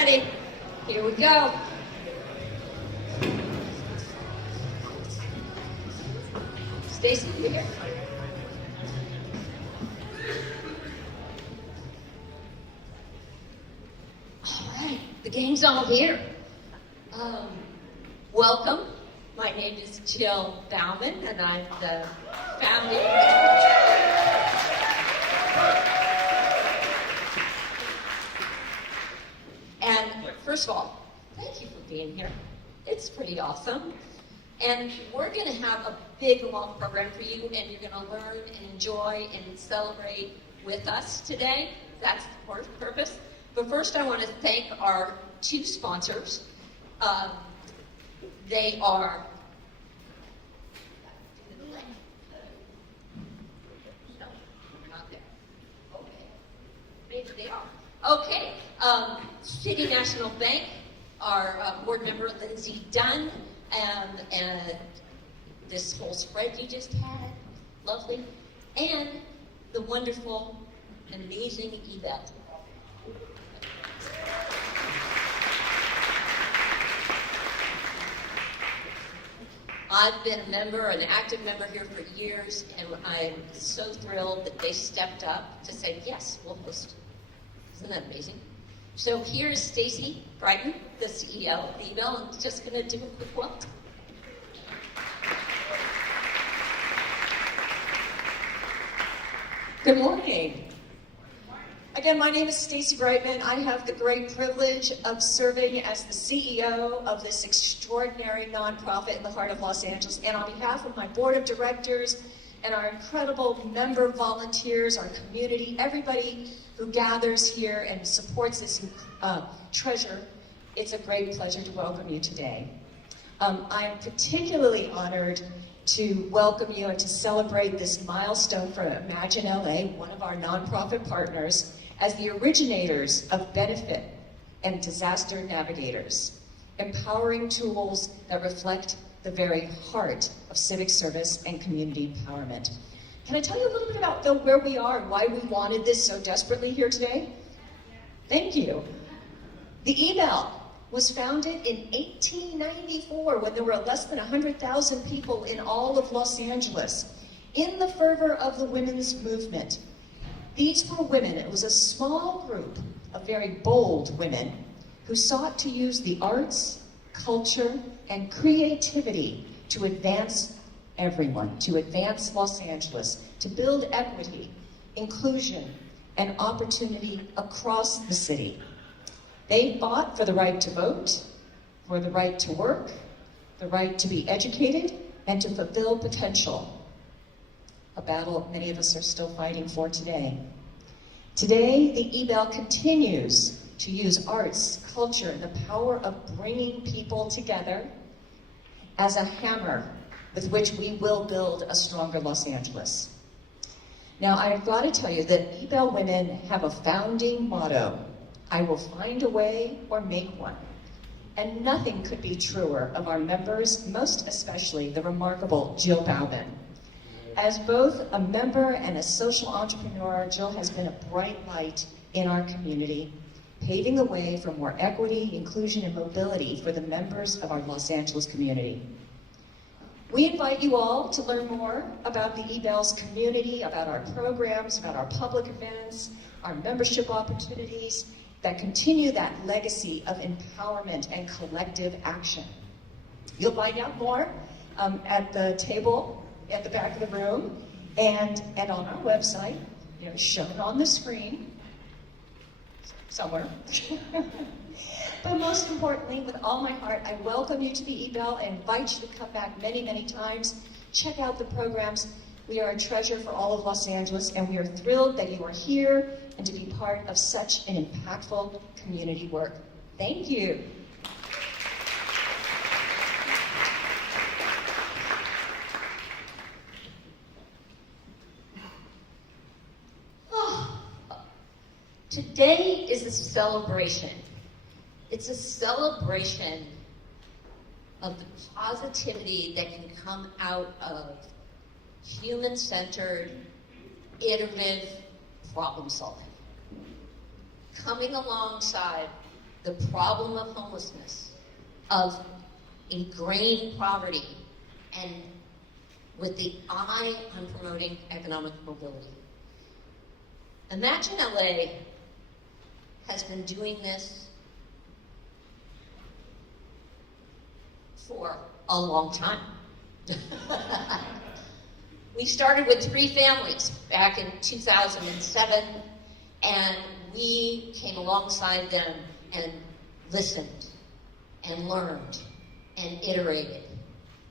ready. Here we go. Stacy, you here? All right, the gang's all here. Welcome. My name is Jill Bauman, and I'm the founding. And first of all, thank you for being here. It's pretty awesome. And we're going to have a big, long program for you, and you're going to learn and enjoy and celebrate with us today. That's the purpose. But first, I want to thank our two sponsors. They are... No, not there. Okay. Maybe they are. Okay. City National Bank, our board member Lindsay Dunn, and this whole spread you just had, lovely, and the wonderful, amazing Yvette. I've been a member, an active member here for years, and I'm so thrilled that they stepped up to say, yes, we'll host. Isn't that amazing? So here's Stacy Brighton, the CEO of eBell, and just going to do a quick walk. Good morning. Again, my name is Stacy Brightman. I have the great privilege of serving as the CEO of this extraordinary nonprofit in the heart of Los Angeles. And on behalf of my board of directors and our incredible member volunteers, our community, everybody who gathers here and supports this treasure, it's a great pleasure to welcome you today. I'm particularly honored to welcome you and to celebrate this milestone for Imagine LA, one of our nonprofit partners, as the originators of Benefit and Disaster Navigators, empowering tools that reflect the very heart of civic service and community empowerment. Can I tell you a little bit about, though, where we are and why we wanted this so desperately here today? Thank you. The eBell was founded in 1894 when there were less than 100,000 people in all of Los Angeles, in the fervor of the women's movement. These were women. It was a small group of very bold women who sought to use the arts, culture, and creativity to advance everyone, to advance Los Angeles, to build equity, inclusion, and opportunity across the city. They fought for the right to vote, for the right to work, the right to be educated, and to fulfill potential. A battle many of us are still fighting for today. Today, the eBell continues to use arts, culture, and the power of bringing people together as a hammer with which we will build a stronger Los Angeles. Now, I've got to tell you that eBell women have a founding motto: I will find a way or make one. And nothing could be truer of our members, most especially the remarkable Jill Bauman. As both a member and a social entrepreneur, Jill has been a bright light in our community, paving the way for more equity, inclusion, and mobility for the members of our Los Angeles community. We invite you all to learn more about the eBell's community, about our programs, about our public events, our membership opportunities that continue that legacy of empowerment and collective action. You'll find out more at the table at the back of the room and on our website, shown on the screen somewhere. But most importantly, with all my heart, I welcome you to the eBell and invite you to come back many, many times. Check out the programs. We are a treasure for all of Los Angeles, and we are thrilled that you are here and to be part of such an impactful community work. Thank you. Today is a celebration. It's a celebration of the positivity that can come out of human-centered, iterative problem solving. Coming alongside the problem of homelessness, of ingrained poverty, and with the eye on promoting economic mobility. Imagine LA has been doing this for a long time. We started with 3 families back in 2007, and we came alongside them and listened and learned and iterated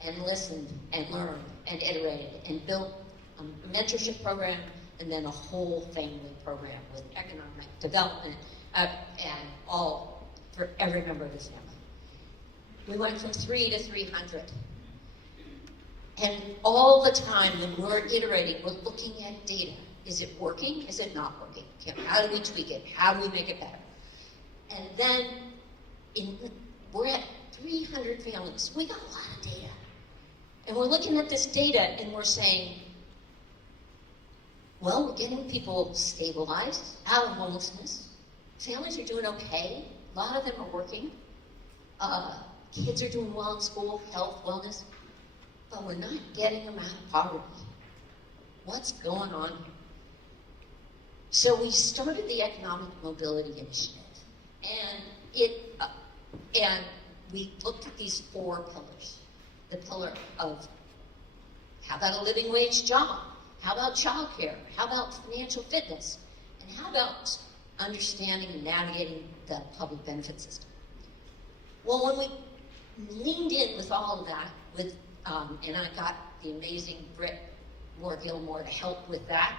and listened and learned and iterated and built a mentorship program and then a whole family program with economic development and all for every member of his family. We went from 3 to 300. And all the time when we're iterating, we're looking at data. Is it working? Is it not working? How do we tweak it? How do we make it better? And then we're at 300 families. We got a lot of data. And we're looking at this data and we're saying, well, we're getting people stabilized out of homelessness. Families are doing okay. A lot of them are working. Kids are doing well in school, health, wellness. But we're not getting them out of poverty. What's going on here? So we started the Economic Mobility Initiative. And we looked at these 4 pillars. The pillar of how about a living wage job? How about childcare? How about financial fitness? And how about understanding and navigating the public benefit system? Well, when we leaned in with all of that, and I got the amazing Britt Moore-Gilmore to help with that,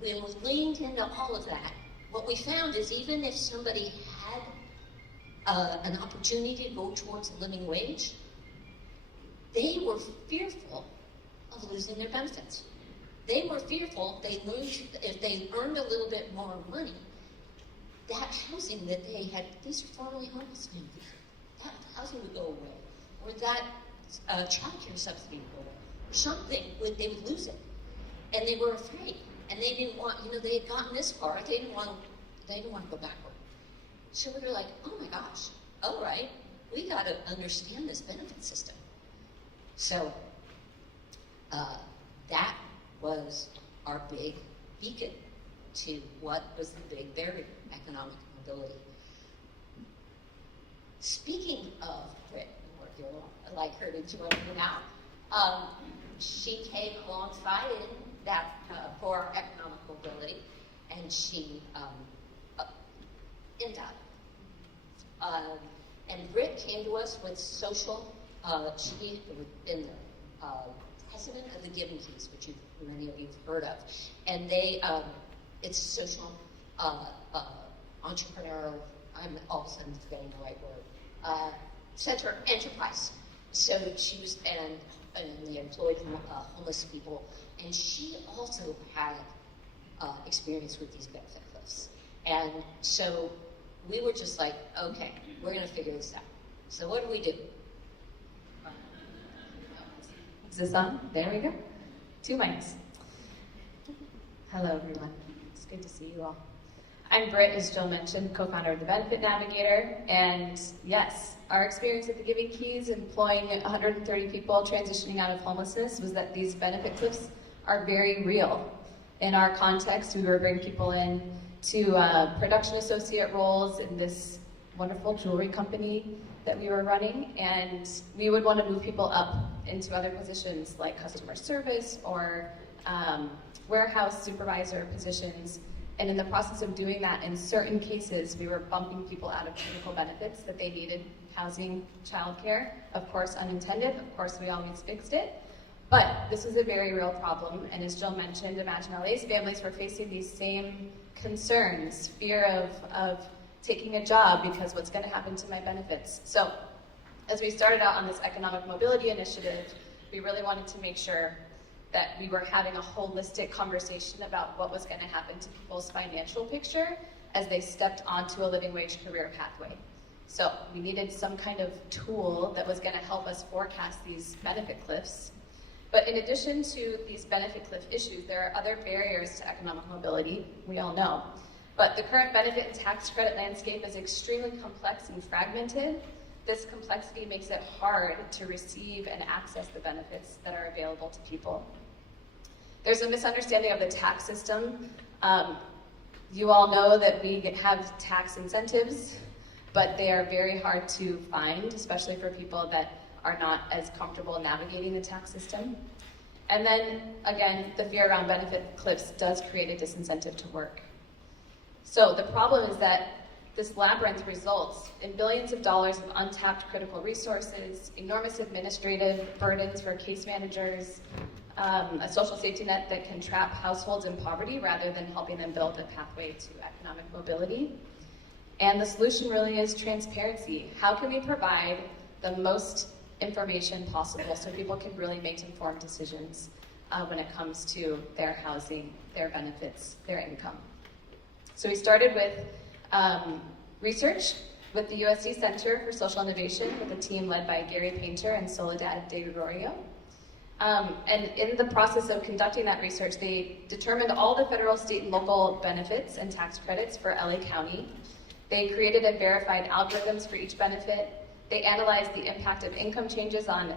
when we leaned into all of that, what we found is even if somebody had an opportunity to go towards a living wage, they were fearful of losing their benefits. They were fearful if they earned a little bit more money, that housing that they had, these are formerly homeless families, that housing would go away, or that child care subsidy would go away, or something, they would lose it. And they were afraid. And they didn't want, they had gotten this far, they didn't want to go backward. So we were like, oh my gosh, all right, we got to understand this benefit system. So that was our big beacon to what was the big barrier, economic mobility. Speaking of Britt Moore-Gilmore, I'd like her to join me now. She came alongside in that for our economic mobility, and she and Britt came to us with social. She had been the president of the Giving Keys, which many of you have heard of, and it's social entrepreneurial. I'm all of a sudden forgetting the right word. Center enterprise. So she was, and they employed homeless people, and she also had experience with these benefit cliffs. And so we were just like, okay, we're going to figure this out. So what do we do? Is this on? There we go. 2 mics. Hello, everyone. It's good to see you all. I'm Britt, as Jill mentioned, co-founder of the Benefit Navigator. And yes, our experience at the Giving Keys, employing 130 people transitioning out of homelessness, was that these benefit cliffs are very real. In our context, we were bringing people in to production associate roles in this wonderful jewelry company that we were running, and we would want to move people up into other positions like customer service or warehouse supervisor positions. And in the process of doing that, in certain cases, we were bumping people out of critical benefits that they needed: housing, childcare, of course unintended, of course we always fixed it. But this was a very real problem, and as Jill mentioned, Imagine LA's families were facing these same concerns, fear of taking a job because what's going to happen to my benefits. So as we started out on this economic mobility initiative, we really wanted to make sure that we were having a holistic conversation about what was going to happen to people's financial picture as they stepped onto a living wage career pathway. So we needed some kind of tool that was going to help us forecast these benefit cliffs. But in addition to these benefit cliff issues, there are other barriers to economic mobility, we all know. But the current benefit and tax credit landscape is extremely complex and fragmented. This complexity makes it hard to receive and access the benefits that are available to people. There's a misunderstanding of the tax system. You all know that we have tax incentives, but they are very hard to find, especially for people that are not as comfortable navigating the tax system. And then, again, the fear around benefit cliffs does create a disincentive to work. So the problem is that this labyrinth results in billions of dollars of untapped critical resources, enormous administrative burdens for case managers, a social safety net that can trap households in poverty rather than helping them build a pathway to economic mobility. And the solution really is transparency. How can we provide the most information possible so people can really make informed decisions when it comes to their housing, their benefits, their income? So we started with research with the USC Center for Social Innovation with a team led by Gary Painter and Soledad de Gregorio. And in the process of conducting that research, they determined all the federal, state, and local benefits and tax credits for LA County. They created and verified algorithms for each benefit. They analyzed the impact of income changes on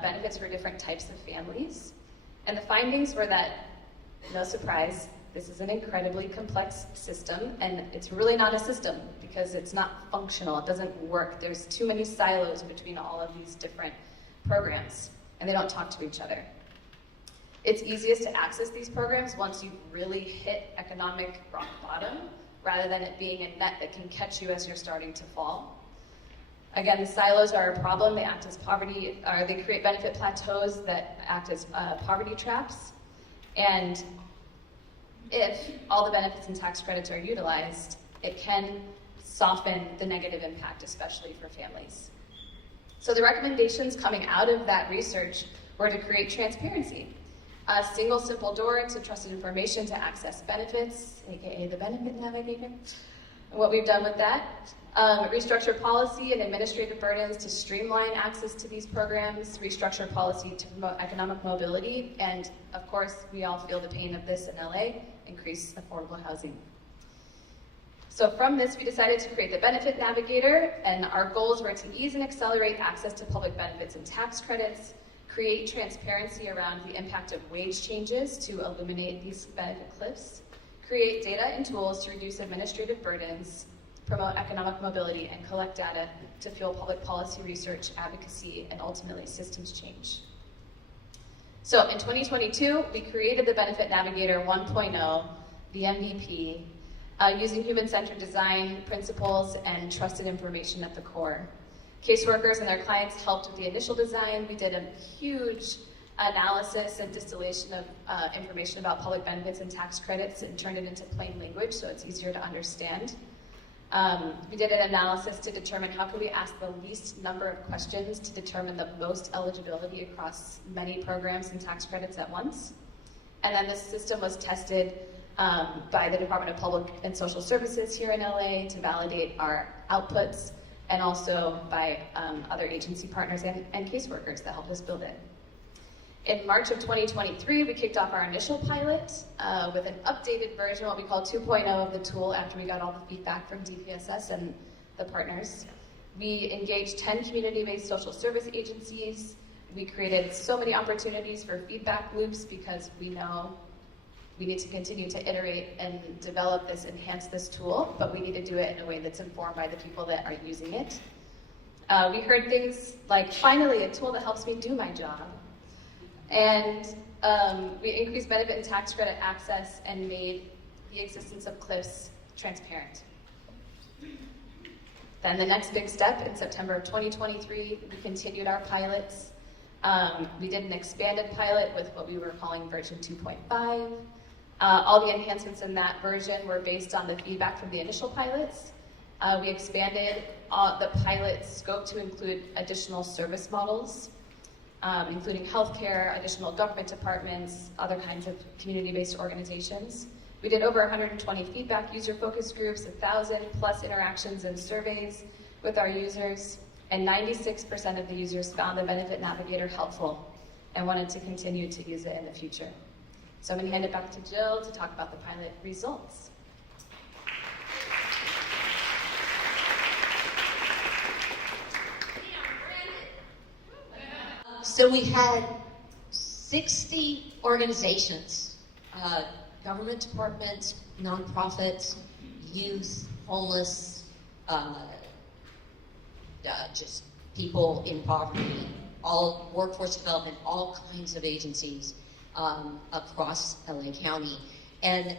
benefits for different types of families. And the findings were that, no surprise, this is an incredibly complex system, and it's really not a system because it's not functional, it doesn't work. There's too many silos between all of these different programs, and they don't talk to each other. It's easiest to access these programs once you've really hit economic rock bottom, rather than it being a net that can catch you as you're starting to fall. Again, the silos are a problem. They act as poverty, or they create benefit plateaus that act as poverty traps. And if all the benefits and tax credits are utilized, it can soften the negative impact, especially for families. So the recommendations coming out of that research were to create transparency. A single simple door to trusted information to access benefits, aka the Benefit Navigator. And what we've done with that, restructure policy and administrative burdens to streamline access to these programs, restructure policy to promote economic mobility, and of course, we all feel the pain of this in LA, increase affordable housing. So from this, we decided to create the Benefit Navigator, and our goals were to ease and accelerate access to public benefits and tax credits, create transparency around the impact of wage changes to illuminate these benefit cliffs, create data and tools to reduce administrative burdens, promote economic mobility, and collect data to fuel public policy research, advocacy, and ultimately systems change. So in 2022, we created the Benefit Navigator 1.0, the MVP, using human-centered design principles and trusted information at the core. Caseworkers and their clients helped with the initial design. We did a huge analysis and distillation of information about public benefits and tax credits and turned it into plain language so it's easier to understand. We did an analysis to determine how could we ask the least number of questions to determine the most eligibility across many programs and tax credits at once. And then this system was tested by the Department of Public and Social Services here in LA to validate our outputs, and also by other agency partners and caseworkers that helped us build it. In March of 2023, we kicked off our initial pilot with an updated version, what we call 2.0 of the tool, after we got all the feedback from DPSS and the partners. We engaged 10 community-based social service agencies. We created so many opportunities for feedback loops because we know we need to continue to iterate and develop this, enhance this tool, but we need to do it in a way that's informed by the people that are using it. We heard things like, finally, a tool that helps me do my job. And we increased benefit and tax credit access and made the existence of cliffs transparent. Then the next big step, in September of 2023, we continued our pilots. We did an expanded pilot with what we were calling version 2.5. All the enhancements in that version were based on the feedback from the initial pilots. We expanded the pilot scope to include additional service models, including healthcare, additional government departments, other kinds of community-based organizations. We did over 120 feedback user focus groups, 1,000 plus interactions and surveys with our users, and 96% of the users found the Benefit Navigator helpful and wanted to continue to use it in the future. So I'm going to hand it back to Jill to talk about the pilot results. So we had 60 organizations, government departments, nonprofits, youth, homeless, just people in poverty, all workforce development, all kinds of agencies across LA County. And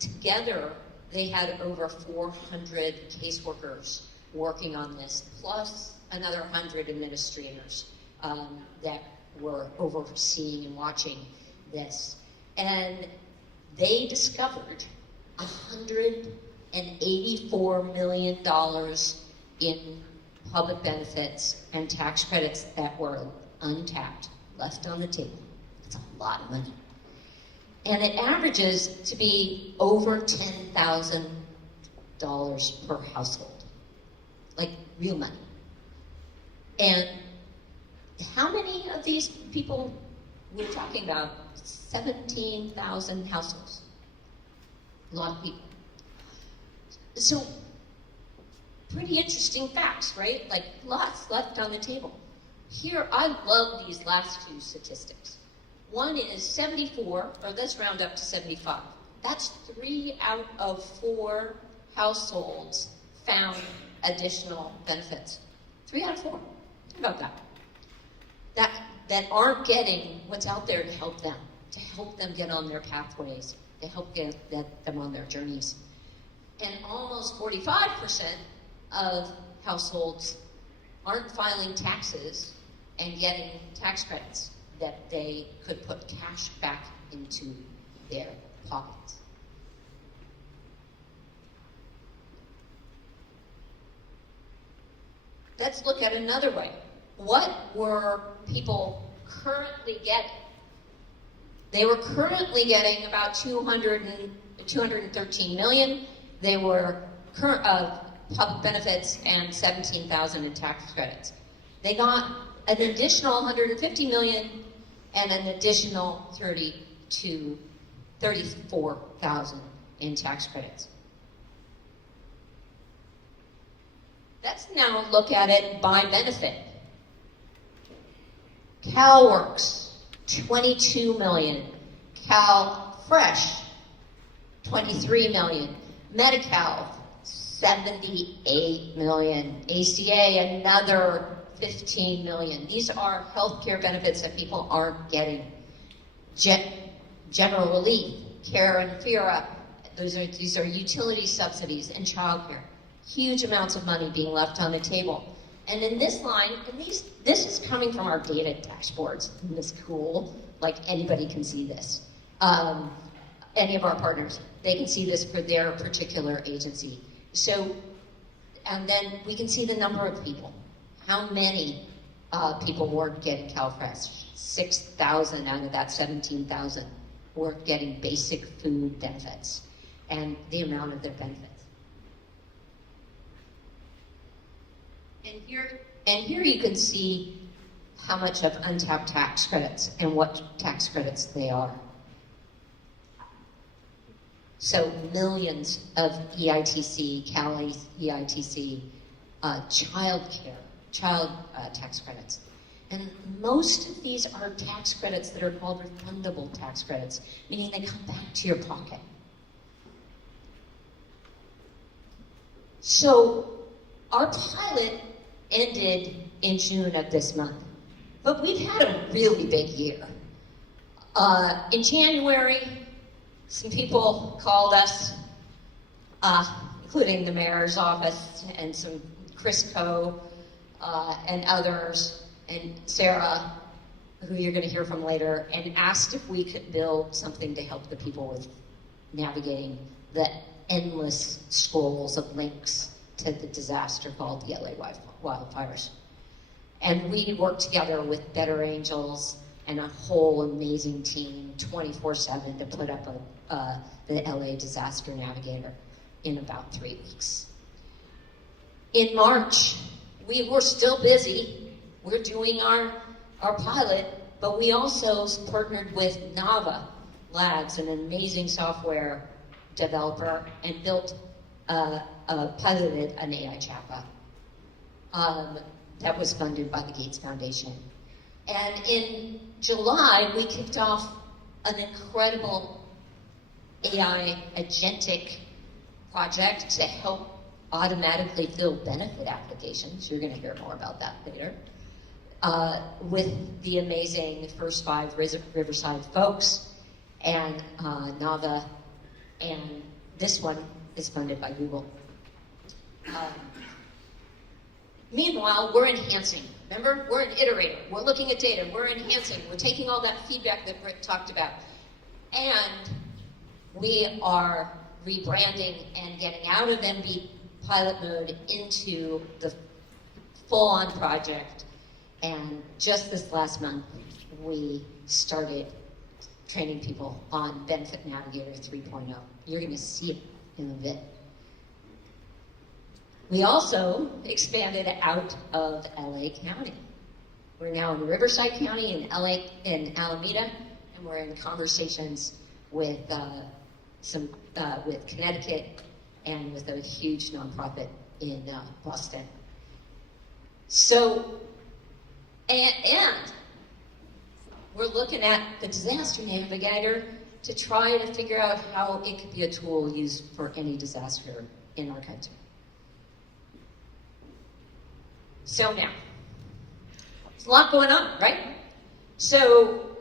together, they had over 400 caseworkers working on this, plus another 100 administrators that were overseeing and watching this. And they discovered $184 million in public benefits and tax credits that were untapped, left on the table. It's a lot of money. And it averages to be over $10,000 per household. Like real money. And how many of these people we're talking about? 17,000 households. A lot of people. So, pretty interesting facts, right? Like lots left on the table. Here, I love these last two statistics. One is 74, or let's round up to 75. That's 3 out of 4 households found additional benefits. 3 out of 4. Think about that. That aren't getting what's out there to help them get on their pathways, to help get them on their journeys. And almost 45% of households aren't filing taxes and getting tax credits that they could put cash back into their pockets. Let's look at another way. What were people currently getting? They were currently getting about 213 million. They were public benefits and 17,000 in tax credits. They got an additional 150 million and an additional 34,000 in tax credits. Let's now look at it by benefit. CalWorks, 22 million. CalFresh, 23 million. Medi-Cal, 78 million. ACA, another 15 million. These are healthcare benefits that people aren't getting. General relief, CARE and FERA, these are utility subsidies and childcare. Huge amounts of money being left on the table. And in this line, this is coming from our data dashboards. Isn't this cool? Like anybody can see this. Any of our partners, they can see this for their particular agency. So, and then we can see the number of people. How many people weren't getting CalFresh? 6,000 out of that 17,000 weren't getting basic food benefits and the amount of their benefits. And here you can see how much of untapped tax credits and what tax credits they are. So millions of EITC, Cal EITC, child tax credits. And most of these are tax credits that are called refundable tax credits, meaning they come back to your pocket. So our pilot ended in June of this month, but we've had a really big year. In January, some people called us, including the mayor's office and some Chris Coe and others, and Sarah, who you're going to hear from later, and asked if we could build something to help the people with navigating the endless scrolls of links to the disaster called the LA wildfires. And we worked together with Better Angels and a whole amazing team 24/7 to put up the LA Disaster Navigator in about 3 weeks. In March, we were still busy. We're doing our pilot, but we also partnered with Nava Labs, an amazing software developer, and piloted an AI chatbot that was funded by the Gates Foundation. And in July, we kicked off an incredible AI agentic project to help automatically fill benefit applications. You're going to hear more about that later. With the amazing First 5 Riverside folks and Naga, and this one is funded by Google. Meanwhile, we're enhancing. Remember, we're an iterator. We're looking at data. We're enhancing. We're taking all that feedback that Britt talked about. And we are rebranding and getting out of MB pilot mode into the full-on project. And just this last month, we started training people on Benefit Navigator 3.0. You're going to see it in a bit. We also expanded out of LA County. We're now in Riverside County, in LA, in Alameda, and we're in conversations with with Connecticut and with a huge nonprofit in Boston. So, and we're looking at the Disaster Navigator to try to figure out how it could be a tool used for any disaster in our country. So now, there's a lot going on, right? So,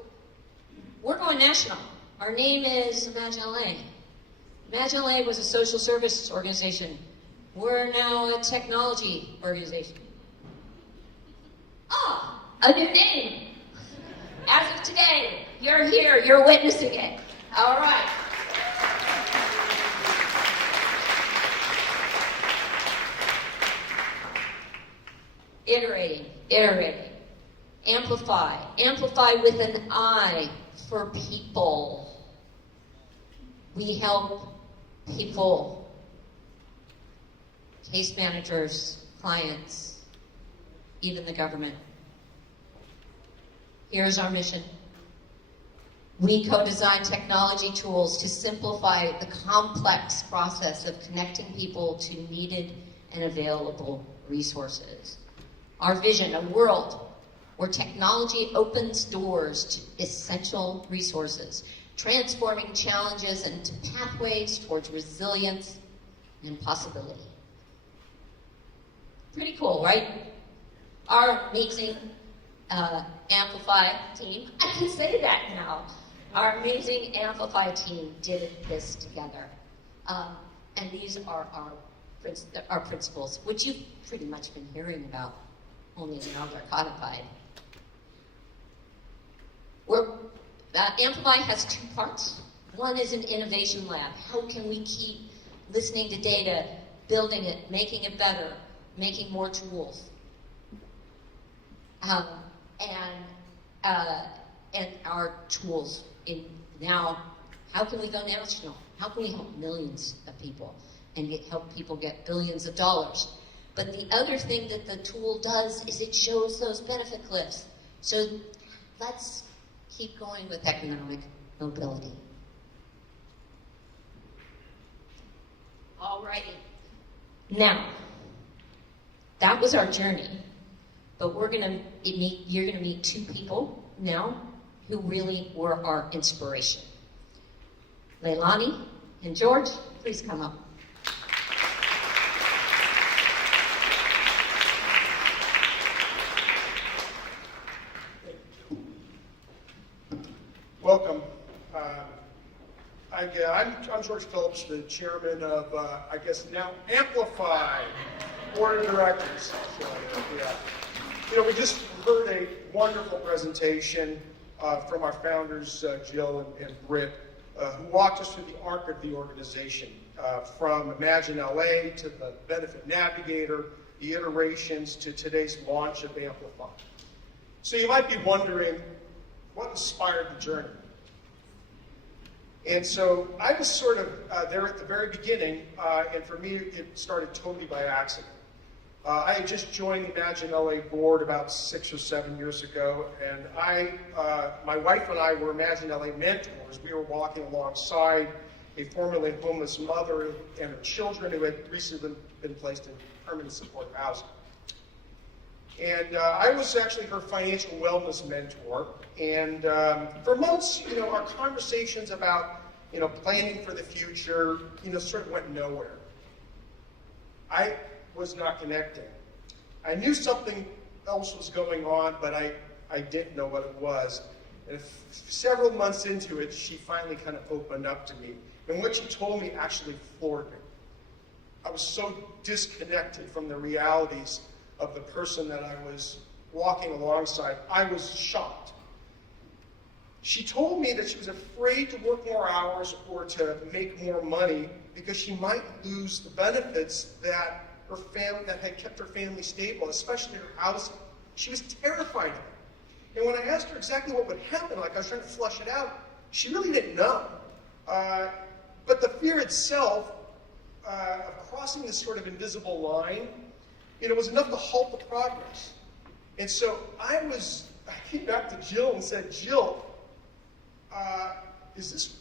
we're going national. Our name is Imagine LA. Imagine LA was a social service organization. We're now a technology organization. Ah, a new name. As of today, you're here, you're witnessing it. All right. Iterating. Amplify with an I for people. We help people, case managers, clients, even the government. Here's our mission. We co-design technology tools to simplify the complex process of connecting people to needed and available resources. Our vision, a world where technology opens doors to essential resources, transforming challenges into pathways towards resilience and possibility. Pretty cool, right? Our amazing Amplify team, I can say that now. Our amazing Amplify team did this together. And these are our principles, which you've pretty much been hearing about, only now they're codified. Amplify has two parts. One is an innovation lab. How can we keep listening to data, building it, making it better, making more tools? And our tools in now, how can we go national? How can we help millions of people and help people get billions of dollars? But the other thing that the tool does is it shows those benefit cliffs. So let's keep going with economic mobility. Alrighty. Now, that was our journey. But you're gonna meet two people now who really were our inspiration. Leilani and George, please come up. Welcome. I'm George Phillips, the chairman of, now Amplify Board of Directors. So, we just heard a wonderful presentation from our founders, Jill and Britt, who walked us through the arc of the organization, from Imagine LA to the Benefit Navigator, the iterations to today's launch of Amplify. So you might be wondering, what inspired the journey? And so I was sort of there at the very beginning, and for me, it started totally by accident. I had just joined the Imagine LA board about 6 or 7 years ago, and my wife and I were Imagine LA mentors. We were walking alongside a formerly homeless mother and her children who had recently been placed in permanent supportive housing. And I was actually her financial wellness mentor. And for months, our conversations about, planning for the future, sort of went nowhere. I was not connecting. I knew something else was going on, but I didn't know what it was. And several months into it, she finally kind of opened up to me. And what she told me actually floored me. I was so disconnected from the realities of the person that I was walking alongside. I was shocked. She told me that she was afraid to work more hours or to make more money because she might lose the benefits that her family, that had kept her family stable, especially her housing. She was terrified of it. And when I asked her exactly what would happen, like I was trying to flush it out, she really didn't know. But the fear itself of crossing this sort of invisible line, was enough to halt the progress. And so I came back to Jill and said, Jill, is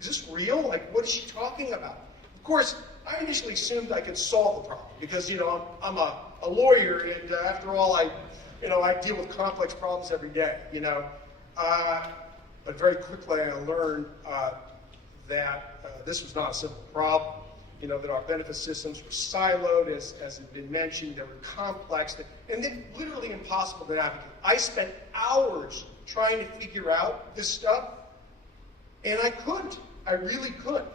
this real? Like, what is she talking about? Of course, I initially assumed I could solve the problem because, I'm a lawyer, and after all, I deal with complex problems every day, But very quickly I learned that this was not a simple problem. That our benefit systems were siloed, as had been mentioned, they were complex, and they're literally impossible to navigate. I spent hours trying to figure out this stuff, and I couldn't. I really couldn't.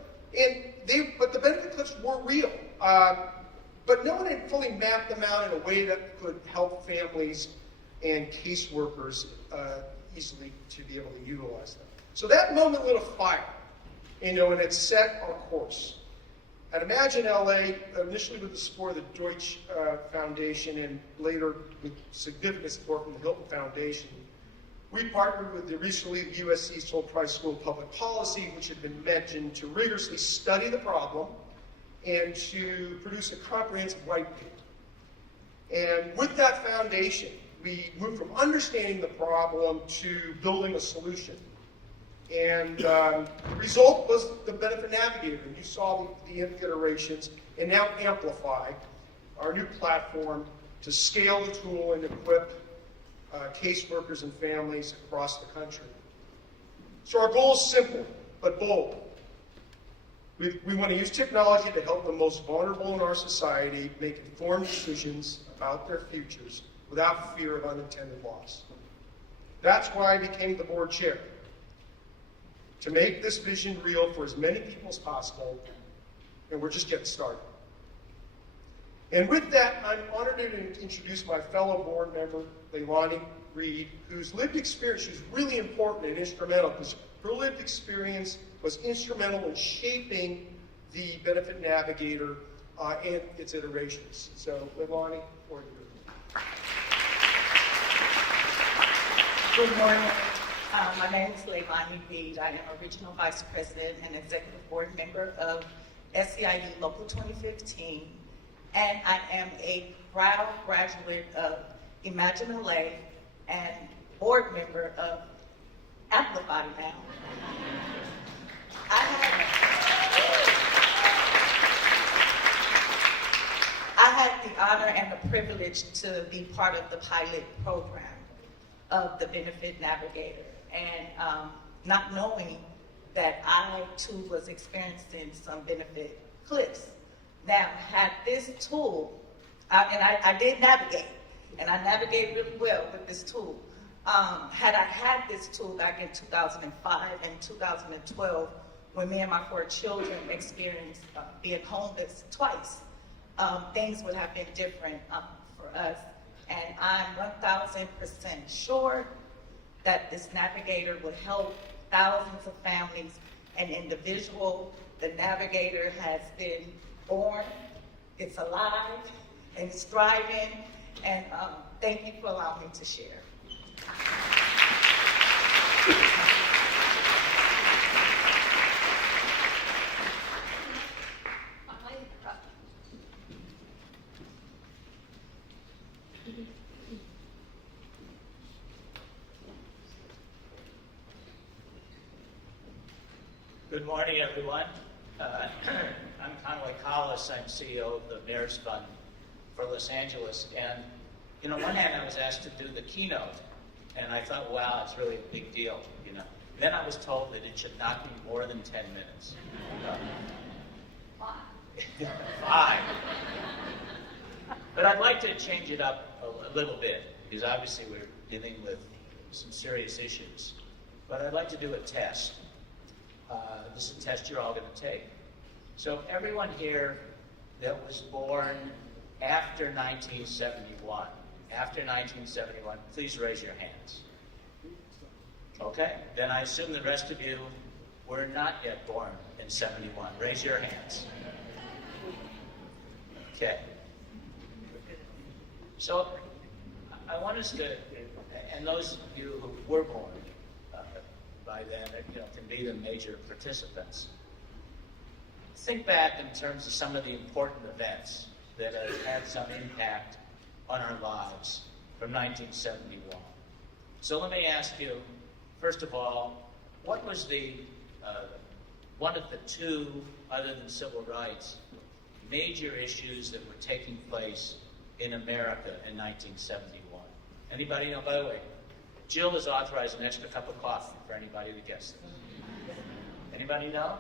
But the benefit cliffs were real. But no one had fully mapped them out in a way that could help families and caseworkers easily to be able to utilize them. So that moment lit a fire, and it set our course. At Imagine LA, initially with the support of the Deutsche Foundation and later with significant support from the Hilton Foundation, we partnered with the recently USC Sole Price School of Public Policy, which had been mentioned, to rigorously study the problem and to produce a comprehensive white paper. And with that foundation, we moved from understanding the problem to building a solution. And the result was the Benefit Navigator. And you saw the iterations, and now Amplifi, our new platform to scale the tool and equip caseworkers and families across the country. So our goal is simple, but bold. We want to use technology to help the most vulnerable in our society make informed decisions about their futures without fear of unintended loss. That's why I became the board chair, to make this vision real for as many people as possible, and we're just getting started. And with that, I'm honored to introduce my fellow board member, Leilani Reed, whose lived experience is really important and instrumental, because her lived experience was instrumental in shaping the Benefit Navigator and its iterations. So, Leilani, for you. Good morning. My name is Leilani Reed. I am a Regional Vice President and Executive Board Member of SEIU Local 2015, and I am a proud graduate of Imagine LA and board member of Amplifi now. I had the honor and the privilege to be part of the pilot program of the Benefit Navigator, and not knowing that I too was experiencing some benefit cliffs. Now, had this tool, and I did navigate, and I navigated really well with this tool. Had I had this tool back in 2005 and 2012, when me and my 4 children experienced being homeless twice, things would have been different for us. And I'm 1,000% sure that this navigator will help thousands of families and individuals. The navigator has been born, it's alive, and it's thriving. And thank you for allowing me to share. Good morning, everyone. I'm Conway Collis. I'm CEO of the Mayor's Fund for Los Angeles. And On one hand, I was asked to do the keynote, and I thought, wow, it's really a big deal, Then I was told that it should not be more than 10 minutes. Five. But I'd like to change it up a little bit, because obviously we're dealing with some serious issues. But I'd like to do a test. This is a test you're all going to take. So everyone here that was born after 1971, please raise your hands. Okay, then I assume the rest of you were not yet born in 71. Raise your hands. Okay. So I want us to, and those of you who were born by then, can be the major participants. Think back in terms of some of the important events that have had some impact on our lives from 1971. So let me ask you, first of all, what was the one of the two, other than civil rights, major issues that were taking place in America in 1971? Anybody know? By the way, Jill has authorized an extra cup of coffee for anybody to guess this. Anybody know?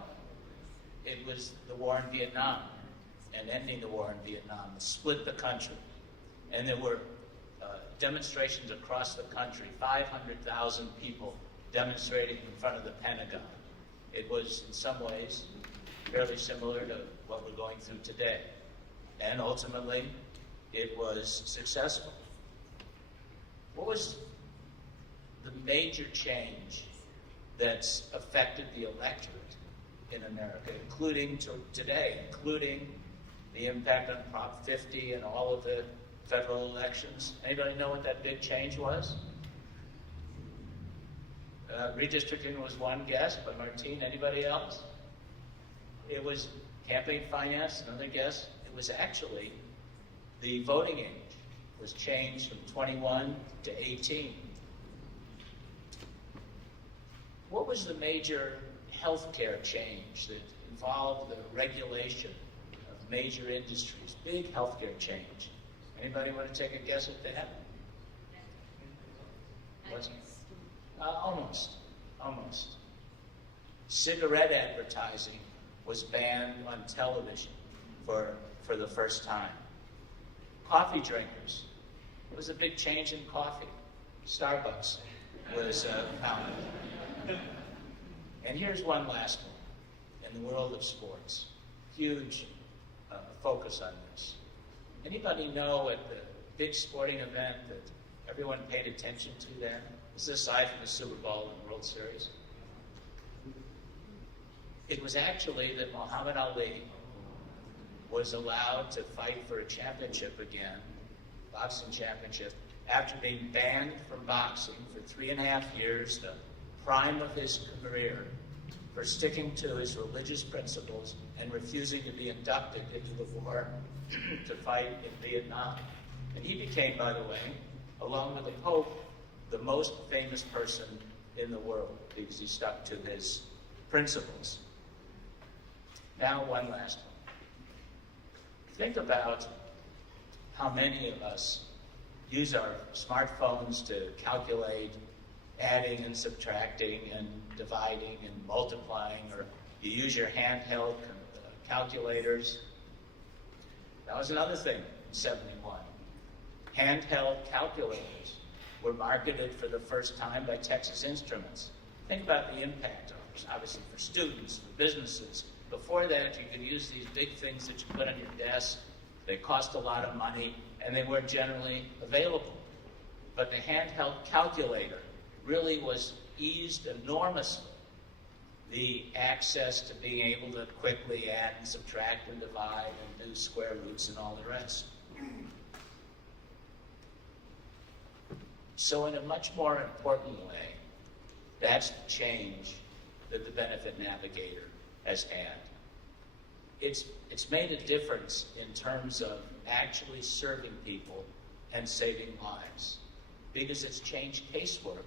It was the war in Vietnam and ending the war in Vietnam. It split the country. And there were demonstrations across the country, 500,000 people demonstrating in front of the Pentagon. It was, in some ways, fairly similar to what we're going through today. And ultimately, it was successful. What was the major change that's affected the electorate in America, including today, including the impact on Prop 50 and all of the federal elections? Anybody know what that big change was? Redistricting was one guess, but Martine, anybody else? It was campaign finance, another guess. It was actually the voting age was changed from 21 to 18. What was the major healthcare change that involved the regulation of major industries? Big healthcare change. Anybody want to take a guess at that? Almost. Cigarette advertising was banned on television for the first time. Coffee drinkers. It was a big change in coffee. Starbucks was founded. And here's one last one. In the world of sports, huge focus on this. Anybody know at the big sporting event that everyone paid attention to then? This is aside from the Super Bowl and World Series. It was actually that Muhammad Ali was allowed to fight for a championship again, boxing championship, after being banned from boxing for 3.5 years, the prime of his career, for sticking to his religious principles and refusing to be inducted into the war to fight in Vietnam. And he became, by the way, along with the Pope, the most famous person in the world because he stuck to his principles. Now, one last one. Think about how many of us use our smartphones to calculate adding and subtracting and dividing and multiplying, or you use your handheld calculators. That was another thing in 71. Handheld calculators were marketed for the first time by Texas Instruments. Think about the impact, obviously, for students, for businesses. Before that, you could use these big things that you put on your desk. They cost a lot of money, and they weren't generally available. But the handheld calculator really was eased enormously the access to being able to quickly add and subtract and divide and do square roots and all the rest. So in a much more important way, that's the change that the Benefit Navigator has had. It's made a difference in terms of actually serving people and saving lives, because it's changed casework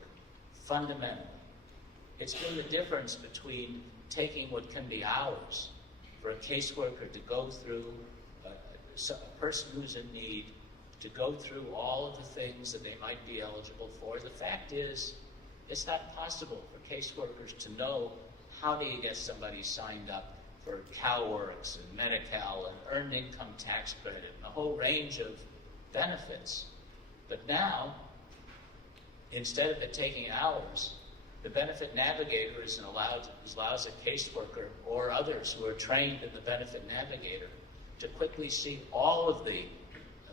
fundamentally. It's been the difference between taking what can be hours for a caseworker to go through a person who's in need, to go through all of the things that they might be eligible for. The fact is, it's not possible for caseworkers to know how do you get somebody signed up for CalWorks and Medi-Cal and Earned Income Tax Credit and a whole range of benefits. But now, instead of it taking hours, the Benefit Navigator allows a caseworker or others who are trained in the Benefit Navigator to quickly see all of the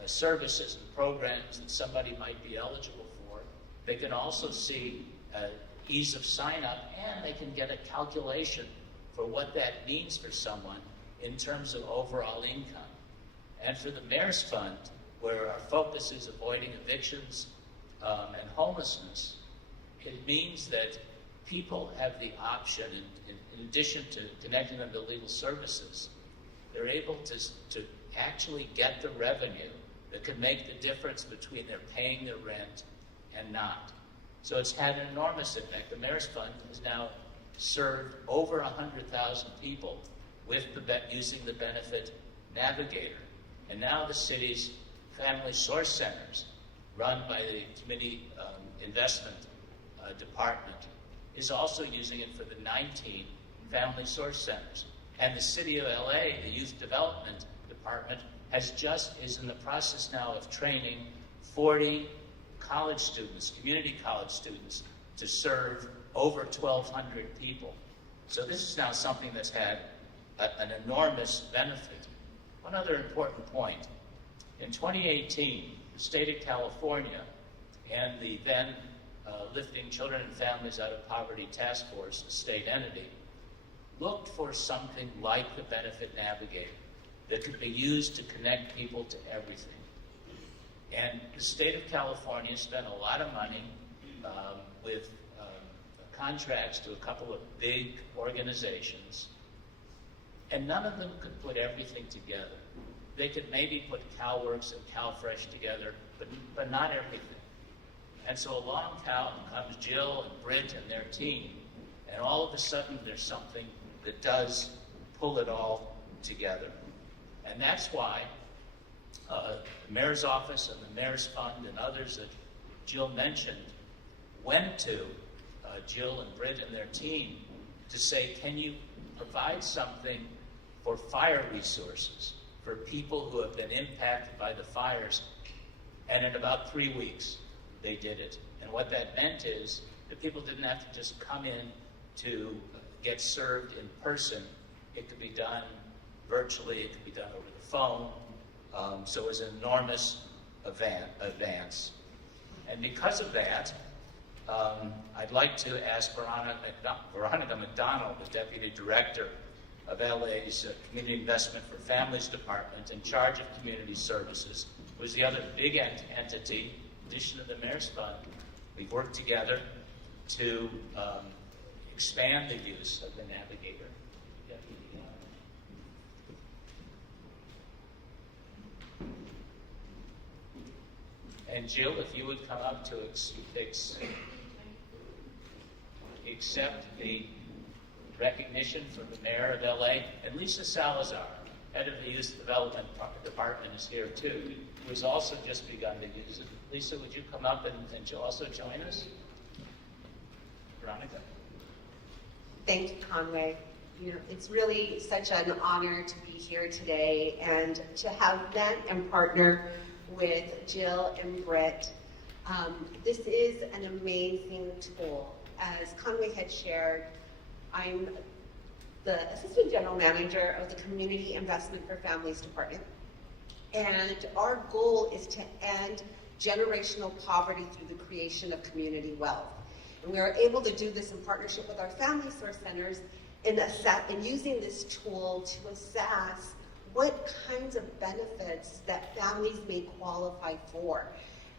services and programs that somebody might be eligible for. They can also see ease of sign-up, and they can get a calculation for what that means for someone in terms of overall income. And for the Mayor's Fund, where our focus is avoiding evictions and homelessness, it means that people have the option, in addition to connecting them to legal services, they're able to actually get the revenue that could make the difference between their paying their rent and not. So it's had an enormous impact. The Mayor's Fund has now served over 100,000 people with using the Benefit Navigator. And now the city's Family Source Centers, run by the Community Investment Department, is also using it for the 19 Family Source Centers. And the City of LA, the Youth Development Department, is in the process now of training 40 college students, community college students, to serve over 1,200 people. So this is now something that's had an enormous benefit. One other important point. In 2018, the state of California and the then Lifting Children and Families Out of Poverty Task Force, the state entity, looked for something like the Benefit Navigator that could be used to connect people to everything. And the state of California spent a lot of money with contracts to a couple of big organizations, and none of them could put everything together. They could maybe put CalWorks and CalFresh together, but not everything. And so along comes Jill and Britt and their team, and all of a sudden there's something that does pull it all together. And that's why the Mayor's Office and the Mayor's Fund and others that Jill mentioned went to Jill and Britt and their team to say, can you provide something for fire resources for people who have been impacted by the fires? And in about 3 weeks, they did it. And what that meant is that people didn't have to just come in to get served in person. It could be done virtually, it could be done over the phone. So it was an enormous advance. And because of that, I'd like to ask Veronica McDonald, the Deputy Director of LA's Community Investment for Families Department in charge of community services, who's the other big entity, in addition to the Mayor's Fund. We've worked together to expand the use of the Navigator. And Jill, if you would come up to accept the recognition from the Mayor of LA, and Lisa Salazar, head of the Youth Development Department, is here too, who has also just begun to use it. Lisa, would you come up and also join us? Veronica? Thank you, Conway. It's really such an honor to be here today and to have met and partner with Jill and Britt. This is an amazing tool. As Conway had shared, I'm the Assistant General Manager of the Community Investment for Families Department. And our goal is to end generational poverty through the creation of community wealth. And we are able to do this in partnership with our Family Source Centers in using this tool to assess what kinds of benefits that families may qualify for.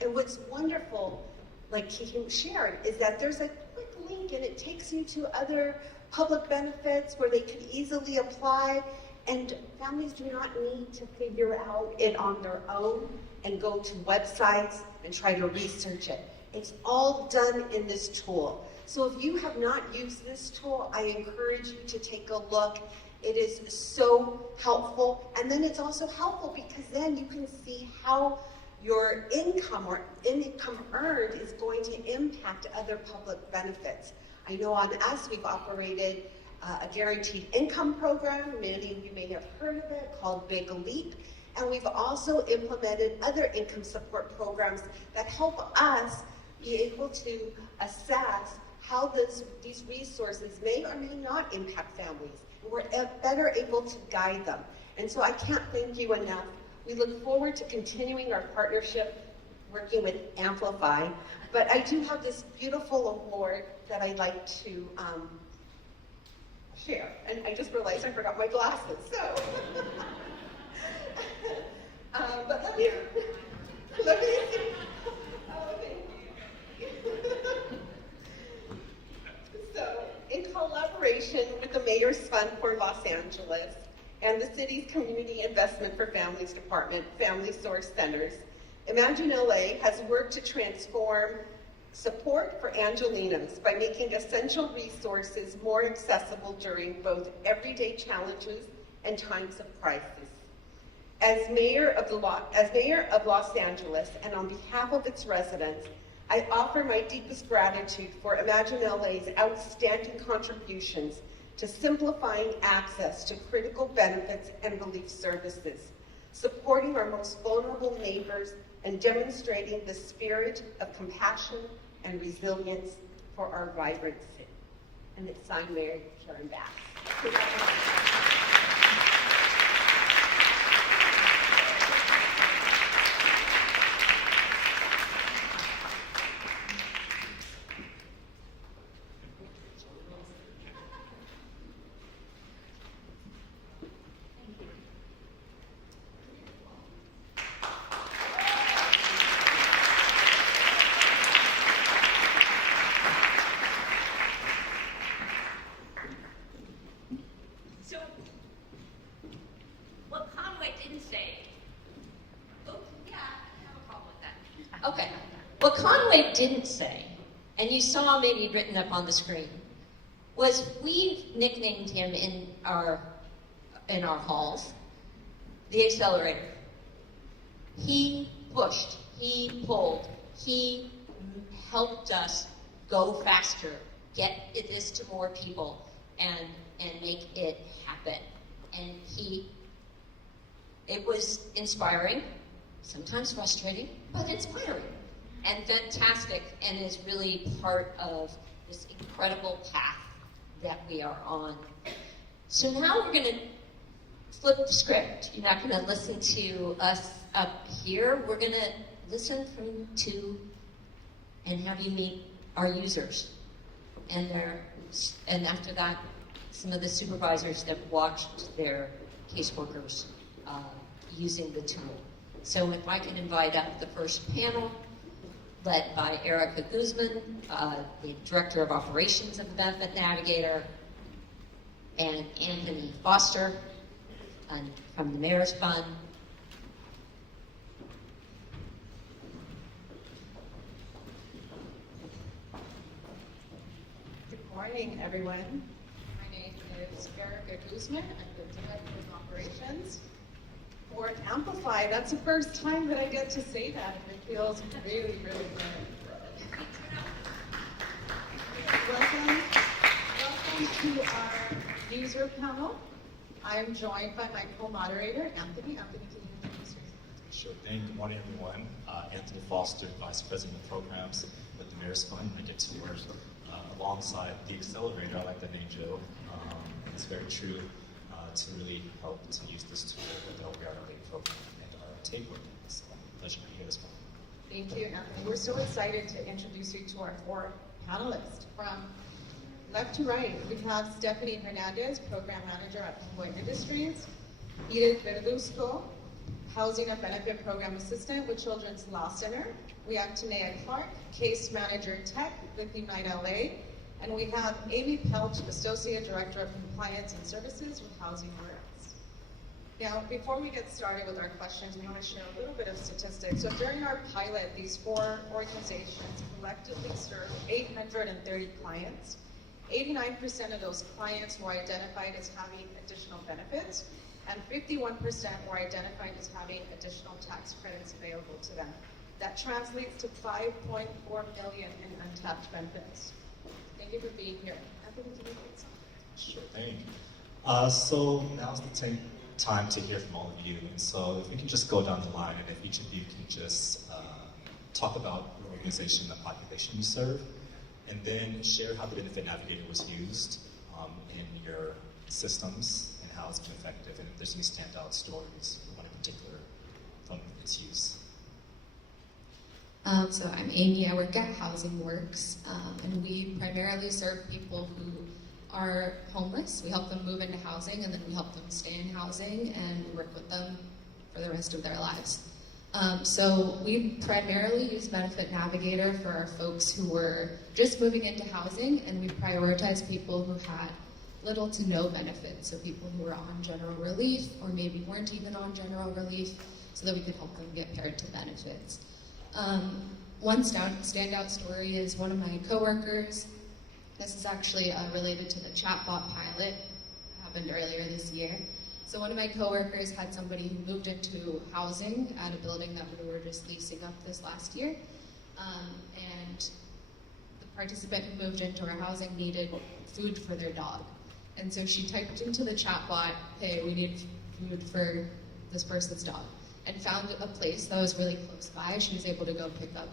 And what's wonderful, like Kim shared, is that there's a quick link and it takes you to other public benefits where they can easily apply, and families do not need to figure out it on their own and go to websites and try to research it. It's all done in this tool. So if you have not used this tool, I encourage you to take a look. It is so helpful. And then it's also helpful because then you can see how your income or income earned is going to impact other public benefits. I know on us, we've operated a guaranteed income program. Many of you may have heard of it, called Big Leap. And we've also implemented other income support programs that help us be able to assess how these resources may or may not impact families. And we're better able to guide them. And so I can't thank you enough. We look forward to continuing our partnership working with Amplifi. But I do have this beautiful award that I'd like to share. And I just realized I forgot my glasses, so. But let me see. Oh, thank you. So, in collaboration with the Mayor's Fund for Los Angeles and the city's Community Investment for Families Department, Family Source Centers, Imagine LA has worked to transform support for Angelinos by making essential resources more accessible during both everyday challenges and times of crisis. As mayor of Los Angeles, and on behalf of its residents, I offer my deepest gratitude for Imagine LA's outstanding contributions to simplifying access to critical benefits and relief services, supporting our most vulnerable neighbors, and demonstrating the spirit of compassion and resilience for our vibrant city. And it's signed Mayor Sharon Bass. So, what Conway didn't say, oh, yeah, I have a problem with that. Okay, what Conway didn't say, and you saw maybe written up on the screen, was we nicknamed him in our halls the accelerator. He pushed, he pulled, he helped us go faster, get this to more people, and make it happen. And it was inspiring, sometimes frustrating, but inspiring and fantastic, and is really part of this incredible path that we are on. So now we're going to flip the script. You're not going to listen to us up here. We're going to listen to and have you meet our users, and after that, some of the supervisors that watched their caseworkers using the tool. So if I can invite up the first panel, led by Erica Guzman, the Director of Operations of the Benefit Navigator, and Anthony Foster from the Mayor's Fund. Good morning, everyone. My name is Erica Guzman. I'm the Director of Operations for Amplifi. That's the first time that I get to say that, and it feels really, really good. Welcome to our user panel. I'm joined by my co-moderator, Anthony. Anthony, can you introduce yourself? Sure thing. Good morning, everyone. Anthony Foster, Vice President of Programs with the Mayor's Fund. I get to work alongside the accelerator. I like that name, Joe. It's very true to really help to use this tool with the OBRLA program and our take work. So, pleasure to be here this morning. Thank you, Anthony. We're so excited to introduce you to our four panelists. From left to right, we have Stephanie Hernandez, Program Manager at Convoy Industries, Edith Verduzco, Housing and Benefit Program Assistant with Children's Law Center. We have Tanea Clark, Case Manager Tech with Unite LA, and we have Amy Pelch, Associate Director of Compliance and Services with Housing Alliance. Now, before we get started with our questions, we want to share a little bit of statistics. So during our pilot, these four organizations collectively served 830 clients. 89% of those clients were identified as having additional benefits, and 51% were identified as having additional tax credits available to them. That translates to 5.4 million in untapped benefits. Thank you for being here. Happy to do it. Sure thing. So now's the time to hear from all of you. And so if we can just go down the line, and if each of you can just talk about your organization, the population you serve, and then share how the Benefit Navigator was used in your systems and how it's been effective, and if there's any standout stories, one in particular from its use. So I'm Amy, I work at Housing Works, and we primarily serve people who are homeless. We help them move into housing, and then we help them stay in housing, and we work with them for the rest of their lives. So we primarily use Benefit Navigator for our folks who were just moving into housing, and we prioritize people who had little to no benefits, so people who were on general relief or maybe weren't even on general relief, so that we could help them get paired to benefits. One standout story is one of my coworkers. This is actually related to the chatbot pilot that happened earlier this year. So one of my coworkers had somebody who moved into housing at a building that we were just leasing up this last year. And the participant who moved into our housing needed food for their dog. And so she typed into the chatbot, hey, we need food for this person's dog, and found a place that was really close by. She was able to go pick up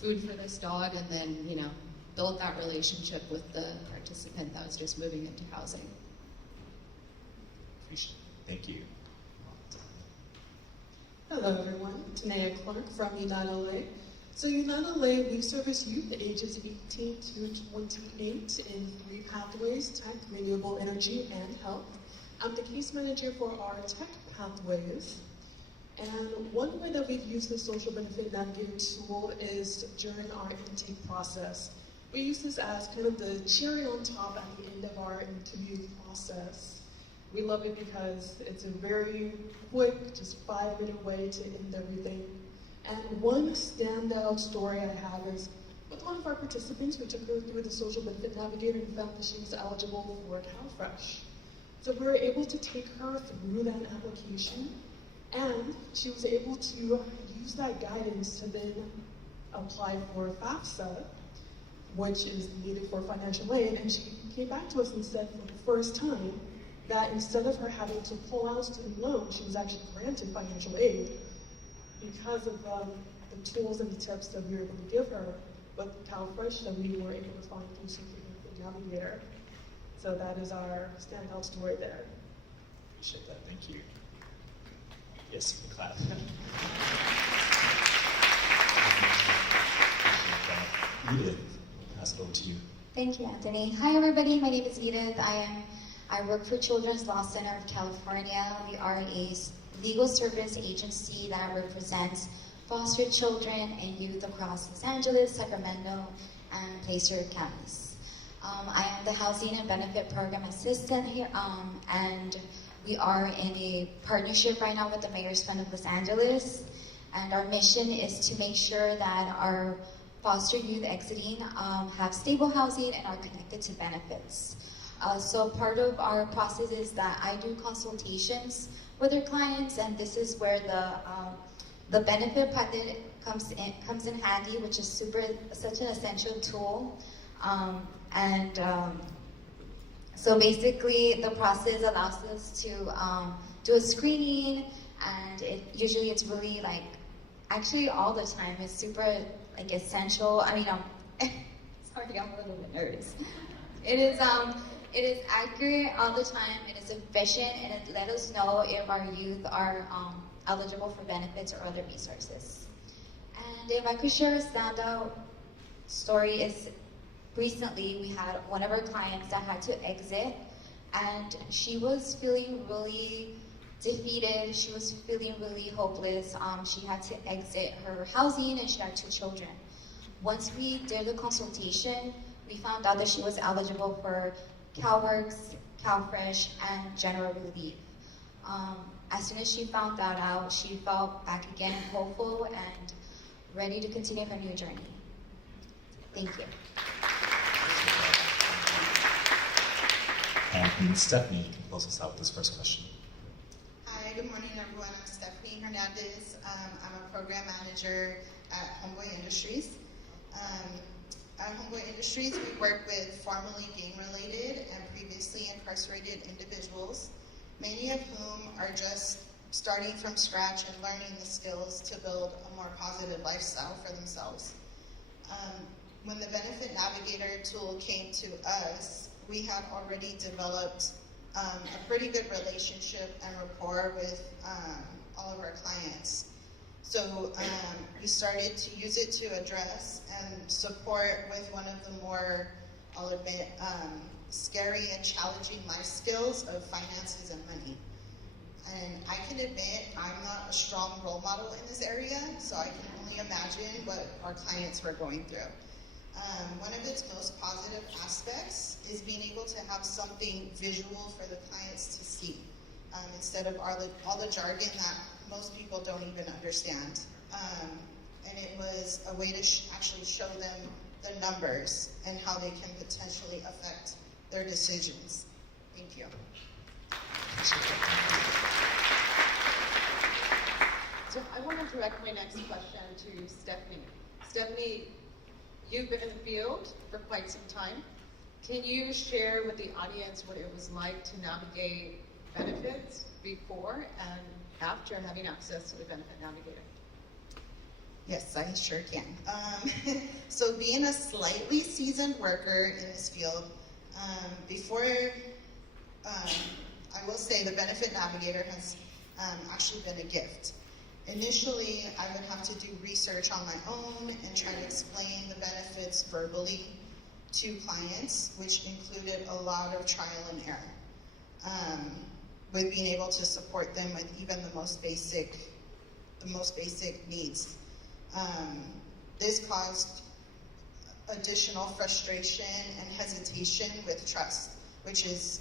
food for this dog and then, build that relationship with the participant that was just moving into housing. Appreciate it. Thank you. Hello everyone, Tanea Clark from Unite LA. So Unite LA, we service youth ages 18 to 28 in 3 pathways: tech, renewable energy, and health. I'm the case manager for our tech pathways. And one way that we've used the Social Benefit Navigator tool is during our intake process. We use this as kind of the cherry on top at the end of our interview process. We love it because it's a very quick, just 5-minute way to end everything. And one standout story I have is with one of our participants. We took her through the Social Benefit Navigator and found that she was eligible for CalFresh. So we were able to take her through that application, and she was able to use that guidance to then apply for FAFSA, which is needed for financial aid. And she came back to us and said for the first time that instead of her having to pull out student loans, she was actually granted financial aid because of the tools and the tips that we were able to give her with CalFresh that we were able to find through Social Benefit Navigator. So that is our standout story there. Appreciate that. Thank you. Yes, you can clap. Edith, I'll pass it over to you. Thank you, Anthony. Hi, everybody. My name is Edith. I work for Children's Law Center of California. We are a legal service agency that represents foster children and youth across Los Angeles, Sacramento, and Placer counties. I am the Housing and Benefit Program Assistant here, and we are in a partnership right now with the Mayor's Fund of Los Angeles, and our mission is to make sure that our foster youth exiting have stable housing and are connected to benefits. So part of our process is that I do consultations with our clients, and this is where the benefit packet comes in handy, which is such an essential tool. So basically, the process allows us to do a screening, and it's really actually all the time, it's super essential. I mean, sorry, I'm a little bit nervous. It is accurate all the time. It is efficient, and it let us know if our youth are eligible for benefits or other resources. And if I could share a standout story, is recently we had one of our clients that had to exit, and she was feeling really defeated. She was feeling really hopeless. She had to exit her housing, and she had 2 children. Once we did the consultation, we found out that she was eligible for CalWorks, CalFresh, and general relief. As soon as she found that out, she felt back again hopeful and ready to continue her new journey. Thank you. And Stephanie, you can close us out with this first question. Stephanie Hernandez. I'm a program manager at Homeboy Industries. At Homeboy Industries, we work with formerly gang-related and previously incarcerated individuals, many of whom are just starting from scratch and learning the skills to build a more positive lifestyle for themselves. When the Benefit Navigator tool came to us, we had already developed a pretty good relationship and rapport with all of our clients. So we started to use it to address and support with one of the more, I'll admit, scary and challenging life skills of finances and money. And I can admit I'm not a strong role model in this area, so I can only imagine what our clients were going through. One of its most positive aspects is being able to have something visual for the clients to see, instead of all the jargon that most people don't even understand. And it was a way to actually show them the numbers and how they can potentially affect their decisions. Thank you. So I want to direct my next question to Stephanie. Stephanie, you've been in the field for quite some time. Can you share with the audience what it was like to navigate benefits before and after having access to the Benefit Navigator? Yes, I sure can. So being a slightly seasoned worker in this field, before, I will say the Benefit Navigator has actually been a gift. Initially, I would have to do research on my own and try to explain the benefits verbally to clients, which included a lot of trial and error, with being able to support them with even the most basic needs. This caused additional frustration and hesitation with trust, which is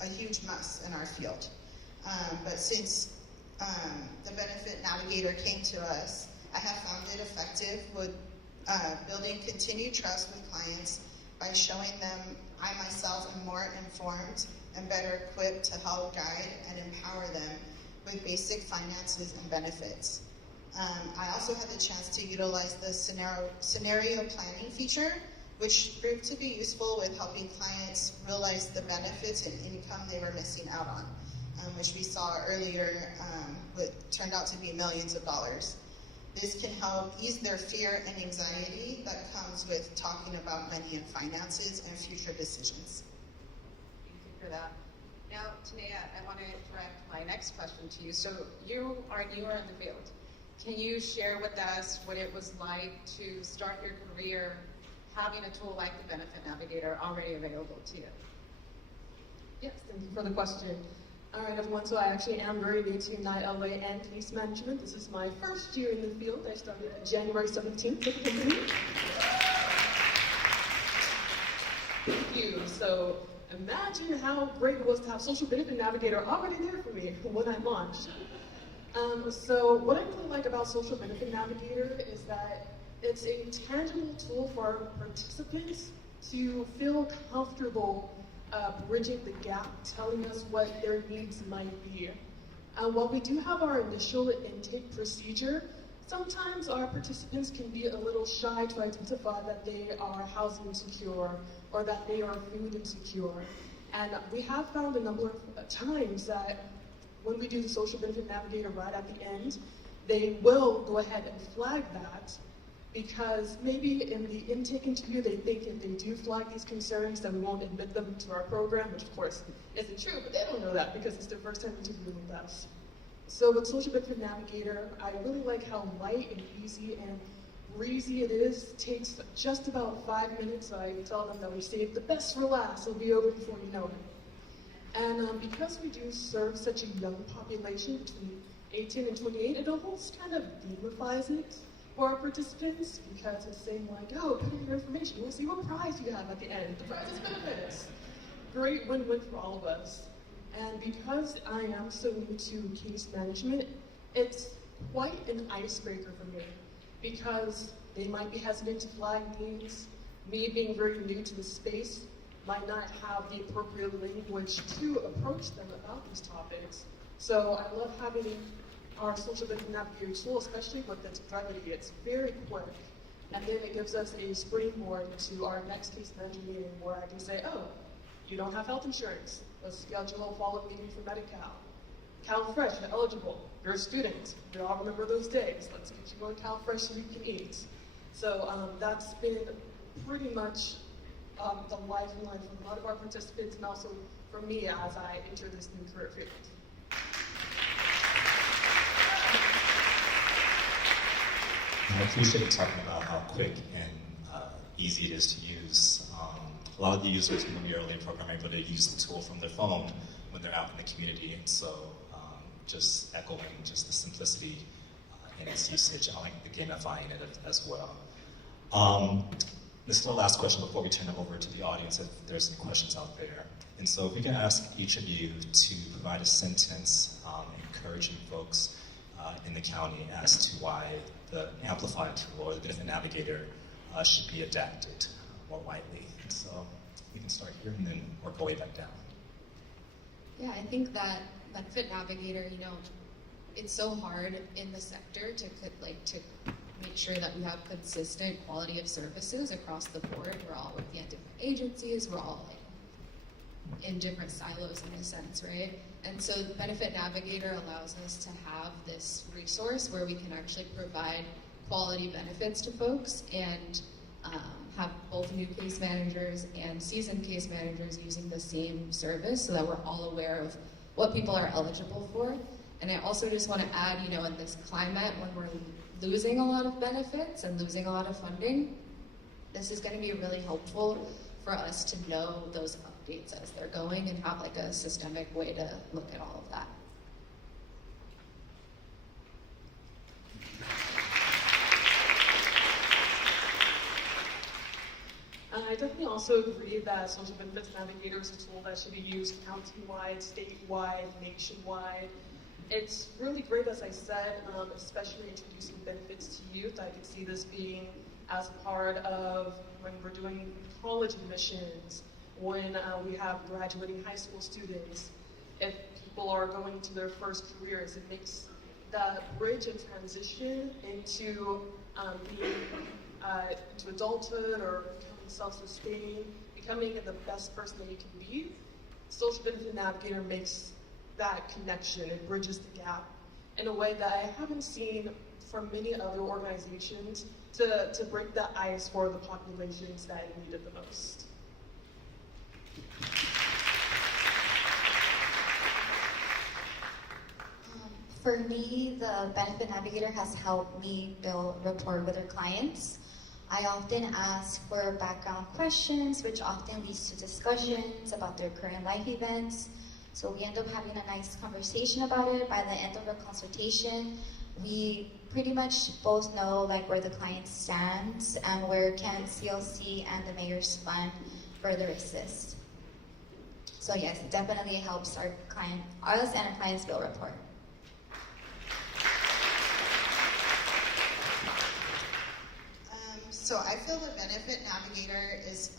a huge must in our field. But since the Benefit Navigator came to us, I have found it effective with building continued trust with clients by showing them I myself am more informed and better equipped to help guide and empower them with basic finances and benefits. I also had the chance to utilize the scenario planning feature, which proved to be useful with helping clients realize the benefits and income they were missing out on, which we saw earlier turned out to be millions of dollars. This can help ease their fear and anxiety that comes with talking about money and finances and future decisions. Thank you for that. Now, Tanea, I want to direct my next question to you. So you are newer in the field. Can you share with us what it was like to start your career having a tool like the Benefit Navigator already available to you? Yes, thank you for the question. All right, everyone, so I actually am very new to Unite LA and case management. This is my first year in the field. I started January 17th with the company. Thank you. So imagine how great it was to have Social Benefit Navigator already there for me when I launched. So what I really like about Social Benefit Navigator is that it's a tangible tool for our participants to feel comfortable bridging the gap, telling us what their needs might be. While we do have our initial intake procedure, sometimes our participants can be a little shy to identify that they are housing insecure or that they are food insecure. And we have found a number of times that when we do the Social Benefit Navigator right at the end, they will go ahead and flag that, because maybe in the intake interview they think if they do flag these concerns then we won't admit them to our program, which of course isn't true, but they don't know that because it's their first time interviewing with us. So with Social Benefit Navigator, I really like how light and easy and breezy it is. It takes just about 5 minutes. I tell them that we saved the best for last. It'll be over before you know it. And because we do serve such a young population between 18 and 28, it almost kind of gamifies it for our participants, because it's saying like, oh, put in your information, we'll see what prize you have at the end. The prize is benefits. Great win-win for all of us. And because I am so new to case management, it's quite an icebreaker for me, because they might be hesitant to flag things. Me being very new to the space might not have the appropriate language to approach them about these topics. So I love having our social benefit navigator tool, especially with its brevity, it's very quick. And then it gives us a springboard to our next case management meeting where I can say, oh, you don't have health insurance. Let's schedule a follow-up meeting for Medi-Cal. CalFresh, you're eligible. You're a student. We all remember those days. Let's get you on CalFresh so you can eat. So that's been pretty much the lifeline for a lot of our participants and also for me as I enter this new career field. I appreciate talking about how quick and easy it is to use. A lot of the users when we early in program are able to use the tool from their phone when they're out in the community, and so just echoing just the simplicity in its usage. I like the gamifying it as well. This is the last question before we turn it over to the audience if there's any questions out there. And so if we can ask each of you to provide a sentence encouraging folks in the county as to why the Amplifi tool or the Benefit Navigator should be adapted more widely. And so we can start here and then work our way back down. Yeah, I think that Benefit Navigator, it's so hard in the sector to make sure that we have consistent quality of services across the board. We're all working at different agencies. We're all in different silos in a sense, right? And so the Benefit Navigator allows us to have this resource where we can actually provide quality benefits to folks and have both new case managers and seasoned case managers using the same service so that we're all aware of what people are eligible for. And I also just want to add, in this climate when we're losing a lot of benefits and losing a lot of funding, this is going to be really helpful for us to know those updates as they're going and have a systemic way to look at all of that. I definitely also agree that Social Benefits Navigator is a tool that should be used county-wide, statewide, nationwide. It's really great, as I said, especially introducing benefits to youth. I could see this being as part of when we're doing college admissions, when we have graduating high school students. If people are going to their first careers, it makes that bridge and transition into being into adulthood or becoming self-sustaining, becoming the best person that you can be. Social Benefit Navigator makes that connection. It bridges the gap in a way that I haven't seen from many other organizations to break the ice for the populations that need it the most. For me, the Benefit Navigator has helped me build rapport with our clients. I often ask for background questions, which often leads to discussions about their current life events. So we end up having a nice conversation about it. By the end of the consultation, we pretty much both know where the client stands and where can CLC and the mayor's fund further assist. So yes, it definitely helps us and our clients build rapport. So I feel the Benefit Navigator is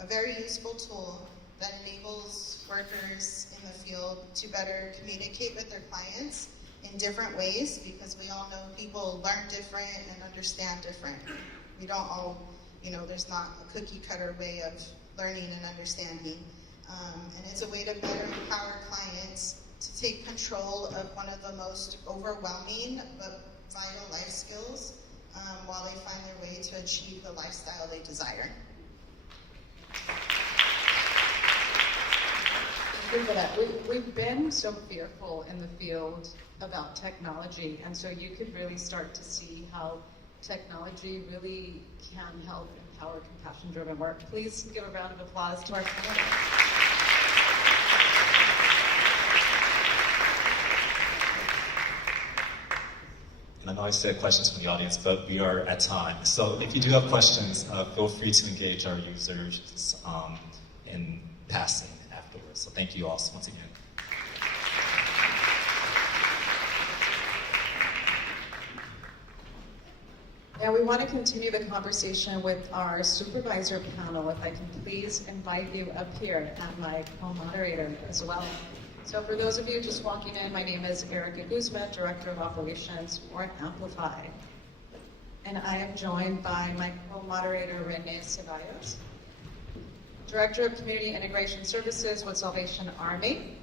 a very useful tool that enables workers in the field to better communicate with their clients in different ways, because we all know people learn different and understand different. We don't all, there's not a cookie cutter way of learning and understanding. And it's a way to better empower clients to take control of one of the most overwhelming but vital life skills while they find their way to achieve the lifestyle they desire. Thank you for that. We've been so fearful in the field about technology, and so you could really start to see how technology really can help empower compassion-driven work. Please give a round of applause to our panelists. And I know I said questions from the audience, but we are at time. So if you do have questions, feel free to engage our users in passing afterwards. So thank you all once again. Now we want to continue the conversation with our supervisor panel. If I can please invite you up here and my co-moderator as well. So for those of you just walking in, my name is Erica Guzman, Director of Operations for Amplifi. And I am joined by my co-moderator, Renee Ceballos, Director of Community Integration Services with Salvation Army.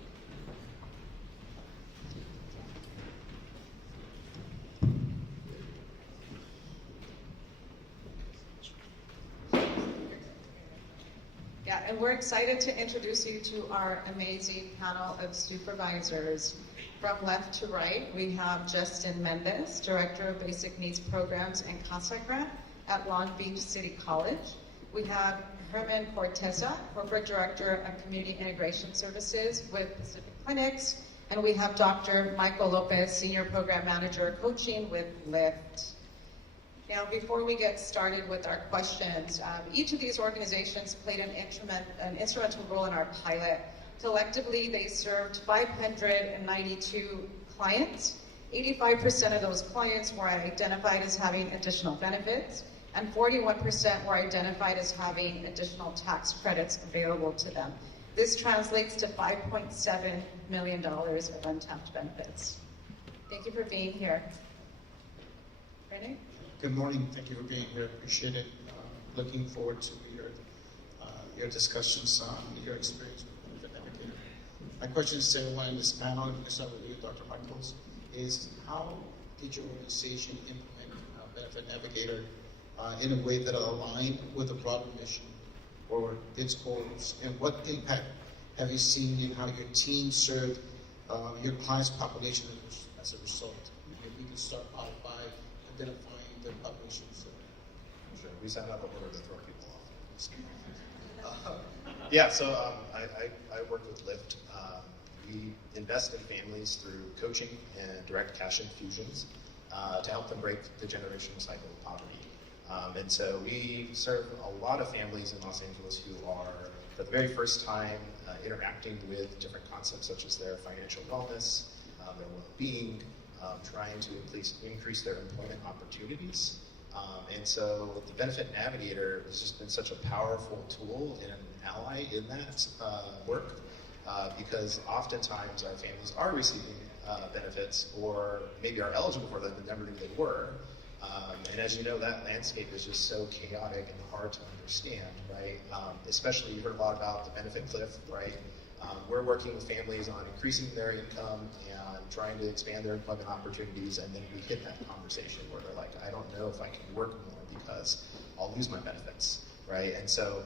Yeah, and we're excited to introduce you to our amazing panel of supervisors. From left to right, we have Justin Mendez, Director of Basic Needs Programs and CASA Grant at Long Beach City College. We have Herman Corteza, Corporate Director of Community Integration Services with Pacific Clinics. And we have Dr. Michael Lopez, Senior Program Manager Coaching with LIFT. Now, before we get started with our questions, each of these organizations played an instrumental role in our pilot. Collectively, they served 592 clients. 85% of those clients were identified as having additional benefits, and 41% were identified as having additional tax credits available to them. This translates to $5.7 million of untapped benefits. Thank you for being here. Renee? Good morning. Thank you for being here. Appreciate it. Looking forward to your discussions on your experience with Benefit Navigator. My question is to everyone in this panel, and we can start with you, Dr. Michaels, is how did your organization implement Benefit Navigator in a way that aligned with a broader mission or its goals, and what impact have you seen in how your team served your clients' population as a result? If we can start out by identifying the population. Sure, we sound out of order to throw people off. I work with LIFT. We invest in families through coaching and direct cash infusions to help them break the generational cycle of poverty. And so we serve a lot of families in Los Angeles who are, for the very first time, interacting with different concepts such as their financial wellness, their well-being, trying to increase their employment opportunities. And so the Benefit Navigator has just been such a powerful tool and an ally in that work because oftentimes our families are receiving benefits or maybe are eligible for them but never knew they were. And as you know, that landscape is just so chaotic and hard to understand, right? Especially you heard a lot about the benefit cliff, right? We're working with families on increasing their income and trying to expand their employment opportunities, and then we hit that conversation where they're like, I don't know if I can work more because I'll lose my benefits, right? And so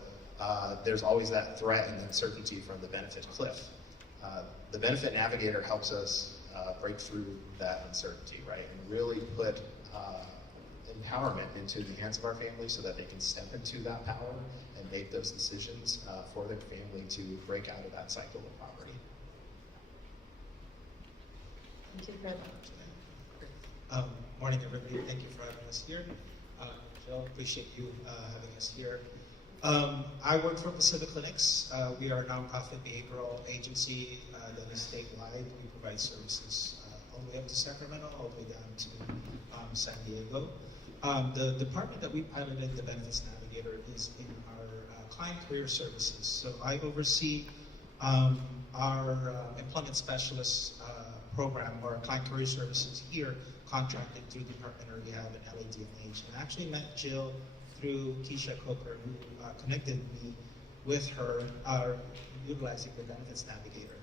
there's always that threat and uncertainty from the benefit cliff. The Benefit Navigator helps us break through that uncertainty, right? And really put empowerment into the hands of our families so that they can step into that power and make those decisions for their family to break out of that cycle of poverty. Thank you very much. Morning, everybody. Thank you for having us here. Jill, appreciate you having us here. I work for Pacific Clinics. We are a nonprofit behavioral agency that is statewide. We provide services all the way up to Sacramento, all the way down to San Diego. The department that we piloted, the Benefits Navigator, is in our client career services. So I oversee our employment specialist program, or client career services here, contracted through the Department of Rehab and LADMH. And I actually met Jill through Keisha Coker, who connected me with her, utilizing the Benefits Navigator.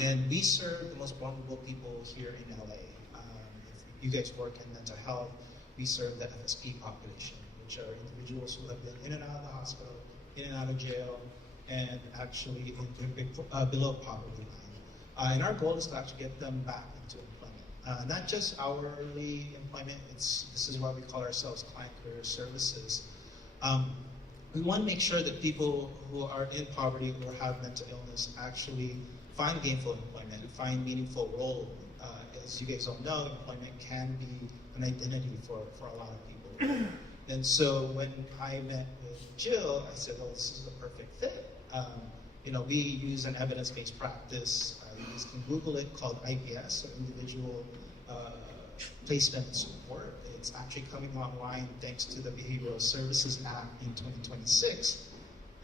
And we serve the most vulnerable people here in LA. If you guys work in mental health, we serve the FSP population, which are individuals who have been in and out of the hospital, in and out of jail, and actually below poverty line. And our goal is to actually get them back into employment. Not just hourly employment, this is why we call ourselves client career services. We want to make sure that people who are in poverty or have mental illness actually find gainful employment and find meaningful role. As you guys all know, employment can be an identity for a lot of people. And so when I met with Jill, I said, well, this is the perfect fit. We use an evidence-based practice. You can Google it, called IPS, so Individual Placement Support. It's actually coming online thanks to the Behavioral Services Act in 2026.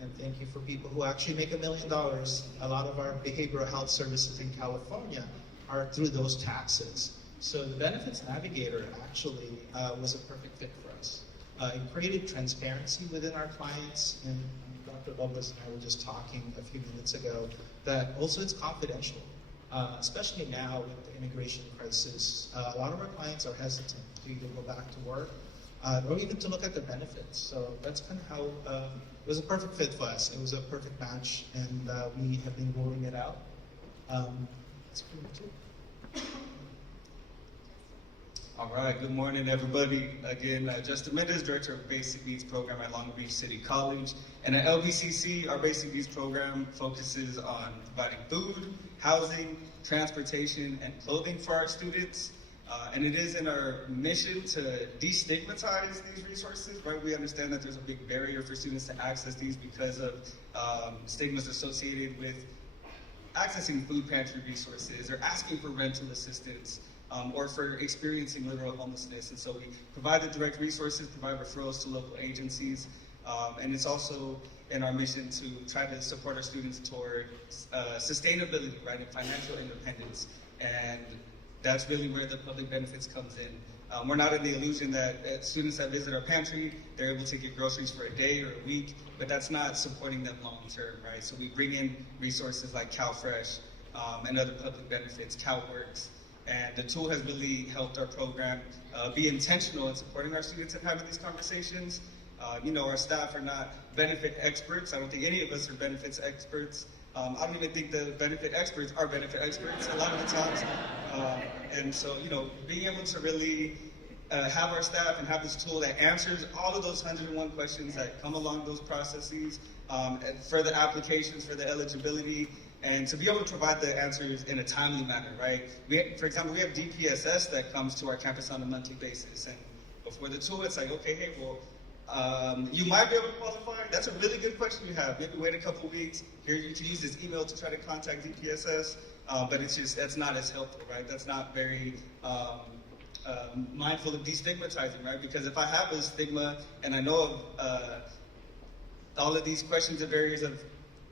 And thank you for people who actually make $1 million. A lot of our behavioral health services in California are through those taxes. So the Benefits Navigator actually was a perfect fit for us. It created transparency within our clients, and Dr. Lopez and I were just talking a few minutes ago that also it's confidential, especially now with the immigration crisis. A lot of our clients are hesitant to either go back to work or even to look at their benefits. So that's kind of how it was a perfect fit for us. It was a perfect match, and we have been rolling it out. That's pretty much it. All right, good morning, everybody. Again, Justin Mendez, Director of Basic Needs Program at Long Beach City College. And at LBCC, our Basic Needs Program focuses on providing food, housing, transportation, and clothing for our students. And it is in our mission to destigmatize these resources, right? We understand that there's a big barrier for students to access these because of stigmas associated with accessing food pantry resources or asking for rental assistance. Or for experiencing literal homelessness. And so we provide the direct resources, provide referrals to local agencies, and it's also in our mission to try to support our students toward sustainability, right, and financial independence. And that's really where the public benefits comes in. We're not in the illusion that students that visit our pantry, they're able to get groceries for a day or a week, but that's not supporting them long term, right? So we bring in resources like CalFresh and other public benefits, CalWorks. And the tool has really helped our program be intentional in supporting our students and having these conversations. Our staff are not benefit experts. I don't think any of us are benefits experts. I don't even think the benefit experts are benefit experts a lot of the times. And so, being able to really have our staff and have this tool that answers all of those 101 questions that come along those processes, and for the applications, for the eligibility, and to be able to provide the answers in a timely manner, right? For example, we have DPSS that comes to our campus on a monthly basis. And before the tool, it's like, okay, hey, well, you might be able to qualify. That's a really good question you have. Maybe wait a couple weeks. Here, you can use this email to try to contact DPSS, but that's not as helpful, right? That's not very mindful of destigmatizing, right? Because if I have a stigma and I know of all of these questions and barriers of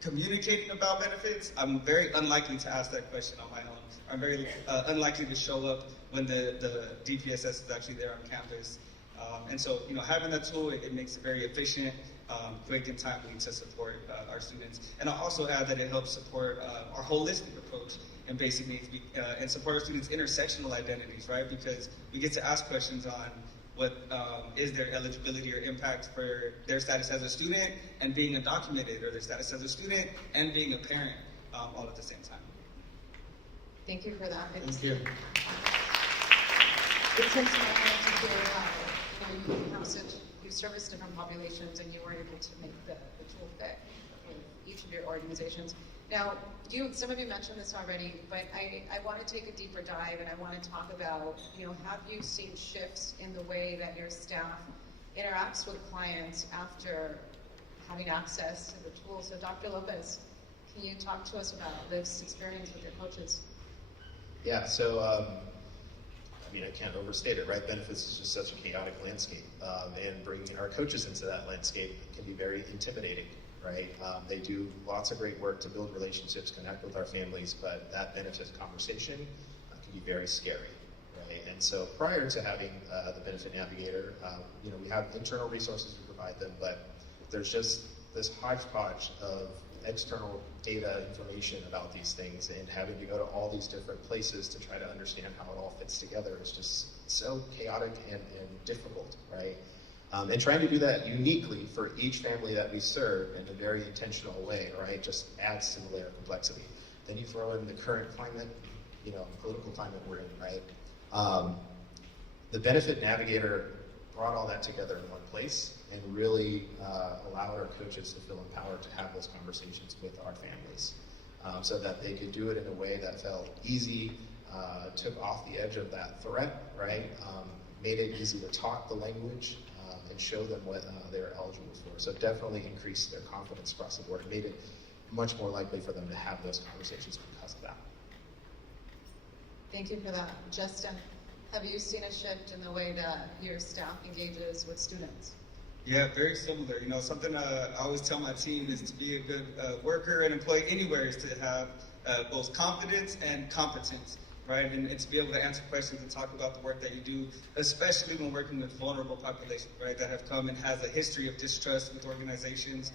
communicating about benefits, I'm very unlikely to ask that question on my own. I'm very unlikely to show up when the DPSS is actually there on campus. And so, having that tool, it makes it very efficient, quick and timely to support our students. And I'll also add that it helps support our holistic approach in basic needs and support our students' intersectional identities, right? Because we get to ask questions on what is their eligibility or impact for their status as a student and being undocumented, or their status as a student and being a parent all at the same time. Thank you for that. Thank you. It's inspiring to hear how you have you service different populations and you were able to make the tool fit with each of your organizations. Now, some of you mentioned this already, but I want to take a deeper dive and I want to talk about, have you seen shifts in the way that your staff interacts with clients after having access to the tool? So Dr. Lopez, can you talk to us about this experience with your coaches? Yeah, so I can't overstate it, right? Benefits is just such a chaotic landscape, and bringing our coaches into that landscape can be very intimidating. Right? They do lots of great work to build relationships, connect with our families, but that benefits conversation can be very scary, right? And so prior to having the Benefit Navigator, we have internal resources to provide them, but there's just this hodgepodge of external data information about these things, and having to go to all these different places to try to understand how it all fits together is just so chaotic and difficult, right? And trying to do that uniquely for each family that we serve in a very intentional way, right, just adds to the layer of complexity. Then you throw in the current climate, political climate we're in, right? The Benefit Navigator brought all that together in one place and really allowed our coaches to feel empowered to have those conversations with our families, so that they could do it in a way that felt easy, took off the edge of that threat, right? Made it easy to talk the language, and show them what they're eligible for. So definitely increased their confidence across the board. Made it much more likely for them to have those conversations because of that. Thank you for that. Justin, have you seen a shift in the way that your staff engages with students? Yeah, very similar. You know, something I always tell my team is to be a good worker and employee anywhere is to have both confidence and competence, right? And to be able to answer questions and talk about the work that you do, especially when working with vulnerable populations, right, that have come and has a history of distrust with organizations.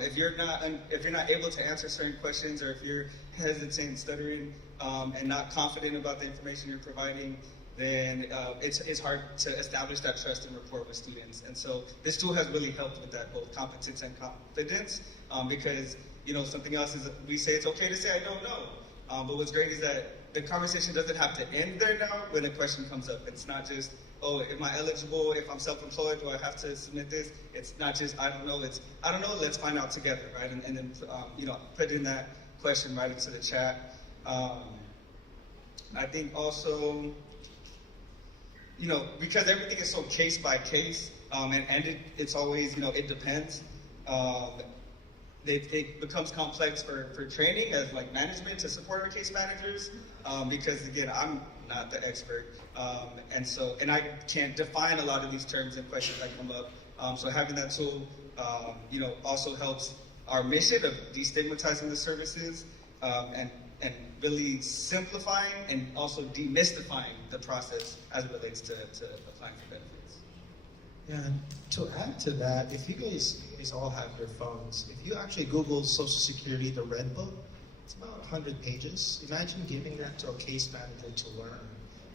If you're not able to answer certain questions, or if you're hesitant, stuttering, and not confident about the information you're providing, then it's hard to establish that trust and rapport with students. And so this tool has really helped with that, both competence and confidence, because, you know, something else is we say it's okay to say I don't know. But what's great is that the conversation doesn't have to end there now when a question comes up. It's not just, oh, am I eligible? If I'm self-employed, do I have to submit this? It's not just, I don't know, it's, I don't know, let's find out together, right? And then, you know, put in that question right into the chat. I think also, you know, because everything is so case by case, and it's always, you know, it depends. It becomes complex for training as like management to support our case managers, because again, I'm not the expert, and I can't define a lot of these terms and questions that come up. So having that tool, you know, also helps our mission of destigmatizing the services, and really simplifying and also demystifying the process as it relates to applying for benefits. Yeah, and to add to that, if you guys all have your phones, if you actually Google Social Security, the Red Book, it's about 100 pages. Imagine giving that to a case manager to learn.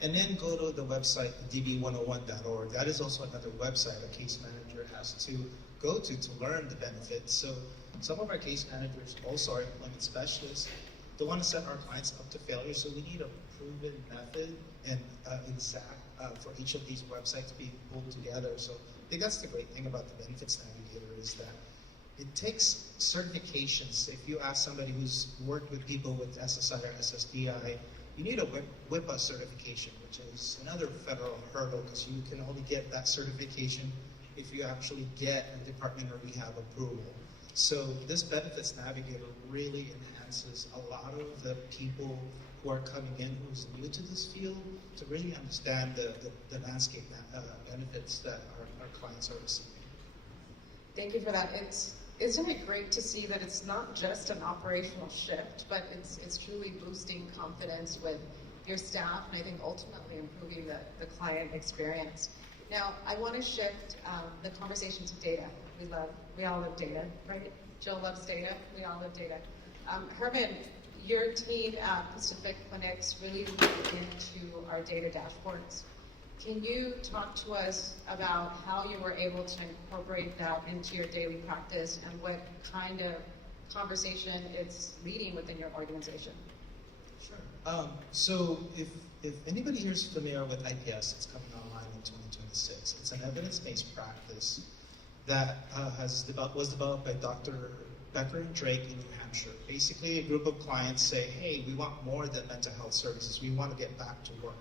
And then go to the website, db101.org. That is also another website a case manager has to go to learn the benefits. So some of our case managers, also our employment specialists, don't want to set our clients up to failure, so we need a proven method and exact for each of these websites to be pulled together. So I think that's the great thing about the Benefits Navigator is that it takes certifications. If you ask somebody who's worked with people with SSI or SSDI, you need a WIPA certification, which is another federal hurdle because you can only get that certification if you actually get a Department of Rehab approval. So this Benefits Navigator really enhances a lot of the people who are coming in who's new to this field to really understand the landscape benefits that our clients are receiving. Thank you for that. Isn't it great to see that it's not just an operational shift, but it's truly boosting confidence with your staff, and I think ultimately improving the client experience. Now, I want to shift the conversation to data. We all love data, right? Jill loves data. We all love data. Herman, your team at Pacific Clinics really looked into our data dashboards. Can you talk to us about how you were able to incorporate that into your daily practice and what kind of conversation it's leading within your organization? Sure. So if anybody here is familiar with IPS, it's coming online in 2026. It's an evidence-based practice that was developed by Dr. Becker and Drake in New Hampshire. Basically, a group of clients say, hey, we want more than mental health services. We want to get back to work.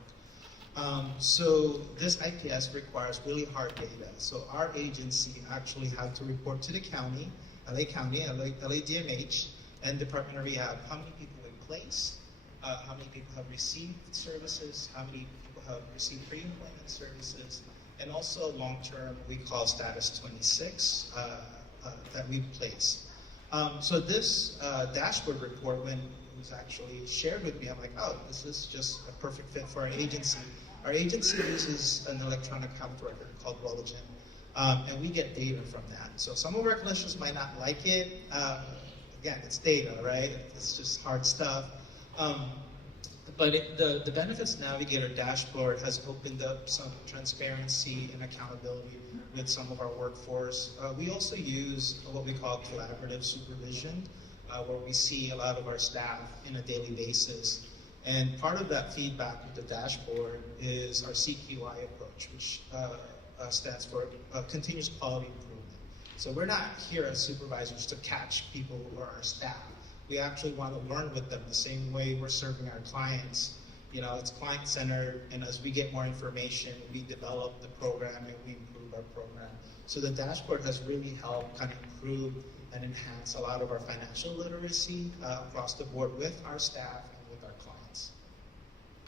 So this IPS requires really hard data. So our agency actually had to report to the county, LA DMH, and Department of Rehab, how many people in place, how many people have received services, how many people have received pre-employment services, and also long-term, we call status 26, that we place. So this dashboard report, when it was actually shared with me, I'm like, oh, this is just a perfect fit for our agency. Our agency uses an electronic health record called Religion, and we get data from that. So some of our clinicians might not like it. Again, it's data, right? It's just hard stuff. But the Benefits Navigator dashboard has opened up some transparency and accountability with some of our workforce. We also use what we call collaborative supervision, where we see a lot of our staff on a daily basis. And part of that feedback with the dashboard is our CQI approach, which stands for continuous quality improvement. So we're not here as supervisors to catch people or our staff. We actually want to learn with them the same way we're serving our clients. You know, it's client-centered, and as we get more information, we develop the program and we improve our program. So the dashboard has really helped kind of improve and enhance a lot of our financial literacy across the board with our staff and with our clients.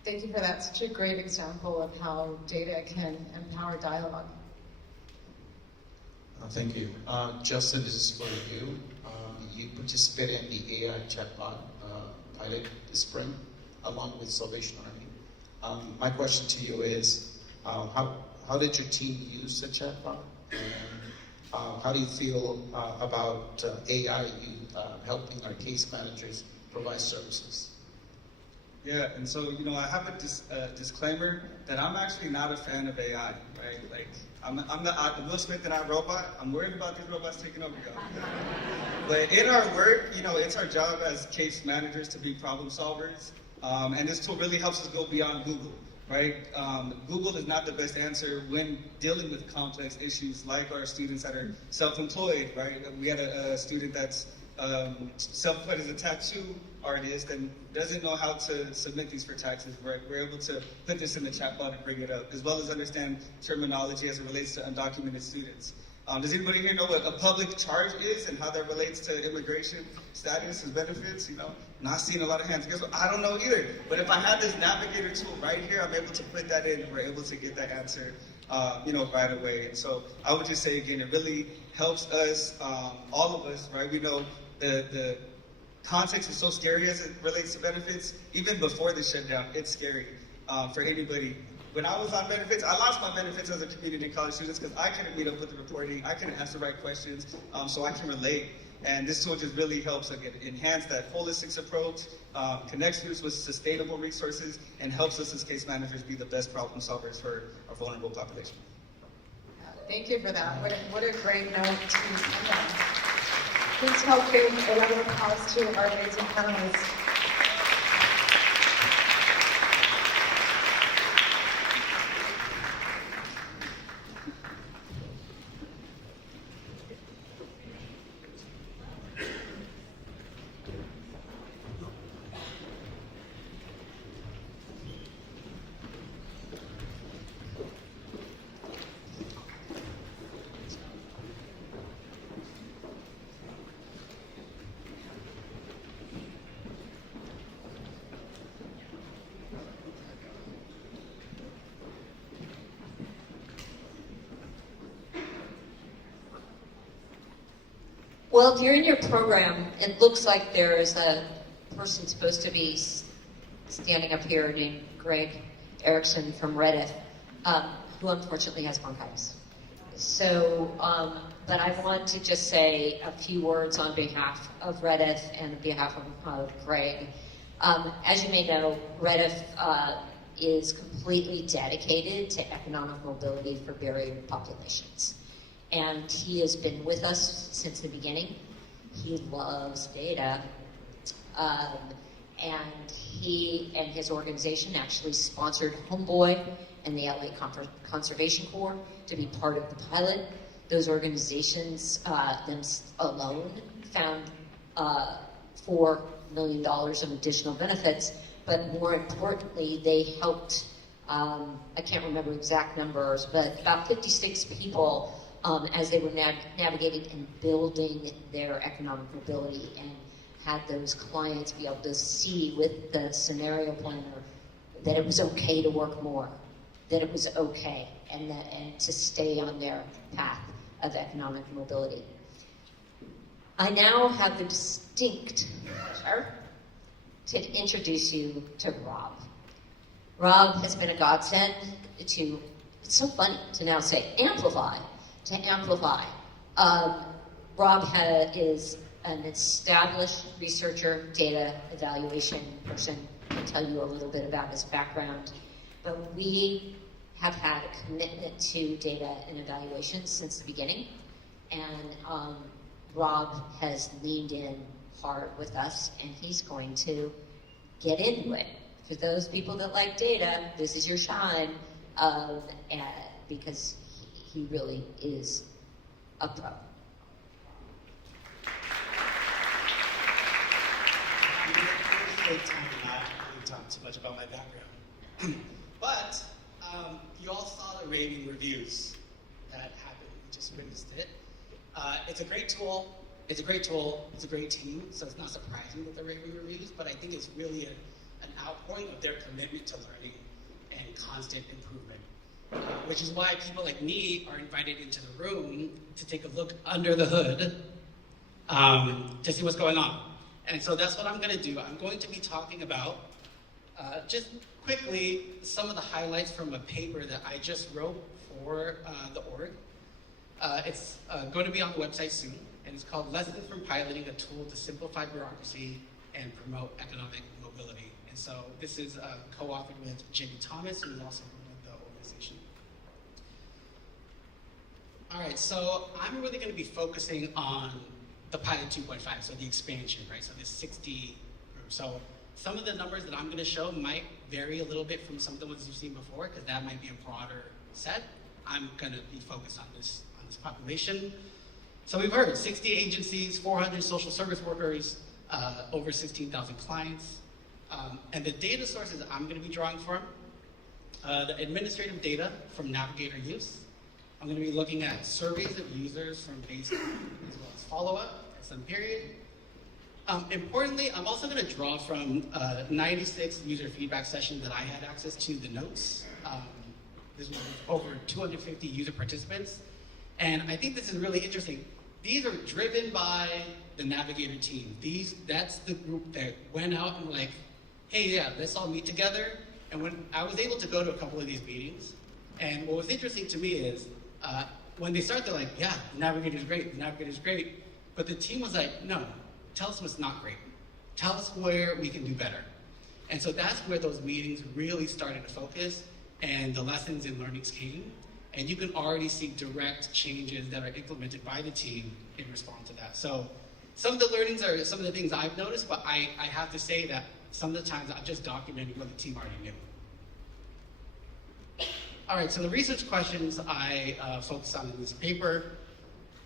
Thank you for that. Such a great example of how data can empower dialogue. Thank you. Justin, this is for you. You participated in the AI chatbot pilot this spring, along with Salvation Army. My question to you is, how did your team use the chatbot? And how do you feel about AI helping our case managers provide services? Yeah, and so, I have a disclaimer that I'm actually not a fan of AI, right? Like, I'm the Will Smith and I robot. I'm worried about these robots taking over, y'all. But in our work, it's our job as case managers to be problem solvers. And this tool really helps us go beyond Google, right? Google is not the best answer when dealing with complex issues like our students that are self-employed, right? We had a student that's self-employed as a tattoo artist and doesn't know how to submit these for taxes, right? We're able to put this in the chatbot and bring it up, as well as understand terminology as it relates to undocumented students. Does anybody here know what a public charge is and how that relates to immigration status and benefits? Not seeing a lot of hands. Guess what? I don't know either. But if I had this navigator tool right here, I'm able to put that in and we're able to get that answer, right away. And so I would just say again, it really helps us, all of us, right? We know the context is so scary as it relates to benefits. Even before the shutdown, it's scary for anybody. When I was on benefits, I lost my benefits as a community college student because I couldn't meet up with the reporting, I couldn't ask the right questions, so I can relate. And this tool just really helps enhance that holistic approach, connects us with sustainable resources, and helps us as case managers be the best problem solvers for our vulnerable population. Thank you for that. What a great note to end on. Please help give a round of applause to our amazing panelists. Well, during your program, it looks like there is a person supposed to be standing up here named Greg Erickson from Reddit, who unfortunately has bronchitis. So, but I want to just say a few words on behalf of Reddit and on behalf of Greg. As you may know, Reddit is completely dedicated to economic mobility for barrier populations. And he has been with us since the beginning. He loves data. And he and his organization actually sponsored Homeboy and the LA Conservation Corps to be part of the pilot. Those organizations them alone found $4 million of additional benefits, but more importantly, they helped, I can't remember exact numbers, but about 56 people as they were navigating and building their economic mobility, and had those clients be able to see with the scenario planner that it was okay to work more, that it was okay, and to stay on their path of economic mobility. I now have the distinct pleasure to introduce you to Rob. Rob has been a godsend to, it's so funny to now say Amplifi, to Amplify. Rob is an established researcher, data evaluation person. I'll tell you a little bit about his background. But we have had a commitment to data and evaluation since the beginning. And Rob has leaned in hard with us, and he's going to get into it. For those people that like data, this is your shine, because he really is a pro. Great time to not really talk too much about my background. But you all saw the rating reviews that happened. We just witnessed it. It's a great tool. It's a great tool. It's a great team. So it's not surprising that they're rating reviews, but I think it's really an outpouring of their commitment to learning and constant improvement. which is why people like me are invited into the room to take a look under the hood to see what's going on. And so that's what I'm going to do. I'm going to be talking about, just quickly, some of the highlights from a paper that I just wrote for the org. It's going to be on the website soon, and it's called Lessons from Piloting a Tool to Simplify Bureaucracy and Promote Economic Mobility. And so this is co-authored with Jamie Thomas, who is also from the organization. All right, so I'm really going to be focusing on the pilot 2.5, so the expansion, right? So this 60 group. So some of the numbers that I'm going to show might vary a little bit from some of the ones you've seen before, because that might be a broader set. I'm going to be focused on this population. So we've heard 60 agencies, 400 social service workers, over 16,000 clients. And the data sources I'm going to be drawing from, the administrative data from Navigator use. I'm going to be looking at surveys of users from baseline as well as follow-up at some period. Importantly, I'm also going to draw from 96 user feedback sessions that I had access to, the notes. This was over 250 user participants. And I think this is really interesting. These are driven by the Navigator team. That's the group that went out and were like, hey, yeah, let's all meet together. And when I was able to go to a couple of these meetings, and what was interesting to me is, when they start, they're like, yeah, Navigator's great, Navigator's great. But the team was like, no, tell us what's not great. Tell us where we can do better. And so that's where those meetings really started to focus, and the lessons and learnings came. And you can already see direct changes that are implemented by the team in response to that. So some of the learnings are some of the things I've noticed, but I have to say that some of the times I'm just documenting what the team already knew. All right, so the research questions I focus on in this paper: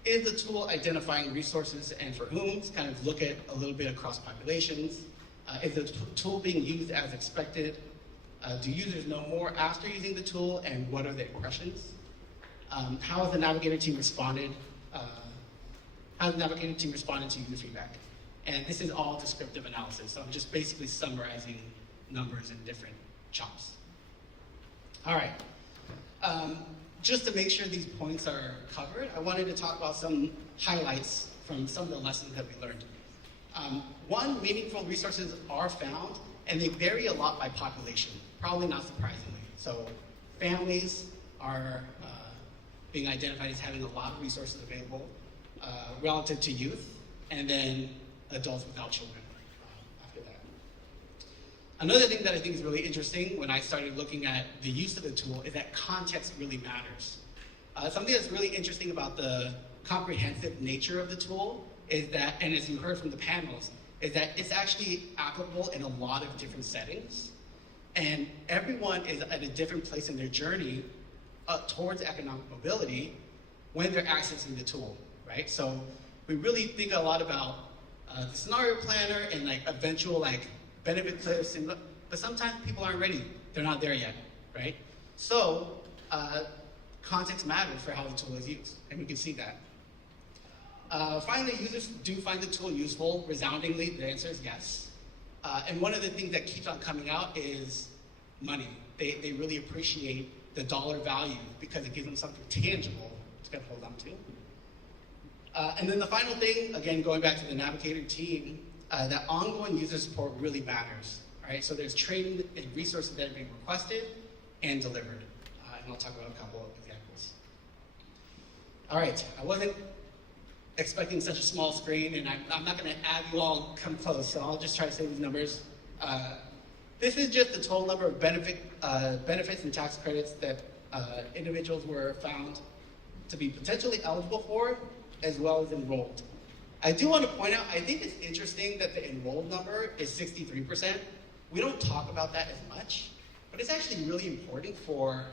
is the tool identifying resources and for whom? To kind of look at a little bit across populations. Is the tool being used as expected? Do users know more after using the tool, and what are their impressions? How has the Navigator team responded? How has the Navigator team responded to user feedback? And this is all descriptive analysis, so I'm just basically summarizing numbers in different chunks. All right. Just to make sure these points are covered, I wanted to talk about some highlights from some of the lessons that we learned. One, meaningful resources are found, and they vary a lot by population, probably not surprisingly. So families are being identified as having a lot of resources available relative to youth, and then adults without children after that. Another thing that I think is really interesting when I started looking at the use of the tool is that context really matters. Something that's really interesting about the comprehensive nature of the tool is that, and as you heard from the panels, is that it's actually applicable in a lot of different settings. And everyone is at a different place in their journey towards economic mobility when they're accessing the tool, right? So we really think a lot about the scenario planner and like eventual like benefit cliffs, but sometimes people aren't ready. They're not there yet, right? So context matters for how the tool is used, and we can see that. Finally, users do find the tool useful. Resoundingly, the answer is yes. And one of the things that keeps on coming out is money. They really appreciate the dollar value because it gives them something tangible to hold on to. And then the final thing, again, going back to the Navigator team, that ongoing user support really matters, right? So there's training and resources that are being requested and delivered. And I'll talk about a couple of examples. All right, I wasn't expecting such a small screen, and I'm not going to have you all come close, so I'll just try to say these numbers. This is just the total number of benefits and tax credits that individuals were found to be potentially eligible for, as well as enrolled. I do want to point out, I think it's interesting that the enrolled number is 63%. We don't talk about that as much, but it's actually really important for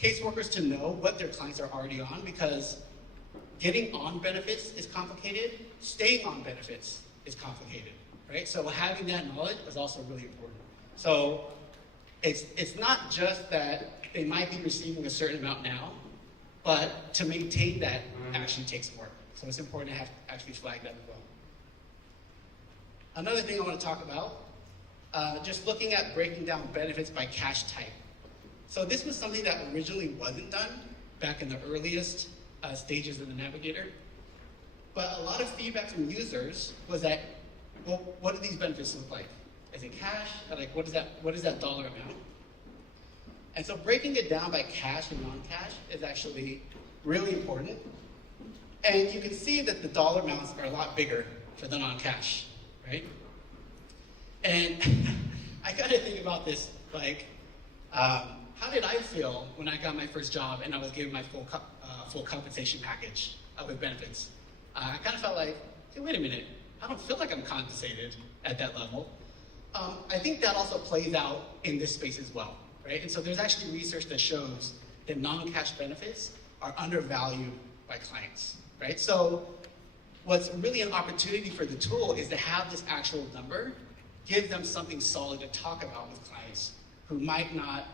caseworkers to know what their clients are already on, because getting on benefits is complicated, staying on benefits is complicated, right? So having that knowledge is also really important. So it's not just that they might be receiving a certain amount now, but to maintain that actually takes work. So it's important to have actually flag that as well. Another thing I want to talk about, just looking at breaking down benefits by cash type. So this was something that originally wasn't done back in the earliest stages of the Navigator. But a lot of feedback from users was that, well, what do these benefits look like? Is it cash? Like, what is that dollar amount? And so breaking it down by cash and non-cash is actually really important. And you can see that the dollar amounts are a lot bigger for the non-cash, right? And I kind of think about this like, how did I feel when I got my first job and I was given my full compensation package with benefits? I kind of felt like, hey, wait a minute, I don't feel like I'm compensated at that level. I think that also plays out in this space as well, right? And so there's actually research that shows that non-cash benefits are undervalued by clients, right? So what's really an opportunity for the tool is to have this actual number, give them something solid to talk about with clients who might not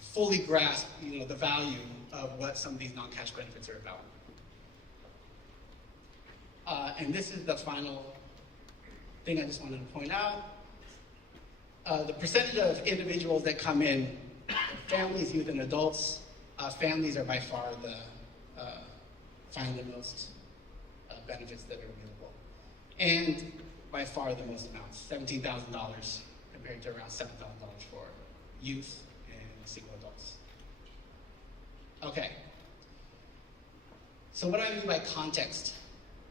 fully grasp, the value of what some of these non-cash benefits are about. And this is the final thing I just wanted to point out. The percentage of individuals that come in, families, youth, and adults, families are by far find the most benefits that are available. And by far the most amounts, $17,000 compared to around $7,000 for youth and single adults. Okay. So what do I mean by context?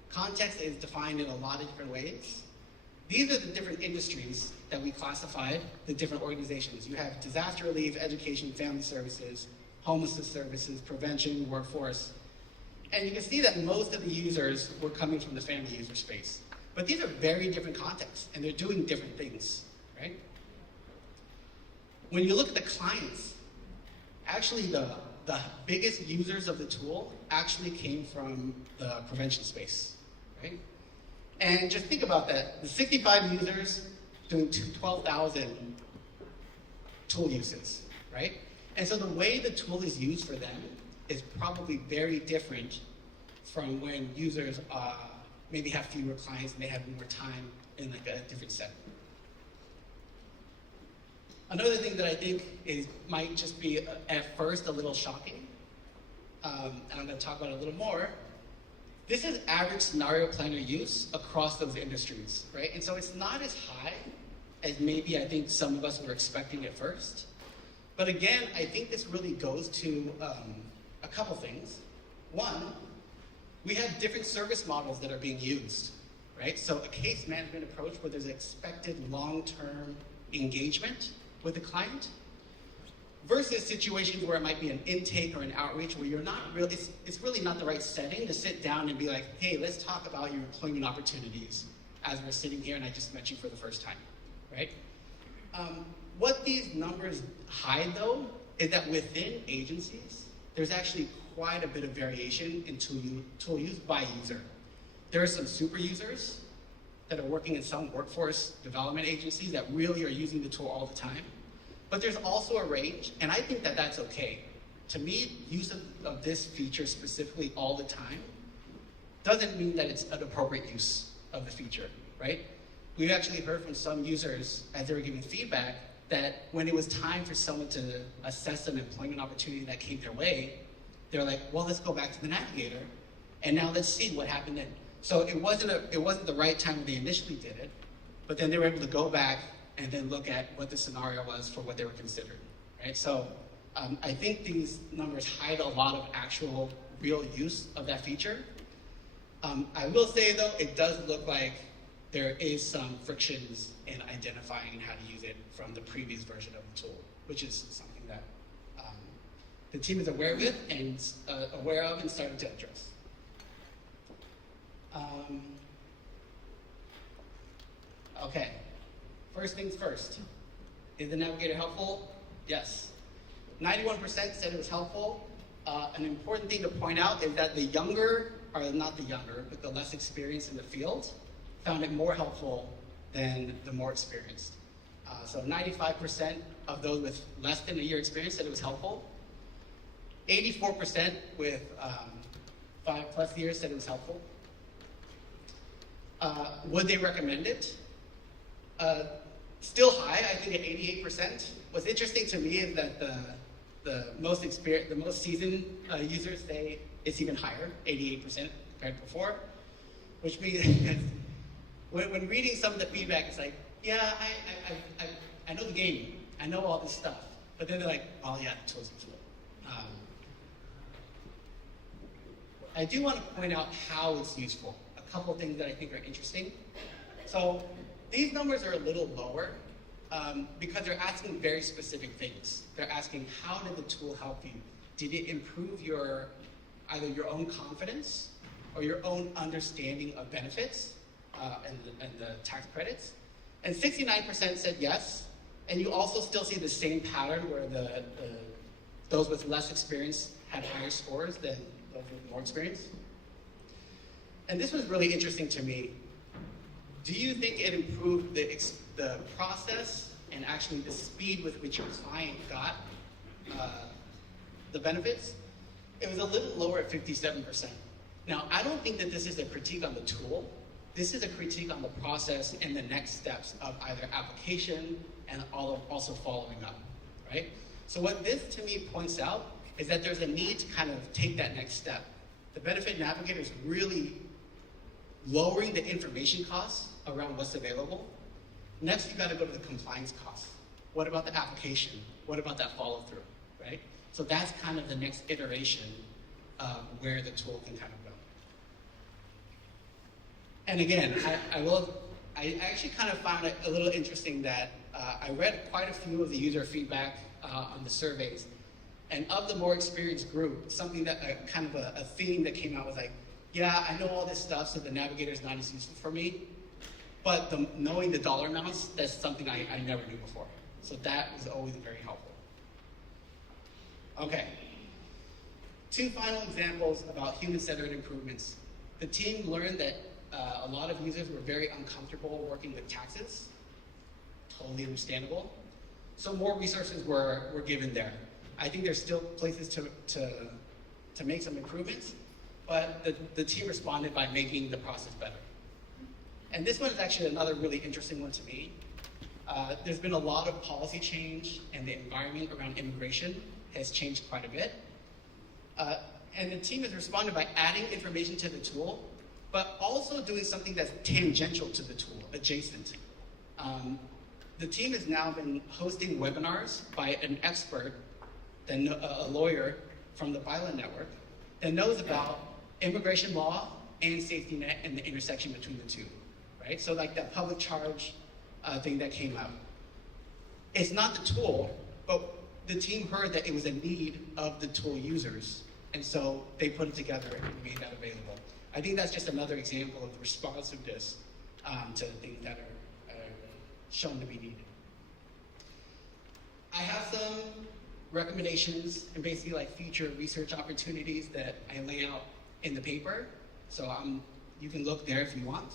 Context is defined in a lot of different ways. These are the different industries that we classified, the different organizations. You have disaster relief, education, family services, homelessness services, prevention, workforce. And you can see that most of the users were coming from the family user space. But these are very different contexts, and they're doing different things, right? When you look at the clients, actually the biggest users of the tool actually came from the prevention space, right? And just think about that. The 65 users doing 12,000 tool uses, right? And so the way the tool is used for them is probably very different from when users maybe have fewer clients and they have more time in like a different setting. Another thing that I think might just be at first a little shocking, and I'm going to talk about it a little more. This is average scenario planner use across those industries, right? And so it's not as high as maybe I think some of us were expecting at first. But again, I think this really goes to a couple things. One, we have different service models that are being used, right? So a case management approach where there's expected long-term engagement with the client versus situations where it might be an intake or an outreach where you're not really, it's really not the right setting to sit down and be like, hey, let's talk about your employment opportunities as we're sitting here and I just met you for the first time, right? What these numbers hide though is that within agencies, there's actually quite a bit of variation in tool use by user. There are some super users that are working in some workforce development agencies that really are using the tool all the time. But there's also a range, and I think that that's okay. To me, use of this feature specifically all the time doesn't mean that it's an appropriate use of the feature, right? We've actually heard from some users as they were giving feedback that when it was time for someone to assess an employment opportunity that came their way, they're like, well, let's go back to the Navigator, and now let's see what happened then. So it wasn't the right time when they initially did it, but then they were able to go back and then look at what the scenario was for what they were considering, right? So I think these numbers hide a lot of actual real use of that feature. I will say though, it does look like there is some frictions in identifying how to use it from the previous version of the tool, which is something that the team is aware of and starting to address. Okay, first things first. Is the Navigator helpful? Yes. 91% said it was helpful. An important thing to point out is that the younger, or not the younger, but the less experienced in the field, found it more helpful than the more experienced. So 95% of those with less than a year experience said it was helpful. 84% with 5+ years said it was helpful. Would they recommend it? still high, I think at 88%. What's interesting to me is that the most seasoned users say it's even higher, 88% compared to before, which means when reading some of the feedback, it's like, yeah, I know the game, I know all this stuff, but then they're like, oh yeah, the tool's a tool. I do want to point out how it's useful. A couple of things that I think are interesting. So these numbers are a little lower because they're asking very specific things. They're asking, how did the tool help you? Did it improve either your own confidence or your own understanding of benefits and the tax credits? And 69% said yes. And you also still see the same pattern where those with less experience had higher scores than those with more experience. And this was really interesting to me. Do you think it improved the process and actually the speed with which your client got the benefits? It was a little lower at 57%. Now, I don't think that this is a critique on the tool. This is a critique on the process and the next steps of either application and also following up, right? So what this to me points out is that there's a need to kind of take that next step. The Benefit Navigator is really lowering the information costs around what's available. Next, you got to go to the compliance costs. What about the application? What about that follow through, right? So that's kind of the next iteration of where the tool can kind of go. And again, I actually kind of found it a little interesting that I read quite a few of the user feedback on the surveys. And of the more experienced group, something that kind of a theme that came out was like, yeah, I know all this stuff, so the navigator is not as useful for me. But knowing the dollar amounts, that's something I never knew before. So that was always very helpful. Okay. 2 final examples about human-centered improvements. The team learned that a lot of users were very uncomfortable working with taxes. Totally understandable. So more resources were given there. I think there's still places to make some improvements, but the team responded by making the process better. And this one is actually another really interesting one to me. There's been a lot of policy change, and the environment around immigration has changed quite a bit. And the team has responded by adding information to the tool, but also doing something that's tangential to the tool, adjacent. The team has now been hosting webinars by an expert, a lawyer from the Violent Network, that knows about immigration law and safety net and the intersection between the two, right? So like that public charge thing that came out. It's not the tool, but the team heard that it was a need of the tool users, and so they put it together and made that available. I think that's just another example of responsiveness to things that are shown to be needed. I have some recommendations and basically like future research opportunities that I lay out in the paper. So you can look there if you want.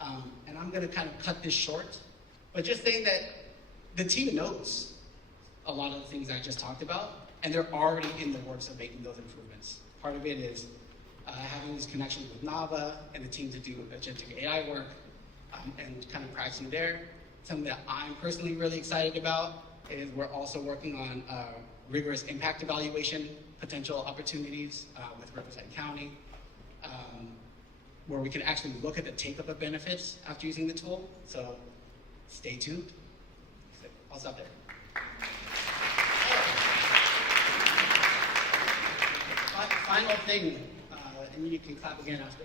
And I'm gonna kind of cut this short, but just saying that the team knows a lot of the things I just talked about, and they're already in the works of making those improvements. Part of it is having these connections with NAVA and the team to do agentic AI work and kind of practicing there. Something that I'm personally really excited about is we're also working on rigorous impact evaluation potential opportunities with Riverside County, where we can actually look at the take-up of benefits after using the tool. So stay tuned. I'll stop there. Final thing, and you can clap again after.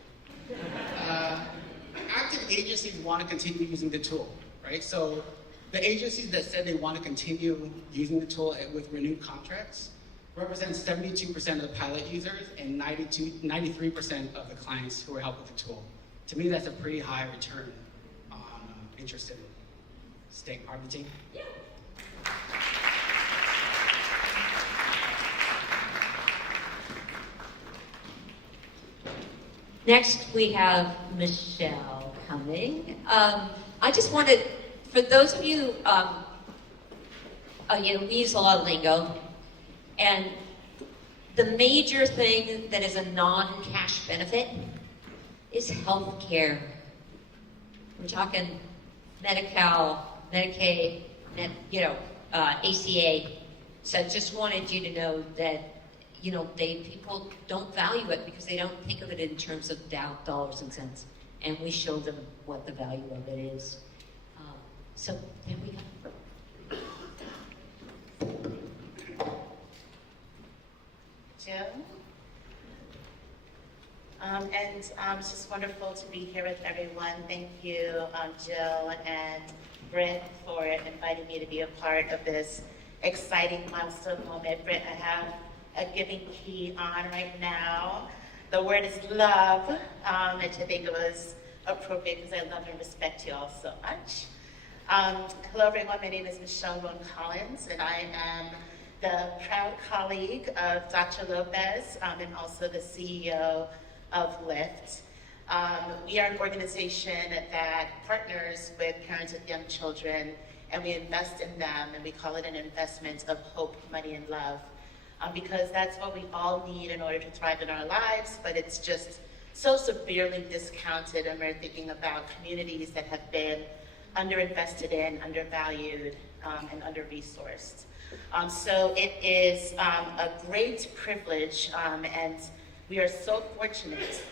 Active agencies want to continue using the tool, right? So the agencies that said they want to continue using the tool with renewed contracts represent 72% of the pilot users and 93% of the clients who are helped with the tool. To me, that's a pretty high return on interest in staying part of the team. Yeah. Next, we have Michelle coming. I just wanted, for those of you, we use a lot of lingo, and the major thing that is a non-cash benefit is health care. We're talking Medi-Cal, Medicaid, ACA. So just wanted you to know that, people don't value it because they don't think of it in terms of dollars and cents. And we show them what the value of it is. So there we go. Jill. It's just wonderful to be here with everyone. Thank you, Jill and Britt, for inviting me to be a part of this exciting milestone moment. Britt, I have a giving key on right now. The word is love, which I think it was appropriate because I love and respect you all so much. Hello, everyone. My name is Michelle Roan Collins, and I am the proud colleague of Dr. Lopez and also the CEO of Lyft. We are an organization that partners with parents with young children, and we invest in them, and we call it an investment of hope, money, and love, because that's what we all need in order to thrive in our lives, but it's just so severely discounted, and we're thinking about communities that have been underinvested in, undervalued, and under-resourced. So it is a great privilege, and we are so fortunate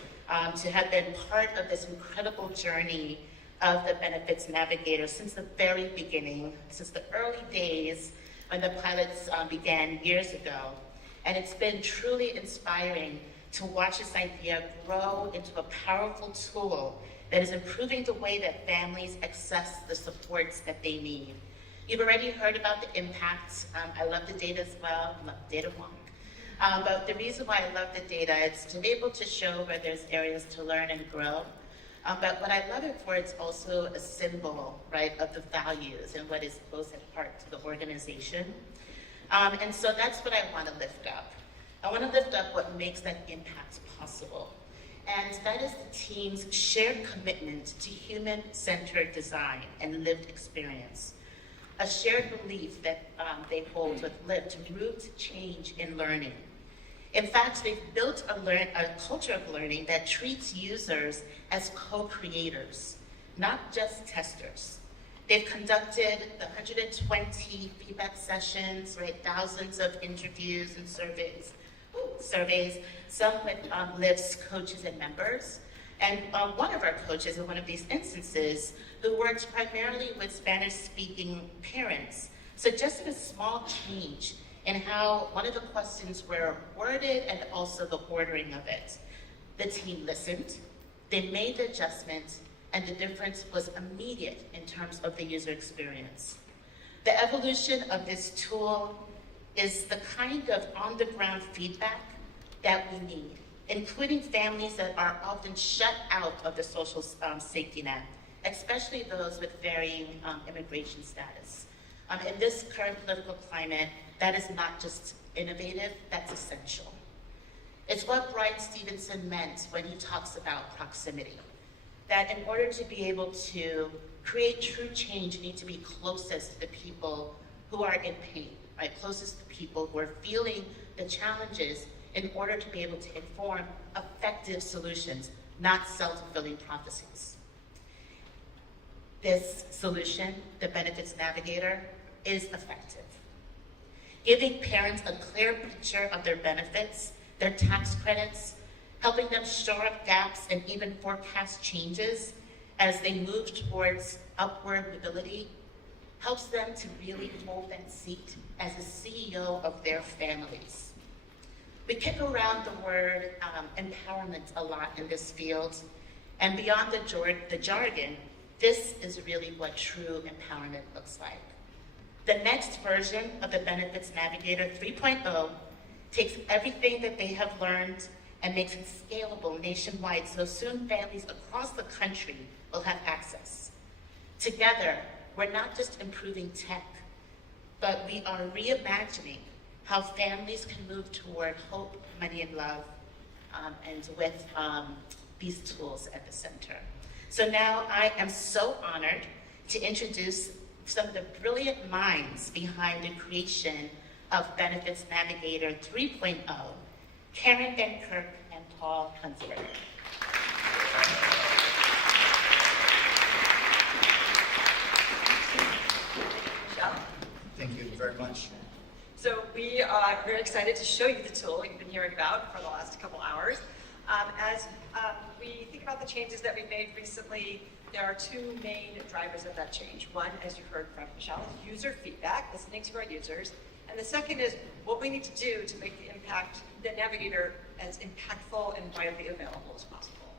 to have been part of this incredible journey of the Benefits Navigator since the very beginning, since the early days when the pilots began years ago. And it's been truly inspiring to watch this idea grow into a powerful tool that is improving the way that families access the supports that they need. You've already heard about the impacts. I love the data as well. I love data wonk. But the reason why I love the data is to be able to show where there's areas to learn and grow. But what I love it for, it's also a symbol, right, of the values and what is close at heart to the organization. And so that's what I want to lift up. I want to lift up what makes that impact possible. And that is the team's shared commitment to human-centered design and lived experience. A shared belief that they hold with Lyft to root change in learning. In fact, they've built a culture of learning that treats users as co-creators, not just testers. They've conducted the 120 feedback sessions, right, thousands of interviews and surveys, some with Lyft's coaches and members. And one of our coaches in one of these instances, who works primarily with Spanish-speaking parents, suggested a small change in how one of the questions were worded and also the ordering of it. The team listened, they made the adjustments, and the difference was immediate in terms of the user experience. The evolution of this tool is the kind of on-the-ground feedback that we need, including families that are often shut out of the social safety net, especially those with varying immigration status. In this current political climate, that is not just innovative, that's essential. It's what Brian Stevenson meant when he talks about proximity, that in order to be able to create true change, you need to be closest to the people who are in pain, right? Closest to people who are feeling the challenges in order to be able to inform effective solutions, not self-fulfilling prophecies. This solution, the Benefits Navigator, is effective. Giving parents a clear picture of their benefits, their tax credits, helping them shore up gaps and even forecast changes as they move towards upward mobility, helps them to really hold that seat as a CEO of their families. We kick around the word empowerment a lot in this field, and beyond the jargon, this is really what true empowerment looks like. The next version of the Benefits Navigator 3.0 takes everything that they have learned and makes it scalable nationwide, so soon families across the country will have access. Together, we're not just improving tech, but we are reimagining how families can move toward hope, money, and love, and with these tools at the center. So now I am so honored to introduce some of the brilliant minds behind the creation of Benefits Navigator 3.0, Karen Van Kirk and Paul Hunsberger. we are very excited to show you the tool you've been hearing about for the last couple hours. As we think about the changes that we've made recently, there are two main drivers of that change. One, as you heard from Michelle, is user feedback, listening to our users. And the second is what we need to do to make the Navigator as impactful and widely available as possible.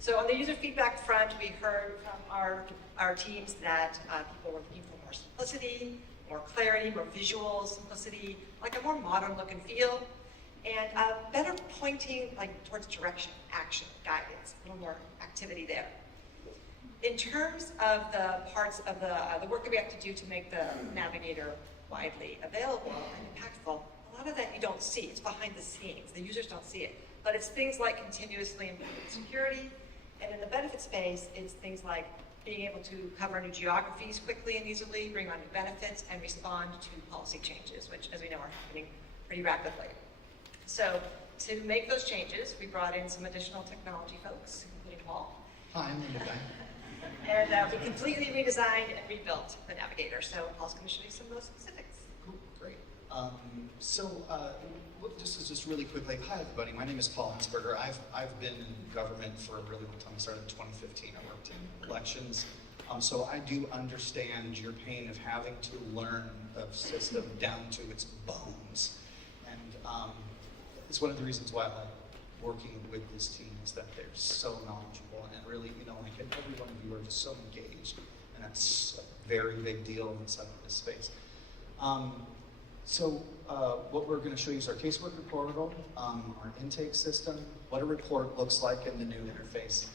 So on the user feedback front, we heard from our teams that people were looking for more simplicity, more clarity, more visual simplicity, like a more modern look and feel, and better pointing towards direction, action, guidance, a little more activity there. In terms of the parts of the work that we have to do to make the Navigator widely available and impactful, a lot of that you don't see. It's behind the scenes. The users don't see it. But it's things like continuously improving security, and in the benefit space, it's things like being able to cover new geographies quickly and easily, bring on new benefits, and respond to policy changes, which, as we know, are happening pretty rapidly. So to make those changes, we brought in some additional technology folks, including Paul. Hi, I'm Linda. And we completely redesigned and rebuilt the Navigator. So Paul's going to show you some of those specifics. Cool, great. This is just really quickly. Hi, everybody. My name is Paul Hensberger. I've been in government for a really long time. I started in 2015. I worked in elections. So I do understand your pain of having to learn a system down to its bones. And it's one of the reasons why I like working with this team is that they're so knowledgeable and really, every one of you are just so engaged, and that's a very big deal inside of this space. What we're going to show you is our caseworker portal, our intake system, what a report looks like in the new interface,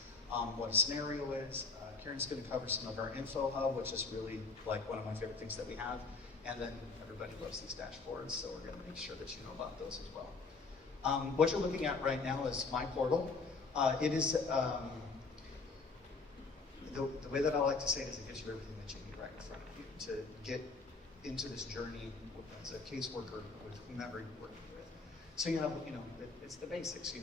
what a scenario is. Karen's going to cover some of our info hub, which is really like one of my favorite things that we have, and then everybody loves these dashboards, so we're going to make sure that you know about those as well. What you're looking at right now is my portal. It is, the way that I like to say it is it gives you everything that you need right in front of you to get into this journey as a caseworker with whomever you're working with. So you have, it's the basics,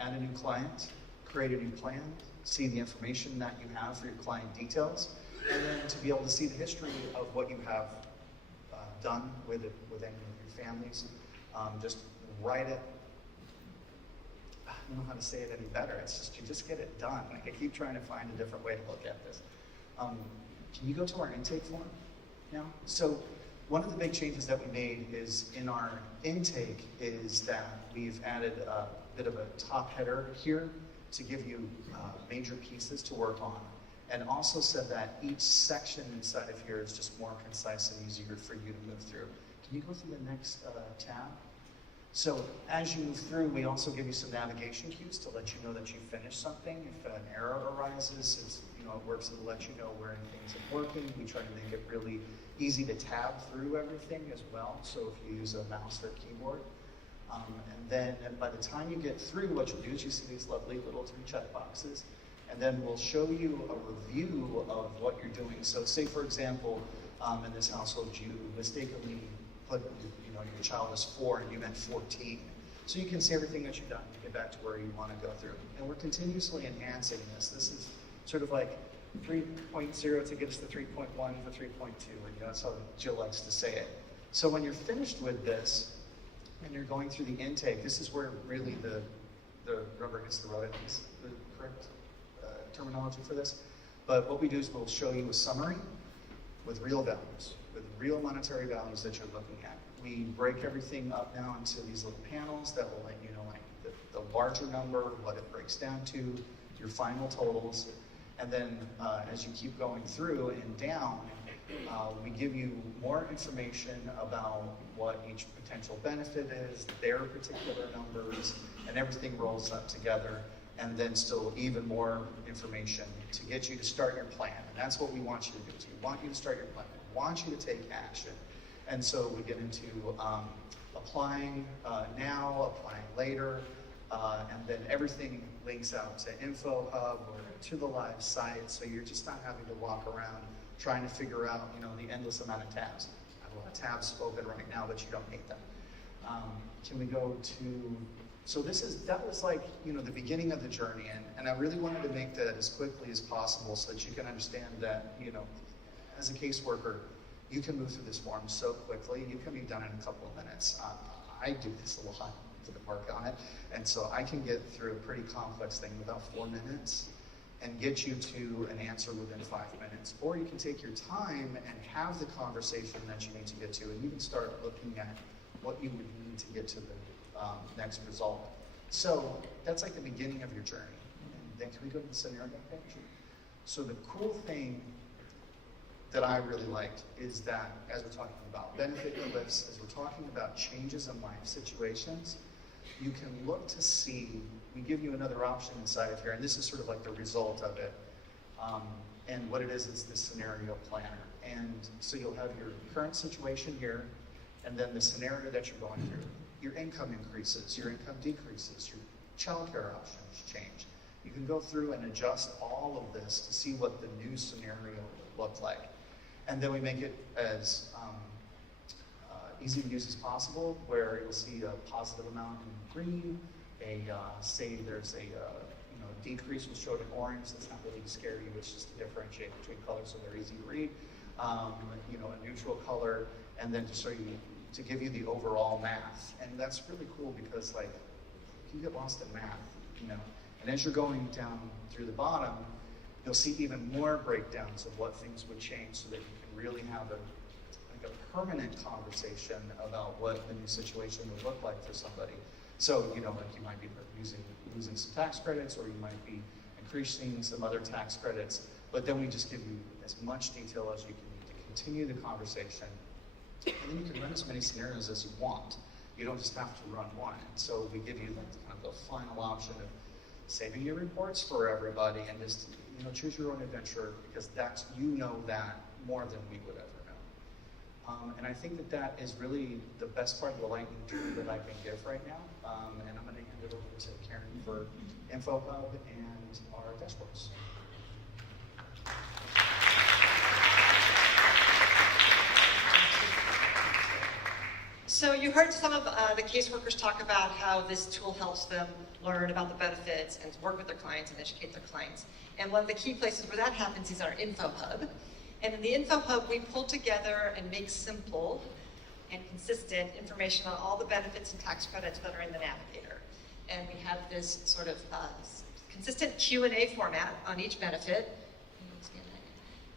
add a new client, create a new plan, see the information that you have for your client details, and then to be able to see the history of what you have done with any of your families. Just write it. I don't know how to say it any better. It's just, you just get it done. I keep trying to find a different way to look at this. Can you go to our intake form now? So one of the big changes that we made is in our intake is that we've added a bit of a top header here to give you major pieces to work on, and also said that each section inside of here is just more concise and easier for you to move through. Can you go through the next tab? So as you move through, we also give you some navigation cues to let you know that you finished something. If an error arises, it works to let you know where things are working. We try to make it really easy to tab through everything as well. So if you use a mouse or keyboard. And then by the time you get through, what you'll do is you see these lovely little 3 check boxes. And then we'll show you a review of what you're doing. So say, for example, in this household, you mistakenly put, your child is 4 and you meant 14. So you can see everything that you've done to get back to where you want to go through. And we're continuously enhancing this. This is sort of like 3.0 to get us to 3.1 to 3.2. And that's how Jill likes to say it. So when you're finished with this, and you're going through the intake, this is where really the rubber hits the road. Is the correct terminology for this. But what we do is we'll show you a summary with real values, with real monetary values that you're looking at. We break everything up now into these little panels that will let you know the larger number, what it breaks down to, your final totals, and then as you keep going through and down, we give you more information about what each potential benefit is, their particular numbers, and everything rolls up together, and then still even more information to get you to start your plan. And that's what we want you to do. We want you to start your plan. We want you to take action. And so we get into applying now, applying later, and then everything links out to Info Hub or to the live site, so you're just not having to walk around trying to figure out, the endless amount of tabs. I have a lot of tabs open right now, but you don't hate them. Can we go to, so that was like, the beginning of the journey, and I really wanted to make that as quickly as possible so that you can understand that, as a caseworker, You can move through this form so quickly. You can be done in a couple of minutes. I do this a lot to work on it, and so I can get through a pretty complex thing in about 4 minutes and get you to an answer within 5 minutes. Or you can take your time and have the conversation that you need to get to, and you can start looking at what you would need to get to the next result. So that's like the beginning of your journey. And then can we go to the scenario page? So the cool thing that I really liked is that as we're talking about benefit lists, as we're talking about changes in life situations, you can look to see, we give you another option inside of here, and this is sort of like the result of it. And what it is this scenario planner. And so you'll have your current situation here, and then the scenario that you're going through. Your income increases, your income decreases, your childcare options change. You can go through and adjust all of this to see what the new scenario will look like. And then we make it as easy to use as possible, where you'll see a positive amount in green, say there's a decrease was showed in orange. That's not really to scare you, it's just to differentiate between colors so they're easy to read. A neutral color, and then to give you the overall math. And that's really cool because like you get lost in math, and as you're going down through the bottom, you'll see even more breakdowns of what things would change so that you can really have a permanent conversation about what the new situation would look like for somebody. So, like you might be losing some tax credits, or you might be increasing some other tax credits, but then we just give you as much detail as you can need to continue the conversation. And then you can run as many scenarios as you want. You don't just have to run one. So we give you kind of the final option of saving your reports for everybody and just choose your own adventure, because that's that more than we would ever know. And I think that is really the best part of the lightning tool that I can give right now. And I'm going to hand it over to Karen for InfoHub and our dashboards. So you heard some of the caseworkers talk about how this tool helps them learn about the benefits and work with their clients and educate their clients. And one of the key places where that happens is our InfoHub. And in the InfoHub, we pull together and make simple and consistent information on all the benefits and tax credits that are in the Navigator. And we have this sort of consistent Q&A format on each benefit.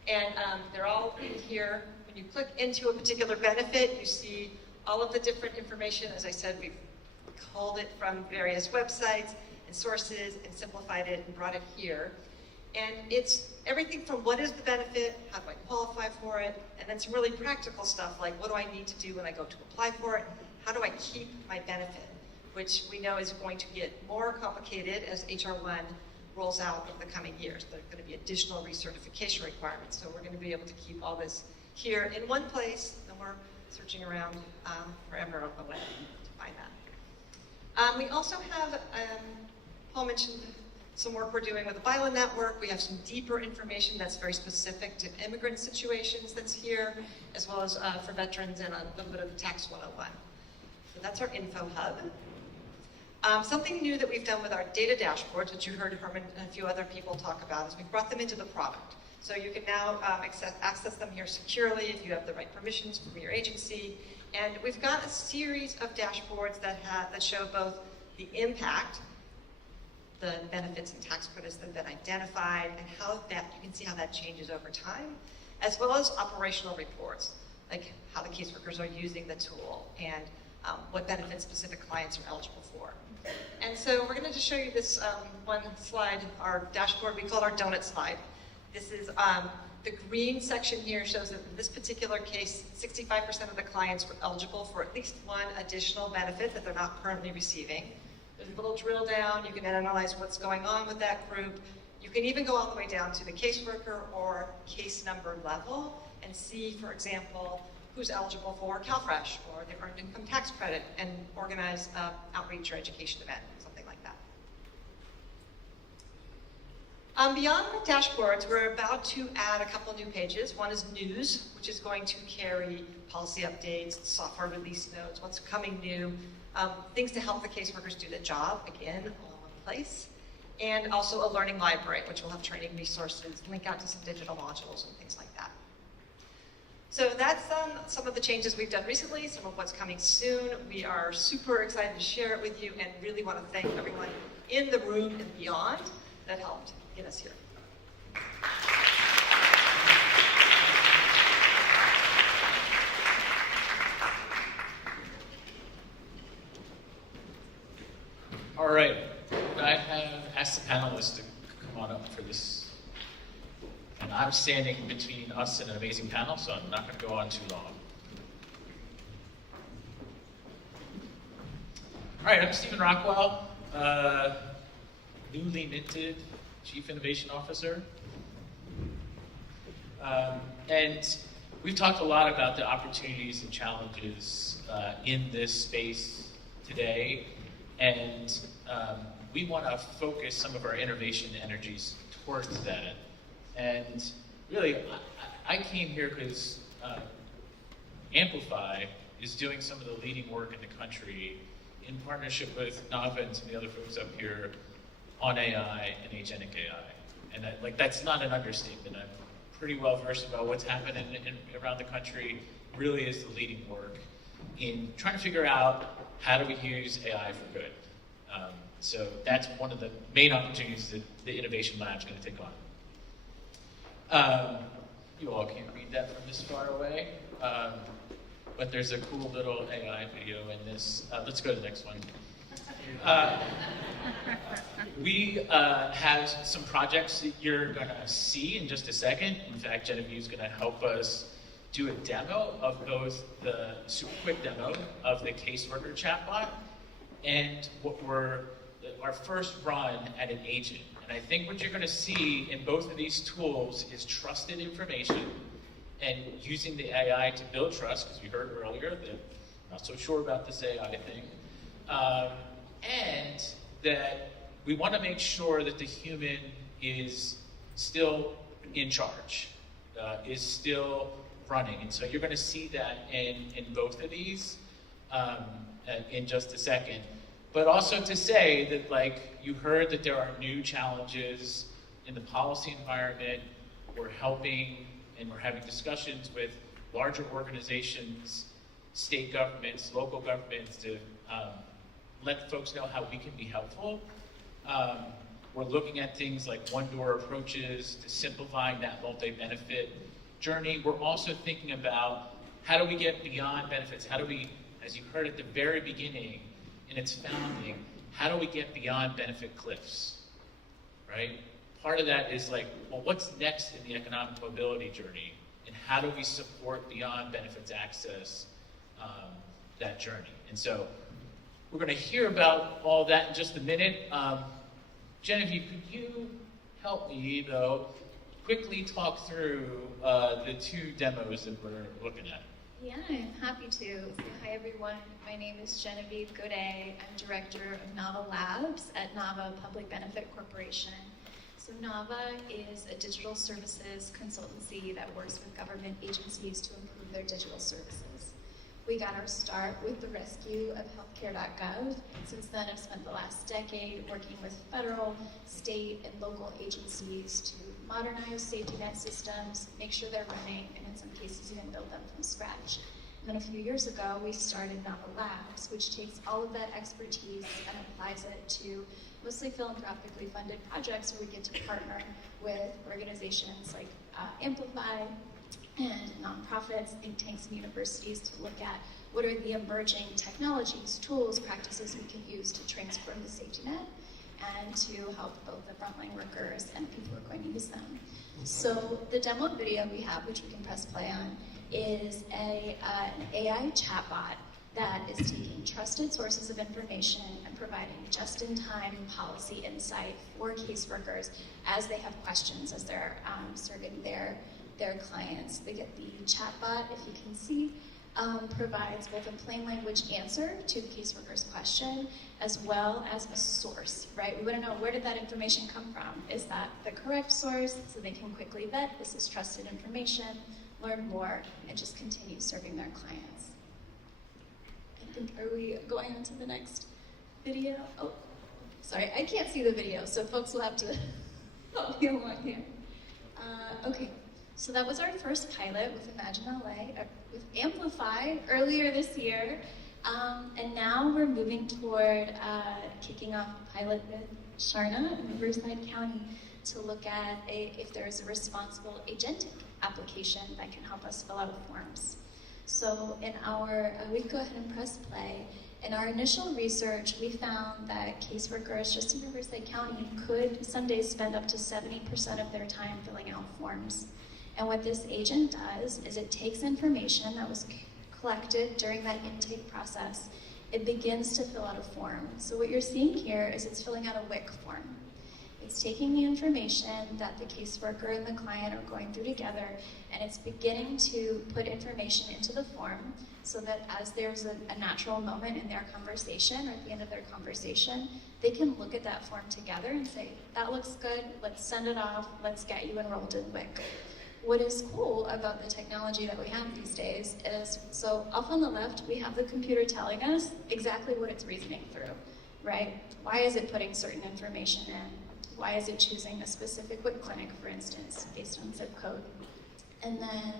And they're all in here. When you click into a particular benefit, you see all of the different information. As I said, we've culled it from various websites and sources and simplified it and brought it here. And it's everything from what is the benefit, how do I qualify for it, and then some really practical stuff like what do I need to do when I go to apply for it, how do I keep my benefit, which we know is going to get more complicated as HR1 rolls out over the coming years. There are going to be additional recertification requirements, so we're going to be able to keep all this here in one place, and we're searching around forever on the web to find that. We also have, Paul mentioned some work we're doing with the BILA network. We have some deeper information that's very specific to immigrant situations that's here, as well as for veterans and a little bit of Tax 101. So that's our Info Hub. Something new that we've done with our data dashboards, which you heard Herman and a few other people talk about, is we've brought them into the product. So you can now access them here securely if you have the right permissions from your agency. And we've got a series of dashboards that show both the impact, the benefits and tax credits that have been identified, and how you can see how that changes over time, as well as operational reports, like how the caseworkers are using the tool and what benefits specific clients are eligible for. And so we're going to just show you this one slide, our dashboard. We call it our donut slide. This is the green section here shows that in this particular case, 65% of the clients were eligible for at least one additional benefit that they're not currently receiving. There's a little drill down. You can analyze what's going on with that group. You can even go all the way down to the caseworker or case number level and see, for example, who's eligible for CalFresh or the Earned Income Tax Credit and organize an outreach or education event, something like that. Beyond the dashboards, we're about to add a couple new pages. One is news, which is going to carry policy updates, software release notes, what's coming new, things to help the caseworkers do the job, again, all in one place. And also a learning library, which will have training resources, link out to some digital modules and things like that. So that's some of the changes we've done recently, some of what's coming soon. We are super excited to share it with you and really want to thank everyone in the room and beyond that helped get us here. All right, I have asked the panelists to come on up for this. And I'm standing between us and an amazing panel, so I'm not going to go on too long. All right, I'm Stephen Rockwell, newly minted Chief Innovation Officer. And we've talked a lot about the opportunities and challenges in this space today. And we want to focus some of our innovation energies towards that. And really, I came here because Amplifi is doing some of the leading work in the country in partnership with Nava and some of the other folks up here on AI and agentic AI. And that's not an understatement. I'm pretty well versed about what's happening around the country. Really is the leading work in trying to figure out how do we use AI for good. So that's one of the main opportunities that the Innovation Lab is going to take on. You all can't read that from this far away, but there's a cool little AI video in this. Let's go to the next one. We have some projects that you're going to see in just a second. In fact, Genevieve is going to help us do a demo of both the super quick demo of the caseworker chatbot and our first run at an agent. And I think what you're going to see in both of these tools is trusted information and using the AI to build trust, because we heard earlier that I'm not so sure about this AI thing, and that we want to make sure that the human is still in charge, is still running. And so you're going to see that in both of these in just a second. But also to say that, you heard that there are new challenges in the policy environment. We're helping and we're having discussions with larger organizations, state governments, local governments to let folks know how we can be helpful. We're looking at things like one-door approaches to simplifying that multi-benefit journey. We're also thinking about how do we get beyond benefits? How do we, as you heard at the very beginning, in its founding, how do we get beyond benefit cliffs, right? Part of that is what's next in the economic mobility journey, and how do we support beyond benefits access that journey? And so we're going to hear about all that in just a minute. Genevieve, could you help me, though, quickly talk through the two demos that we're looking at? Yeah, I'm happy to. So, hi everyone, my name is Genevieve Godet. I'm Director of Nava Labs at Nava Public Benefit Corporation. So Nava is a digital services consultancy that works with government agencies to improve their digital services. We got our start with the rescue of healthcare.gov, and since then I've spent the last decade working with federal, state, and local agencies to modernize safety net systems, make sure they're running, and in some cases even build them from scratch. And then a few years ago, we started Nava Labs, which takes all of that expertise and applies it to mostly philanthropically funded projects where we get to partner with organizations like Amplifi and nonprofits, think tanks, and universities to look at what are the emerging technologies, tools, practices we can use to transform the safety net and to help both the frontline workers and the people who are going to use them. So the demo video we have, which we can press play on, is an AI chatbot that is taking trusted sources of information and providing just-in-time policy insight for caseworkers as they have questions, as they're serving their clients. They get the chatbot, if you can see, provides both a plain language answer to the caseworker's question as well as a source, right? We want to know, where did that information come from? Is that the correct source? So they can quickly vet this is trusted information, learn more, and just continue serving their clients. I think, are we going on to the next video? Oh, sorry, I can't see the video, so folks will have to help me along here. Okay, So that was our first pilot with Imagine LA, with Amplifi earlier this year. And now we're moving toward kicking off a pilot with Sharna in Riverside County to look at if there's a responsible agentic application that can help us fill out forms. So in our, we can go ahead and press play. In our initial research, we found that caseworkers just in Riverside County could some days spend up to 70% of their time filling out forms. And what this agent does is it takes information that was collected during that intake process. It begins to fill out a form. So what you're seeing here is it's filling out a WIC form. It's taking the information that the caseworker and the client are going through together, and it's beginning to put information into the form so that as there's a natural moment in their conversation or at the end of their conversation, they can look at that form together and say, that looks good, let's send it off, let's get you enrolled in WIC. What is cool about the technology that we have these days is, so up on the left, we have the computer telling us exactly what it's reasoning through, right? Why is it putting certain information in? Why is it choosing a specific WIC clinic, for instance, based on zip code? And then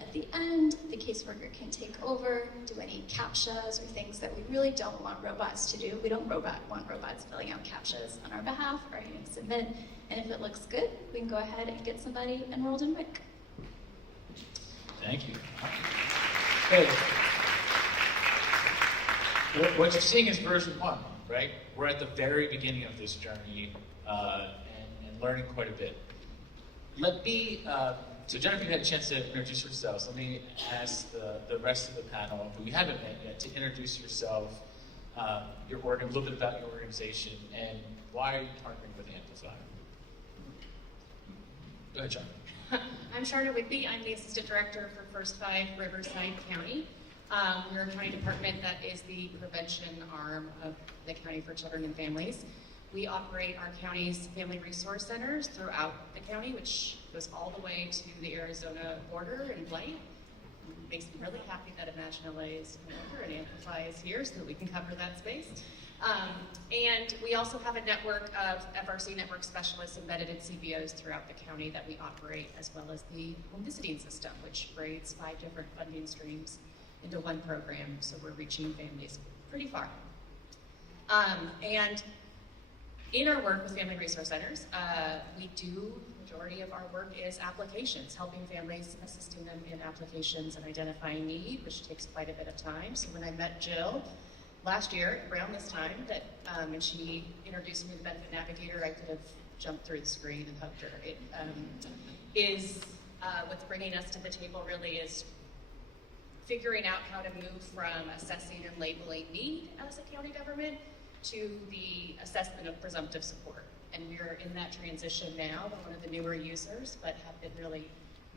at the end, the caseworker can take over, do any CAPTCHAs or things that we really don't want robots to do. We don't want robots filling out CAPTCHAs on our behalf or hitting submit. And if it looks good, we can go ahead and get somebody enrolled in WIC. Thank you. Good. What you're seeing is version 1, right? We're at the very beginning of this journey and learning quite a bit. Let me, so Jennifer, you had a chance to introduce yourselves. Let me ask the rest of the panel, who we haven't met yet, to introduce yourself, a little bit about your organization, and why are you partnering with Amplifi? Go ahead, John. I'm Sharna Whitby. I'm the Assistant Director for First 5 Riverside County. We're a county department that is the prevention arm of the County for Children and Families. We operate our county's family resource centers throughout the county, which goes all the way to the Arizona border in Blythe. It makes me really happy that Imagine LA is no longer and Amplifi is here so that we can cover that space. And we also have a network of FRC network specialists embedded in CBOs throughout the county that we operate, as well as the home visiting system, which brings 5 different funding streams into one program, so we're reaching families pretty far. And in our work with family resource centers, majority of our work is applications, helping families, assisting them in applications and identifying need, which takes quite a bit of time. So when I met Jill last year, around this time, and she introduced me to the Benefit Navigator, I could have jumped through the screen and hugged her. What's bringing us to the table really is figuring out how to move from assessing and labeling need as a county government to the assessment of presumptive support. And we're in that transition now. We're one of the newer users, but have been really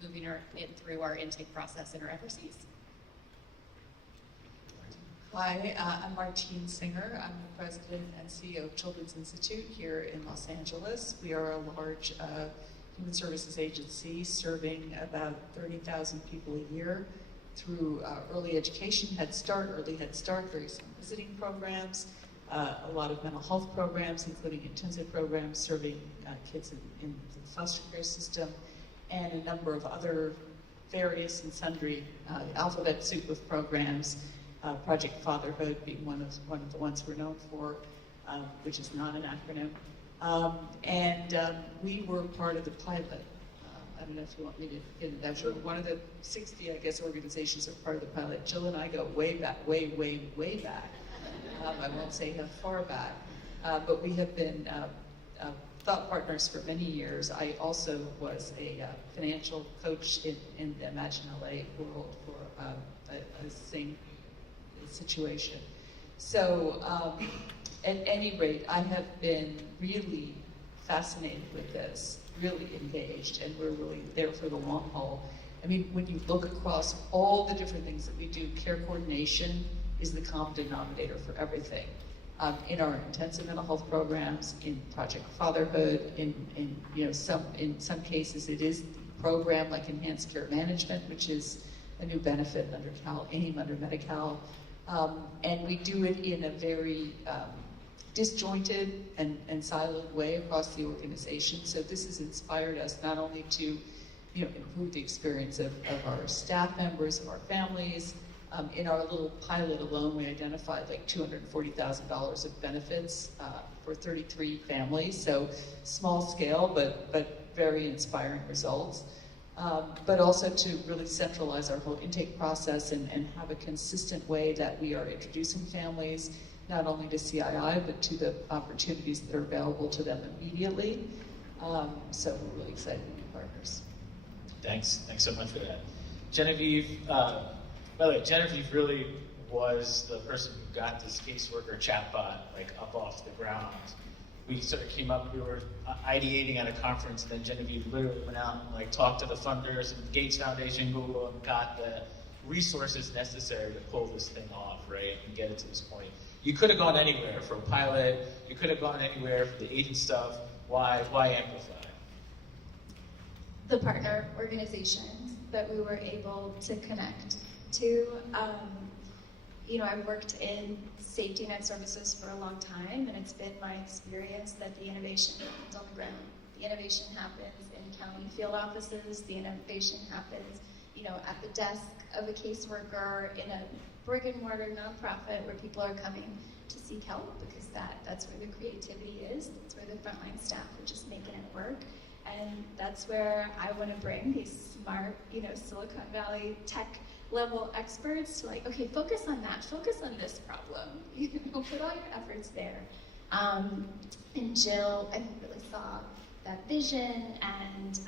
moving through our intake process in our FRCs. Hi, I'm Martine Singer. I'm the president and CEO of Children's Institute here in Los Angeles. We are a large human services agency serving about 30,000 people a year through early education, early Head Start, various visiting programs, a lot of mental health programs, including intensive programs serving kids in the foster care system, and a number of other various and sundry alphabet soup of programs. Project Fatherhood being one of the ones we're known for, which is not an acronym. We were part of the pilot. I don't know if you want me to get into that. We're one of the 60, I guess, organizations that are part of the pilot. Jill and I go way back, way back. I won't say how far back, but we have been thought partners for many years. I also was a financial coach in the Imagine LA world for a same situation. So at any rate, I have been really fascinated with this, really engaged, and we're really there for the long haul. I mean, when you look across all the different things that we do, care coordination is the common denominator for everything. In our intensive mental health programs, in Project Fatherhood, in some cases it is the program like Enhanced Care Management, which is a new benefit under AIM, under Medi-Cal. And we do it in a very disjointed and siloed way across the organization. So this has inspired us not only to improve the experience of our staff members, of our families. In our little pilot alone, we identified like $240,000 of benefits for 33 families. So small scale, but very inspiring results. But also to really centralize our whole intake process and have a consistent way that we are introducing families, not only to CII, but to the opportunities that are available to them immediately. So we're really excited to be partners. Thanks so much for that. Genevieve, by the way, Genevieve really was the person who got this caseworker chatbot like up off the ground. We sort of came up, we were ideating at a conference, and then Genevieve literally went out and like talked to the funders and Gates Foundation, Google, and got the resources necessary to pull this thing off, right, and get it to this point. You could have gone anywhere for a pilot, you could have gone anywhere for the agent stuff. Why Amplify? The partner organizations that we were able to connect to. I've worked in safety net services for a long time, and it's been my experience that the innovation happens on the ground. The innovation happens in county field offices. The innovation happens, at the desk of a caseworker in a brick and mortar nonprofit where people are coming to seek help, because that's where the creativity is. That's where the frontline staff are just making it work. And that's where I want to bring these smart, Silicon Valley tech level experts to okay, focus on that, focus on this problem, put all your efforts there. And Jill, I think, really saw that vision and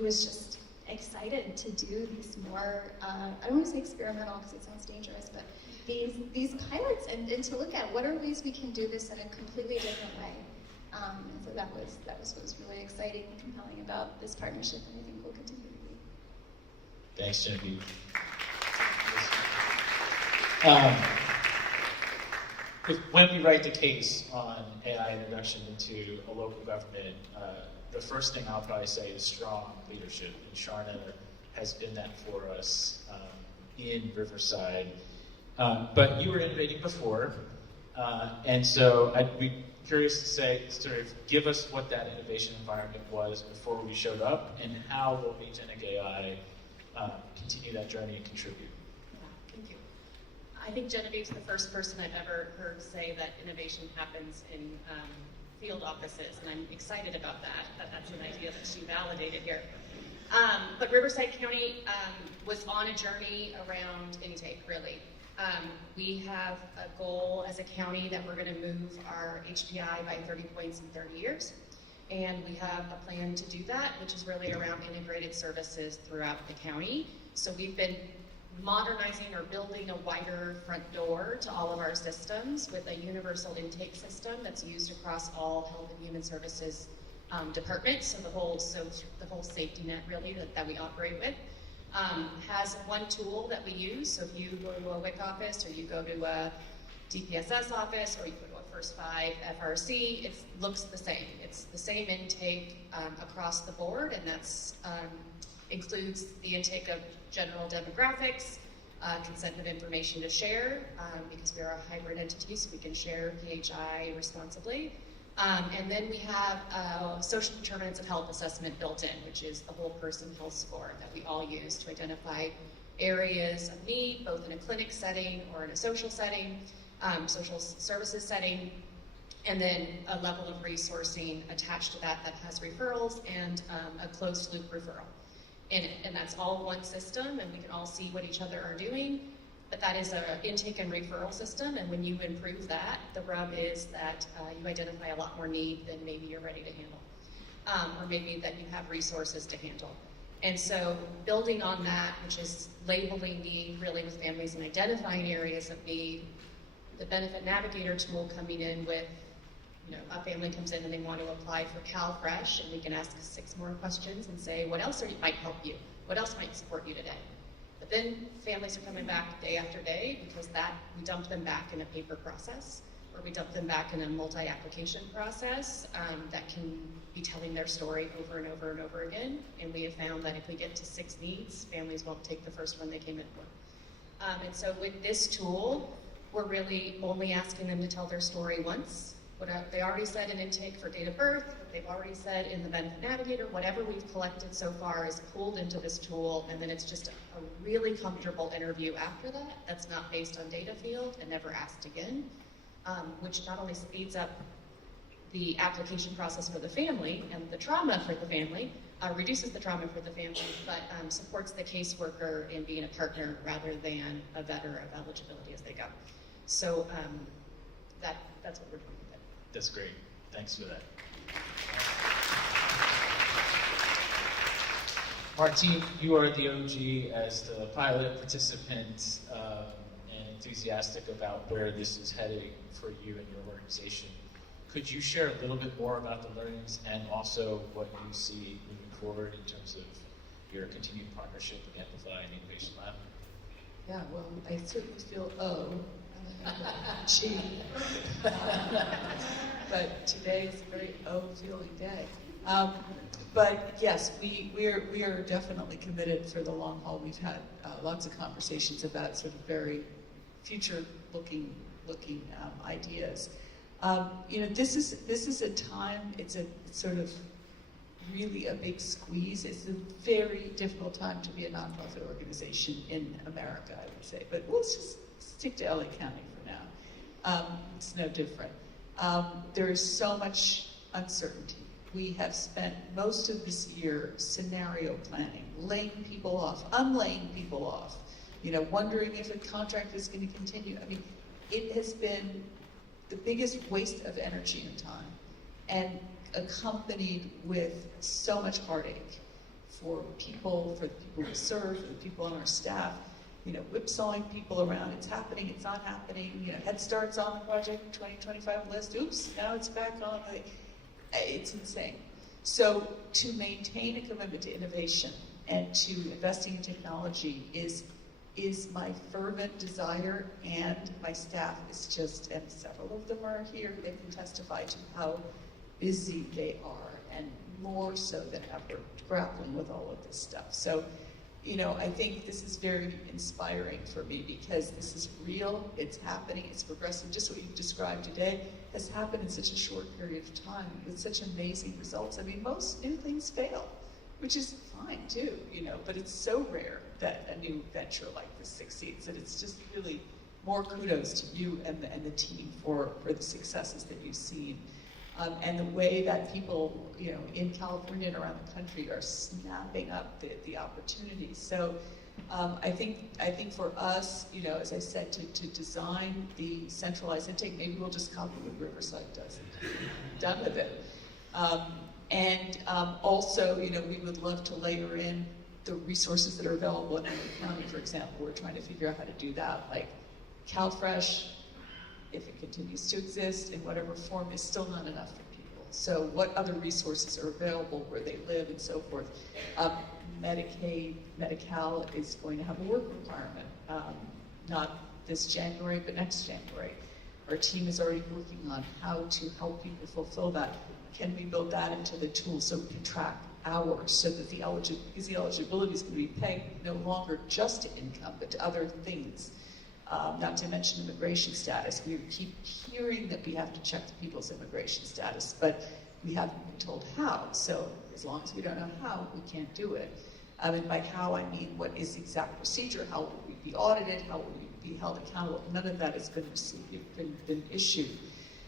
was just excited to do these more, I don't want to say experimental because it sounds dangerous, but these pilots and to look at what are ways we can do this in a completely different way. And so that was what was really exciting and compelling about this partnership, and I think will continue to be. Thanks, Genevieve. When we write the case on AI introduction into a local government, the first thing I'll probably say is strong leadership. And Sharna has been that for us in Riverside. But you were innovating before, and so I'd be curious to say, sort of give us what that innovation environment was before we showed up, and how will Agenic AI continue that journey and contribute? Thank you. I think Genevieve's the first person I've ever heard say that innovation happens in field offices, and I'm excited about that's an idea that she validated here. But Riverside County was on a journey around intake, really. We have a goal as a county that we're going to move our HPI by 30 points in 30 years. And we have a plan to do that, which is really around integrated services throughout the county. So we've been modernizing or building a wider front door to all of our systems with a universal intake system that's used across all health and human services departments. So the whole safety net really that we operate with has one tool that we use. So if you go to a WIC office, or you go to a DPSS office, or you go to a First 5 FRC, it looks the same. It's the same intake across the board, and that's includes the intake of general demographics, consent of information to share, because we are a hybrid entity, so we can share PHI responsibly. And then we have social determinants of health assessment built in, which is the whole person health score that we all use to identify areas of need, both in a clinic setting or in a social setting, social services setting, and then a level of resourcing attached to that has referrals and a closed loop referral. And that's all one system, and we can all see what each other are doing. But that is an intake and referral system, and when you improve that, the rub is that you identify a lot more need than maybe you're ready to handle, or maybe that you have resources to handle. And so building on that, which is labeling need really with families and identifying areas of need, the Benefit Navigator tool coming in with, a family comes in and they want to apply for CalFresh, and we can ask 6 more questions and say, what else might help you? What else might support you today? But then families are coming back day after day because we dump them back in a paper process, or we dump them back in a multi-application process that can be telling their story over and over and over again. And we have found that if we get to 6 needs, families won't take the first one they came in for. And so with this tool, we're really only asking them to tell their story once, they already said in intake for date of birth, what they've already said in the Benefit Navigator, whatever we've collected so far is pulled into this tool, and then it's just a really comfortable interview after that that's not based on data field and never asked again, which not only speeds up the application process for the family and the trauma for the family, reduces the trauma for the family, but supports the caseworker in being a partner rather than a vetter of eligibility as they go. So that's what we're doing with it. That's great. Thanks for that. Martine, you are the OG as the pilot participant and enthusiastic about where this is heading for you and your organization. Could you share a little bit more about the learnings and also what you see moving forward in terms of your continued partnership with Amplifi and Innovation Lab? Yeah, well, I certainly feel G. But today is a very feeling day. But yes, we are definitely committed for the long haul. We've had lots of conversations about sort of very future-looking ideas. This is a time. It's sort of really a big squeeze. It's a very difficult time to be a nonprofit organization in America, I would say. But let's just stick to LA County for now. It's no different. There is so much uncertainty. We have spent most of this year scenario planning, laying people off, unlaying people off, wondering if a contract is going to continue. I mean, it has been the biggest waste of energy and time, and accompanied with so much heartache for the people we serve, for the people on our staff, whipsawing people around. It's happening, it's not happening. Head Start's on the Project 2025 list. Oops, now it's back on the... It's insane. So to maintain a commitment to innovation and to investing in technology is my fervent desire, and my staff is just, and several of them are here, they can testify to how busy they are, and more so than ever, grappling with all of this stuff. So, I think this is very inspiring for me because this is real, it's happening, it's progressive. Just what you've described today has happened in such a short period of time with such amazing results. I mean, most new things fail, which is fine too, but it's so rare that a new venture like this succeeds that it's just really more kudos to you and the team for the successes that you've seen. And the way that people, in California and around the country are snapping up the opportunities. So I think for us, as I said, to design the centralized intake, maybe we'll just copy what Riverside does. Done with it. And also, we would love to layer in the resources that are available in LA County, for example. We're trying to figure out how to do that, like CalFresh, if it continues to exist in whatever form, is still not enough for people. So what other resources are available where they live and so forth? Medicaid, Medi-Cal is going to have a work requirement, not this January, but next January. Our team is already working on how to help people fulfill that. Can we build that into the tool so we can track hours so that because the eligibility is going to be pegged no longer just to income, but to other things. Not to mention immigration status. We keep hearing that we have to check the people's immigration status, but we haven't been told how. So as long as we don't know how, we can't do it. And by how, I mean what is the exact procedure, how will we be audited, how will we be held accountable. None of that has been issued.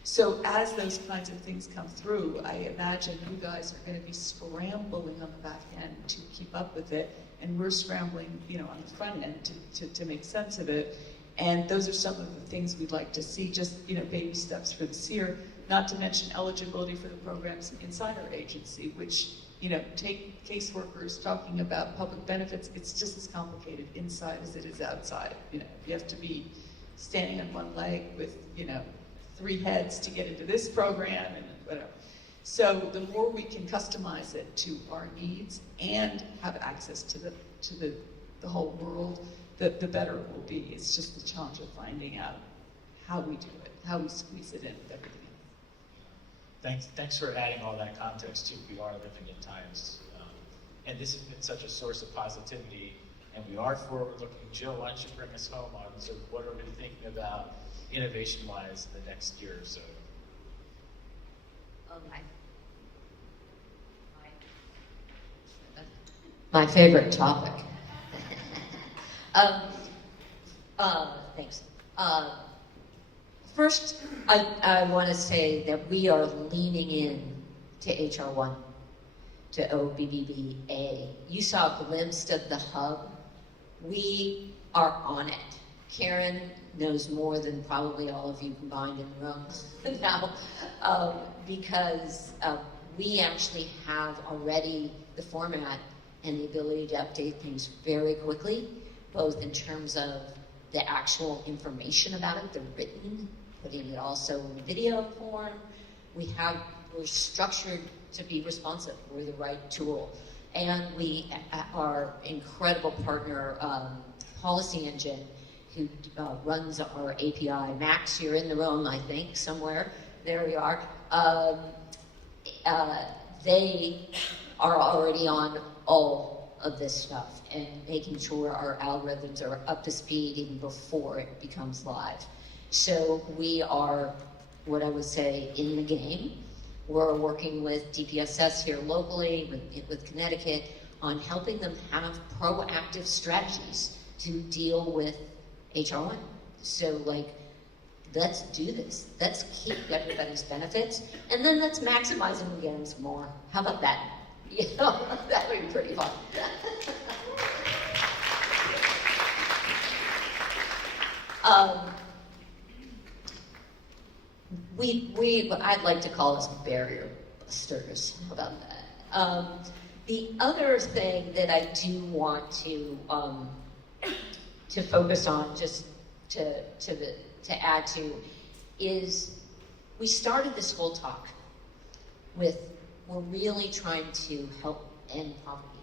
So as those kinds of things come through, I imagine you guys are going to be scrambling on the back end to keep up with it, and we're scrambling, on the front end to make sense of it. And those are some of the things we'd like to see, just, baby steps for this year, not to mention eligibility for the programs inside our agency, which, take caseworkers talking about public benefits, it's just as complicated inside as it is outside. You have to be standing on one leg with, 3 heads to get into this program and whatever. So the more we can customize it to our needs and have access to the whole world, the better it will be. It's just the challenge of finding out how we do it, how we squeeze it in with everything. Thanks for adding all that context too. We are living in times, and this has been such a source of positivity, and we are forward-looking. Jill, why don't you bring us home on sort of what are we thinking about innovation-wise the next year or so? My favorite topic. Thanks. First, I want to say that we are leaning in to HR1, to OBBBA. You saw a glimpse of the hub. We are on it. Karen knows more than probably all of you combined in the room now, because we actually have already the format and the ability to update things very quickly, both in terms of the actual information about it, the written, putting it also in video form. We're structured to be responsive. We're the right tool. And our incredible partner, Policy Engine, who runs our API. Max, you're in the room, I think, somewhere. There we are. They are already on all of this stuff and making sure our algorithms are up to speed even before it becomes live. So we are, what I would say, in the game. We're working with DPSS here locally, with Connecticut, on helping them have proactive strategies to deal with HR1. So, let's do this. Let's keep everybody's benefits, and then let's maximize them and get them some more. How about that? That would be pretty fun. I'd like to call us barrier busters. How about that? The other thing that I do want to focus on, just to add to, is we started this whole talk with, we're really trying to help end poverty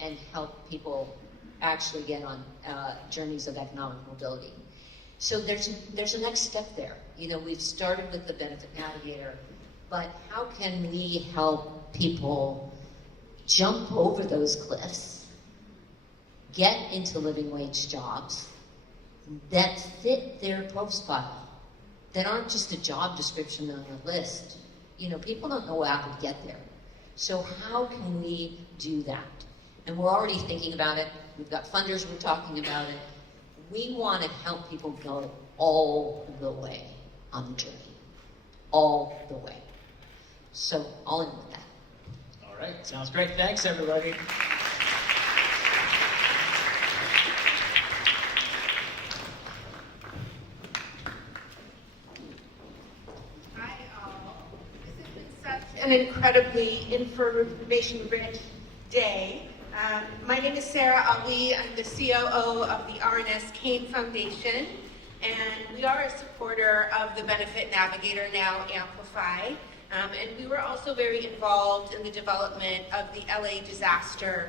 and help people actually get on journeys of economic mobility. So there's a next step there. We've started with the Benefit Navigator, but how can we help people jump over those cliffs, get into living wage jobs that fit their profile, that aren't just a job description on a list? People don't know how to get there. So how can we do that? And we're already thinking about it. We've got funders, we're talking about it. We want to help people go all the way on the journey. All the way. So, all in with that. All right, sounds great. Thanks, everybody. Hi, all. This has been such an incredibly information-rich day. My name is Sarah Ali. I'm the COO of the R&S Kane Foundation, and we are a supporter of the Benefit Navigator, now Amplifi. And we were also very involved in the development of the LA Disaster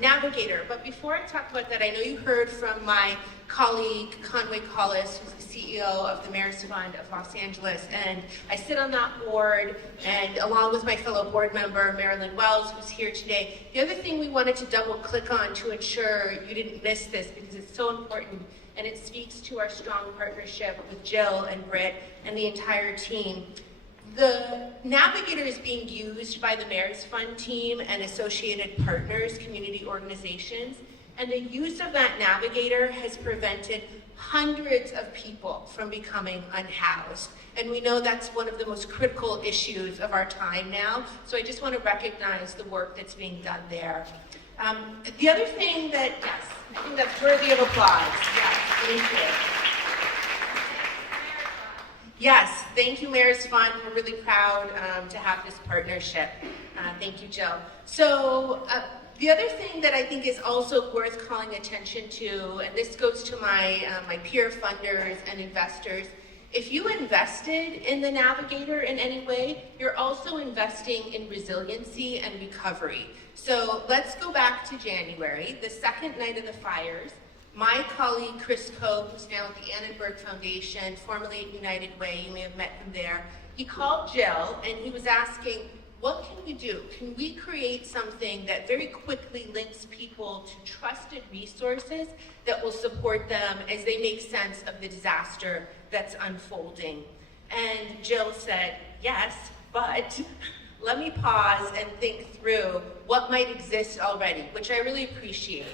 Navigator. But before I talk about that, I know you heard from my colleague, Conway Collis, who's the CEO of the Mayor's Fund of Los Angeles. And I sit on that board, and along with my fellow board member, Marilyn Wells, who's here today. The other thing we wanted to double click on to ensure you didn't miss this, because it's so important, and it speaks to our strong partnership with Jill and Britt and the entire team. The Navigator is being used by the Mayor's Fund team and associated partners, community organizations, and the use of that Navigator has prevented hundreds of people from becoming unhoused. And we know that's one of the most critical issues of our time now, so I just want to recognize the work that's being done there. The other thing that, yes, I think that's worthy of applause. Yes, thank you. Yes, thank you, Mayor's Fund. We're really proud to have this partnership. Thank you, Jill. So the other thing that I think is also worth calling attention to, and this goes to my peer funders and investors, if you invested in the Navigator in any way, you're also investing in resiliency and recovery. So let's go back to January, the second night of the fires. My colleague, Chris Cope, who's now at the Annenberg Foundation, formerly at United Way, you may have met him there, he called Jill and he was asking, what can we do? Can we create something that very quickly links people to trusted resources that will support them as they make sense of the disaster that's unfolding? And Jill said, yes, but let me pause and think through what might exist already, which I really appreciate.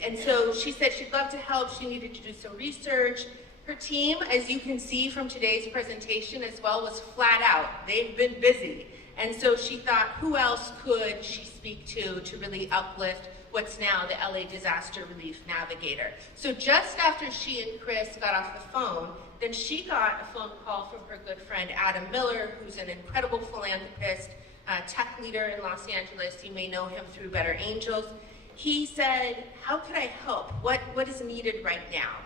And so she said she'd love to help. She needed to do some research. Her team, as you can see from today's presentation as well, was flat out. They've been busy. And so she thought, who else could she speak to really uplift what's now the LA Disaster Relief Navigator? So just after she and Chris got off the phone, then she got a phone call from her good friend Adam Miller, who's an incredible philanthropist, tech leader in Los Angeles. You may know him through Better Angels. He said, how could I help? What is needed right now?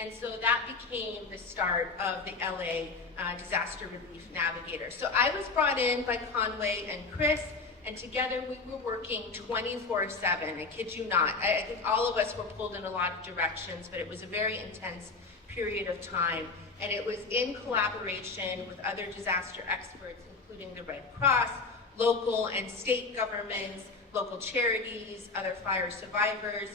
And so that became the start of the LA Disaster Relief Navigator. So I was brought in by Conway and Chris, and together we were working 24/7. I kid you not. I think all of us were pulled in a lot of directions, but it was a very intense period of time. And it was in collaboration with other disaster experts, including the Red Cross, local and state governments, local charities, other fire survivors.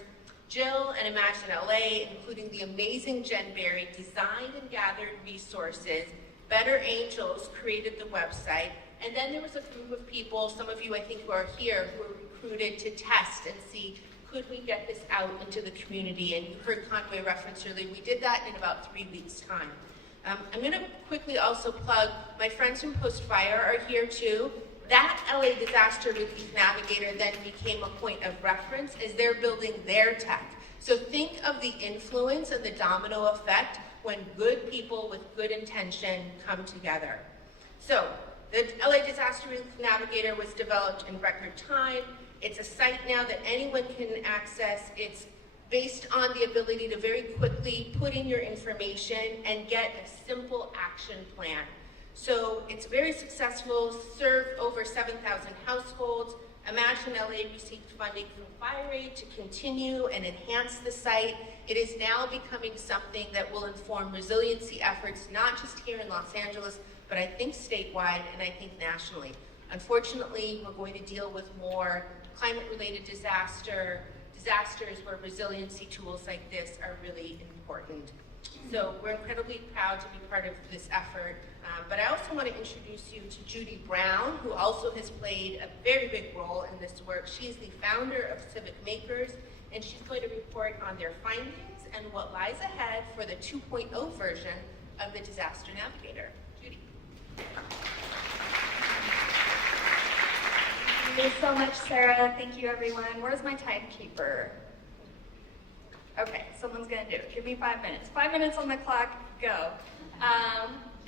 Jill and Imagine LA, including the amazing Jen Berry, designed and gathered resources. Better Angels created the website. And then there was a group of people, some of you I think who are here, who were recruited to test and see, could we get this out into the community? And you heard Conway reference earlier, we did that in about 3 weeks' time. I'm gonna quickly also plug, my friends from Post Fire are here too. That LA Disaster Relief Navigator then became a point of reference as they're building their tech. So think of the influence and the domino effect when good people with good intention come together. So the LA Disaster Relief Navigator was developed in record time. It's a site now that anyone can access. It's based on the ability to very quickly put in your information and get a simple action plan. So it's very successful, served over 7,000 households. Imagine LA received funding from FireAid to continue and enhance the site. It is now becoming something that will inform resiliency efforts, not just here in Los Angeles, but I think statewide and I think nationally. Unfortunately, we're going to deal with more climate-related disasters where resiliency tools like this are really important. So we're incredibly proud to be part of this effort. But I also want to introduce you to Judy Brown, who also has played a very big role in this work. She's the founder of Civic Makers, and she's going to report on their findings and what lies ahead for the 2.0 version of the Disaster Navigator. Judy. Thank you so much, Sarah. Thank you, everyone. Where's my timekeeper? Okay, someone's gonna do it. Give me 5 minutes. 5 minutes on the clock, go.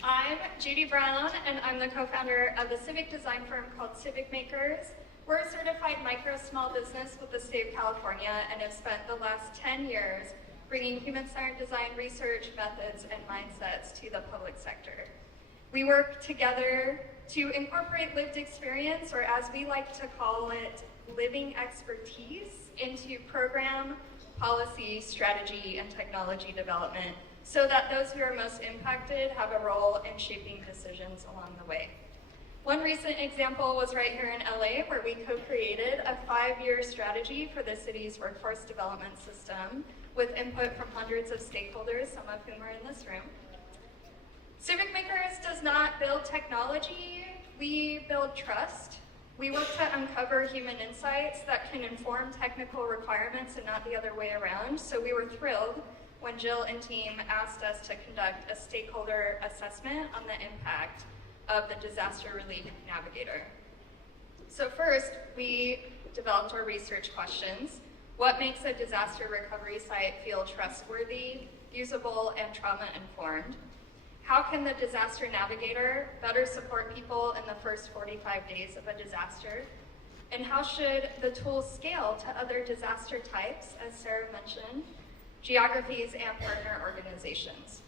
I'm Judy Brown, and I'm the co-founder of a civic design firm called Civic Makers. We're a certified micro small business with the state of California and have spent the last 10 years bringing human-centered design research, methods, and mindsets to the public sector. We work together to incorporate lived experience, or as we like to call it, living expertise, into program, policy, strategy, and technology development, so that those who are most impacted have a role in shaping decisions along the way. One recent example was right here in LA, where we co-created a 5-year strategy for the city's workforce development system with input from hundreds of stakeholders, some of whom are in this room. Civic Makers does not build technology, we build trust. We work to uncover human insights that can inform technical requirements and not the other way around. So we were thrilled when Jill and team asked us to conduct a stakeholder assessment on the impact of the Disaster Relief Navigator. So first, we developed our research questions. What makes a disaster recovery site feel trustworthy, usable, and trauma-informed? How can the Disaster Navigator better support people in the first 45 days of a disaster? And how should the tool scale to other disaster types, as Sarah mentioned, geographies, and partner organizations?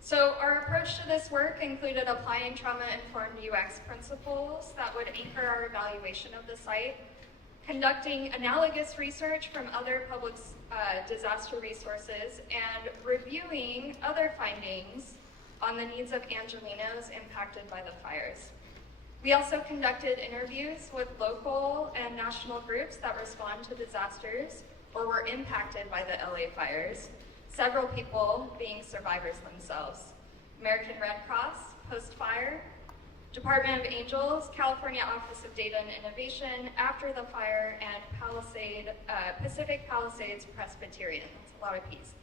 So our approach to this work included applying trauma-informed UX principles that would anchor our evaluation of the site, conducting analogous research from other public disaster resources, and reviewing other findings on the needs of Angelenos impacted by the fires. We also conducted interviews with local and national groups that respond to disasters or were impacted by the LA fires, several people being survivors themselves. American Red Cross, post-fire, Department of Angels, California Office of Data and Innovation, After the Fire, and Pacific Palisades Presbyterian. That's a lot of P's.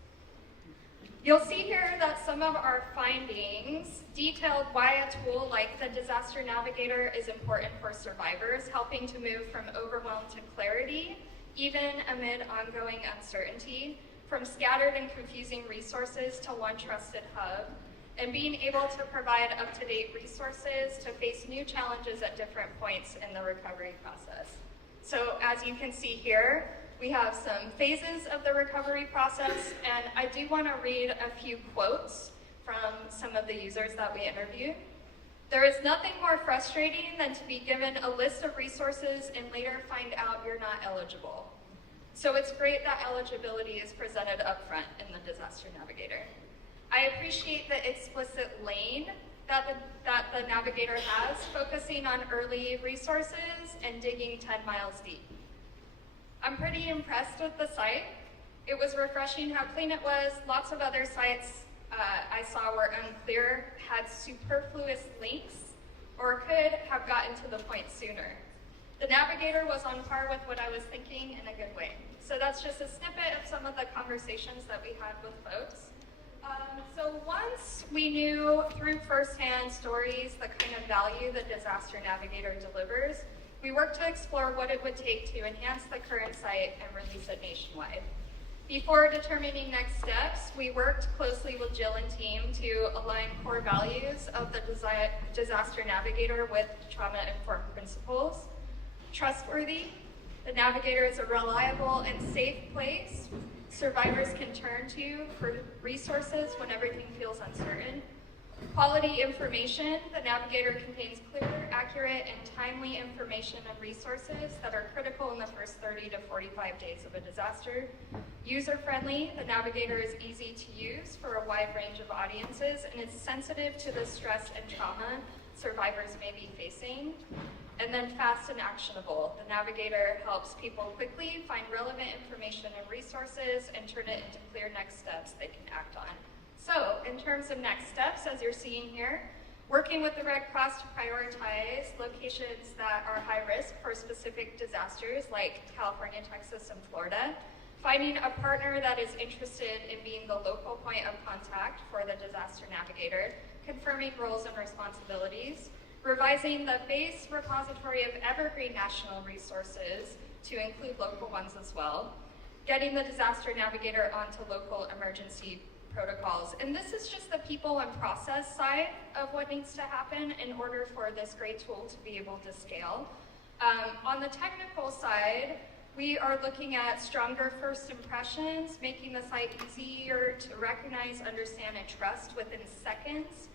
You'll see here that some of our findings detailed why a tool like the Disaster Navigator is important for survivors, helping to move from overwhelm to clarity, even amid ongoing uncertainty, from scattered and confusing resources to one trusted hub, and being able to provide up-to-date resources to face new challenges at different points in the recovery process. So as you can see here, we have some phases of the recovery process, and I do want to read a few quotes from some of the users that we interviewed. There is nothing more frustrating than to be given a list of resources and later find out you're not eligible. So it's great that eligibility is presented up front in the Disaster Navigator. I appreciate the explicit lane that the Navigator has, focusing on early resources and digging 10 miles deep. I'm pretty impressed with the site. It was refreshing how clean it was. Lots of other sites I saw were unclear, had superfluous links, or could have gotten to the point sooner. The Navigator was on par with what I was thinking in a good way. So that's just a snippet of some of the conversations that we had with folks. So once we knew through firsthand stories the kind of value the Disaster Navigator delivers, we worked to explore what it would take to enhance the current site and release it nationwide. Before determining next steps, we worked closely with Jill and team to align core values of the Disaster Navigator with trauma-informed principles. Trustworthy, the Navigator is a reliable and safe place survivors can turn to for resources when everything feels uncertain. Quality information, the Navigator contains clear, accurate, and timely information and resources that are critical in the first 30 to 45 days of a disaster. User-friendly, the Navigator is easy to use for a wide range of audiences, and it's sensitive to the stress and trauma survivors may be facing. And then fast and actionable. The Navigator helps people quickly find relevant information and resources and turn it into clear next steps they can act on. So, in terms of next steps, as you're seeing here, working with the Red Cross to prioritize locations that are high risk for specific disasters like California, Texas, and Florida, finding a partner that is interested in being the local point of contact for the Disaster Navigator, confirming roles and responsibilities, revising the base repository of evergreen national resources to include local ones as well, getting the Disaster Navigator onto local emergency protocols. And this is just the people and process side of what needs to happen in order for this great tool to be able to scale. On the technical side, we are looking at stronger first impressions, making the site easier to recognize, understand, and trust within seconds.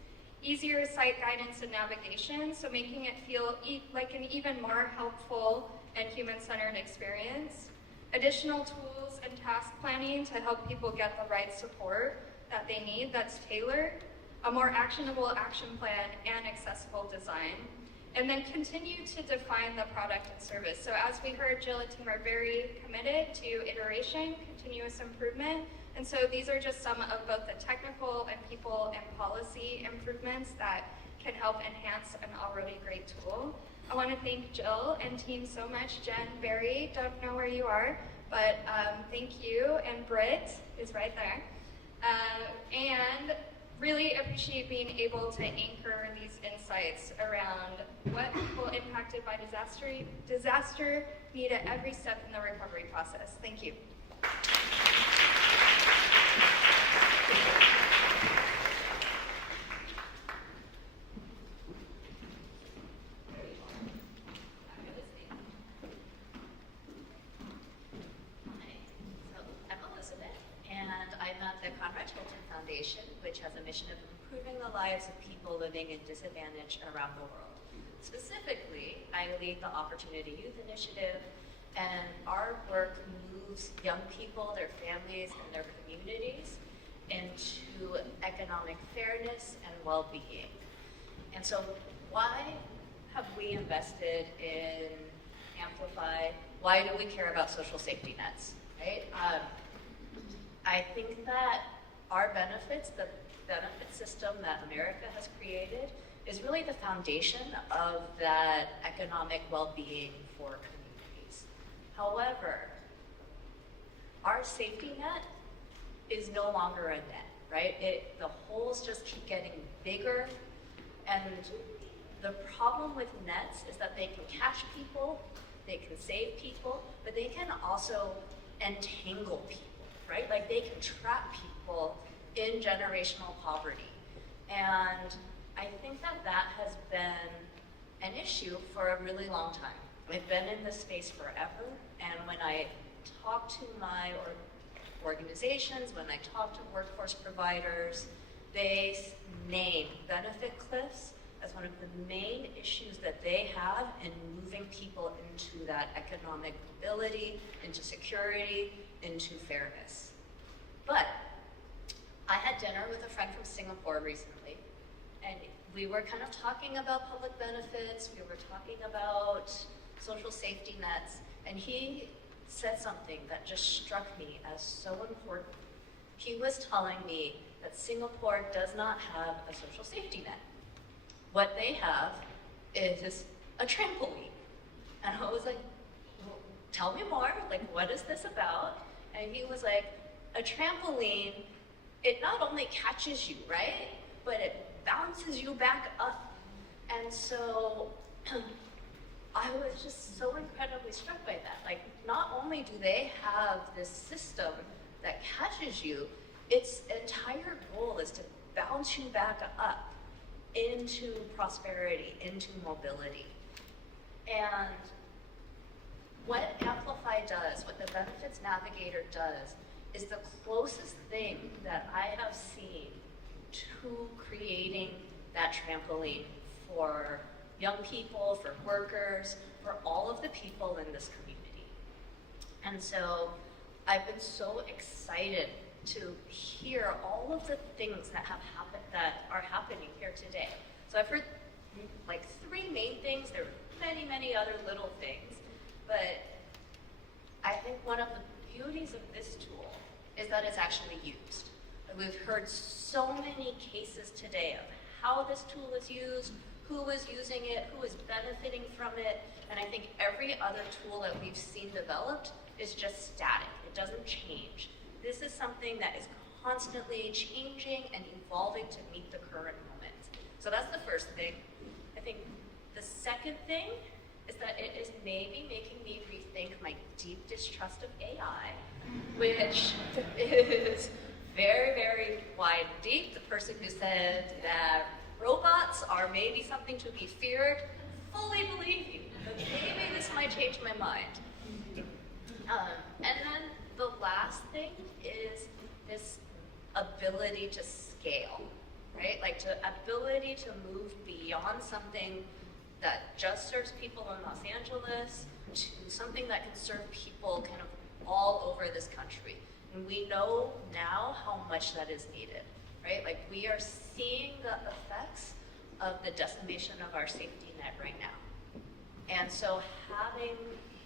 Easier site guidance and navigation, so making it feel like an even more helpful and human-centered experience. Additional tools and task planning to help people get the right support that they need that's tailored. A more actionable action plan and accessible design. And then continue to define the product and service. So as we heard, Jill and team are very committed to iteration, continuous improvement. And so these are just some of both the technical and people and policy improvements that can help enhance an already great tool. I want to thank Jill and team so much. Jen, Barry, don't know where you are, but thank you. And Britt is right there. And really appreciate being able to anchor these insights around what people impacted by disaster need at every step in the recovery process. Thank you. Which has a mission of improving the lives of people living in disadvantage around the world. Specifically, I lead the Opportunity Youth Initiative, and our work moves young people, their families, and their communities into economic fairness and well-being. And so why have we invested in Amplifi? Why do we care about social safety nets, right? I think that our benefits, the benefit system that America has created, is really the foundation of that economic well-being for communities. However, our safety net is no longer a net, right? The holes just keep getting bigger, and the problem with nets is that they can catch people, they can save people, but they can also entangle people, right? Like they can trap people in generational poverty. And I think that that has been an issue for a really long time. I've been in this space forever, and when I talk to my organizations, when I talk to workforce providers, they name benefit cliffs as one of the main issues that they have in moving people into that economic mobility, into security, into fairness. But I had dinner with a friend from Singapore recently, and we were kind of talking about public benefits, we were talking about social safety nets, and he said something that just struck me as so important. He was telling me that Singapore does not have a social safety net. What they have is a trampoline. And I was like, well, tell me more, like what is this about? And he was like, a trampoline, it not only catches you, right? But it bounces you back up. And so I was just so incredibly struck by that. Like, not only do they have this system that catches you, its entire goal is to bounce you back up into prosperity, into mobility. And what Amplifi does, what the Benefits Navigator does, is the closest thing that I have seen to creating that trampoline for young people, for workers, for all of the people in this community. And so I've been so excited to hear all of the things that have happened, that are happening here today. So I've heard like 3 main things. There are many, many other little things, but I think one of the beauties of this tool is that it's actually used. We've heard so many cases today of how this tool is used, who is using it, who is benefiting from it, and I think every other tool that we've seen developed is just static. It doesn't change. This is something that is constantly changing and evolving to meet the current moment. So that's the first thing. I think the second thing is that it is maybe making me rethink my deep distrust of AI, which is very, very wide and deep. The person who said that robots are maybe something to be feared, fully believe you, but maybe this might change my mind. And then the last thing is this ability to scale, right? Like the ability to move beyond something that just serves people in Los Angeles to something that can serve people kind of all over this country. And we know now how much that is needed, right? Like we are seeing the effects of the decimation of our safety net right now. And so having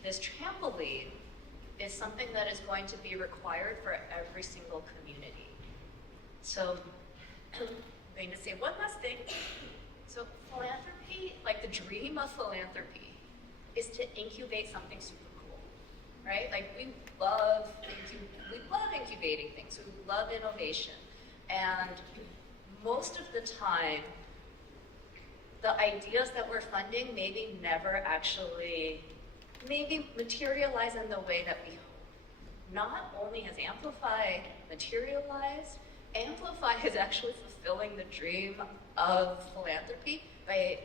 this trampoline is something that is going to be required for every single community. So I'm going to say one last thing. So philanthropy, like the dream of philanthropy, is to incubate something super cool, right? Like we love incubating things. We love innovation. And most of the time, the ideas that we're funding maybe never actually materialize in the way that we hope. Not only has Amplifi materialized, Amplifi is actually fulfilling the dream of philanthropy by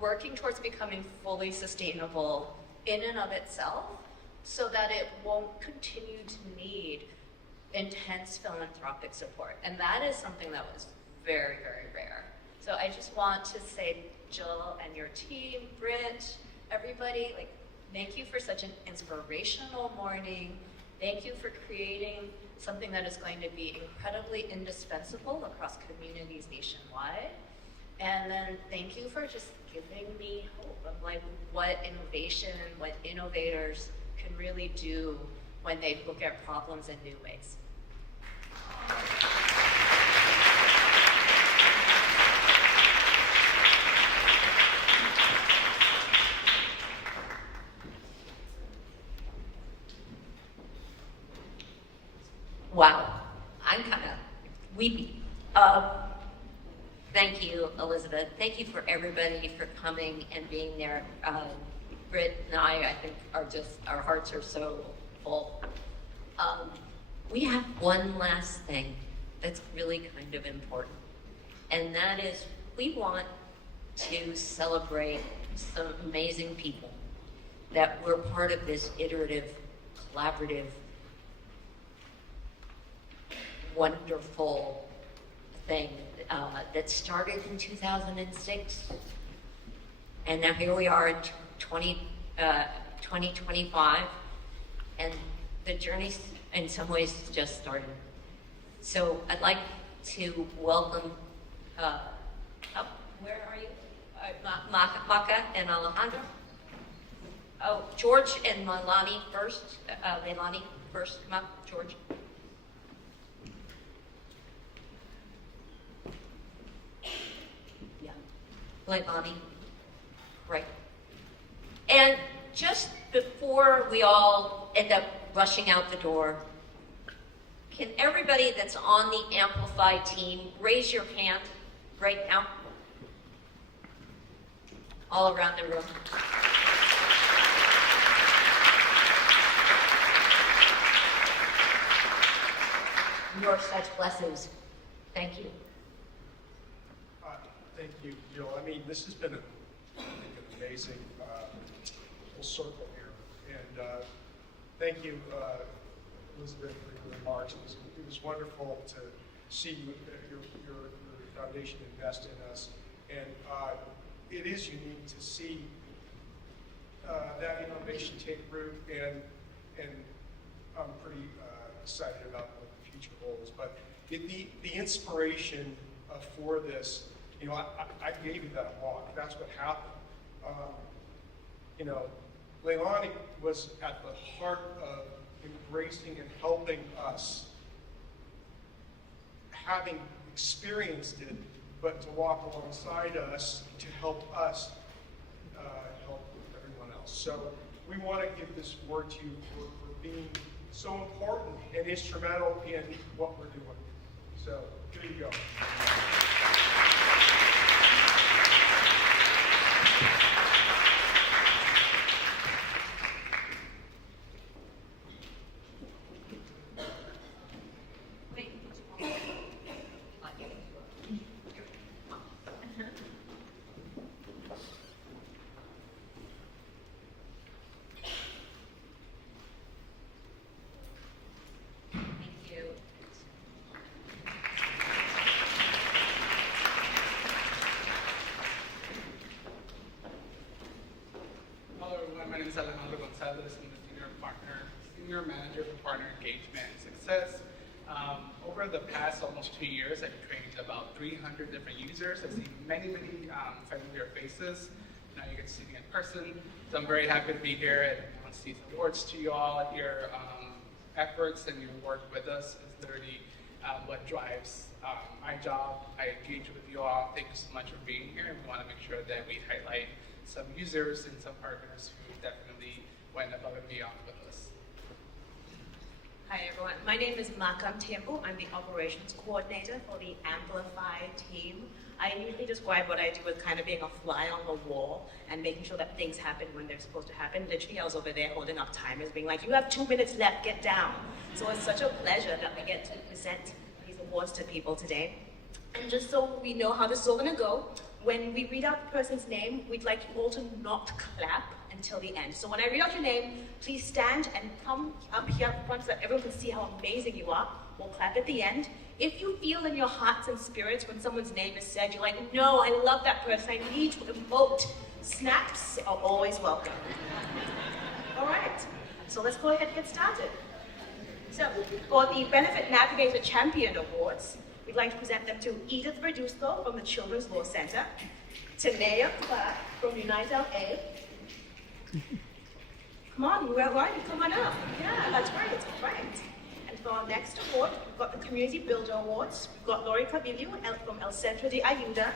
working towards becoming fully sustainable in and of itself so that it won't continue to need intense philanthropic support. And that is something that was very, very rare. So I just want to say, Jill and your team, Britt, everybody, like, thank you for such an inspirational morning. Thank you for creating something that is going to be incredibly indispensable across communities nationwide. And then thank you for just giving me hope of like what innovation, what innovators can really do when they look at problems in new ways. Wow, I'm kind of weepy. Thank you, Elizabeth. Thank you for everybody for coming and being there. Britt and I think, are just, our hearts are so full. We have one last thing that's really kind of important, and that is we want to celebrate some amazing people that were part of this iterative, collaborative, wonderful thing that started in 2006. And now here we are in 2025, and the journey in some ways just started. So I'd like to welcome, where are you? Maka and Alejandro. Oh, George and Leilani first. Leilani first, come up, George. Yeah, Leilani, right. And just before we all end up rushing out the door, can everybody that's on the Amplify team raise your hand right now? All around the room. You are such blessings. Thank you. Thank you, Jill. I mean, this has been an amazing full circle here. And thank you, Elizabeth, for your remarks. It was wonderful to see your foundation invest in us. And it is unique to see that innovation take root, and I'm pretty excited about what the future holds. But the inspiration for this, you know, I gave you that walk. That's what happened. You know, Leilani was at the heart of embracing and helping us, having experienced it, but to walk alongside us to help us help everyone else. So we want to give this word to you for being so important and instrumental in what we're doing. So here you go. Senior Manager for Partner Engagement and Success. Over the past almost 2 years, I've trained about 300 different users. I've seen many familiar faces. Now you get to see me in person. So I'm very happy to be here, and I want to see awards to you all. Your efforts and your work with us is literally what drives my job. I engage with you all. Thank you so much for being here, and we want to make sure that we highlight some users and some partners who definitely went above and beyond with us. Hi everyone, my name is Makam Tembu. I'm the operations coordinator for the Amplify team. I usually describe what I do as kind of being a fly on the wall and making sure that things happen when they're supposed to happen. Literally, I was over there holding up timers, being like, you have 2 minutes left, get down. So it's such a pleasure that we get to present these awards to people today. And just so we know how this is all gonna go, when we read out the person's name, we'd like you all to not clap until the end. So when I read out your name, please stand and come up here up front so that everyone can see how amazing you are. We'll clap at the end. If you feel in your hearts and spirits when someone's name is said, you're like, no, I love that person, I need to emote. Snaps are always welcome. All right, so let's go ahead and get started. So for the Benefit Navigator Champion Awards, we'd like to present them to Edith Verduzco from the Children's Law Center, Tanea Clark from Unite LA. Come on, where are you? Come on up. Yeah, that's right, right. And for our next award, we've got the Community Builder Awards. We've got Lori Cabillo from El Centro de Ayuda,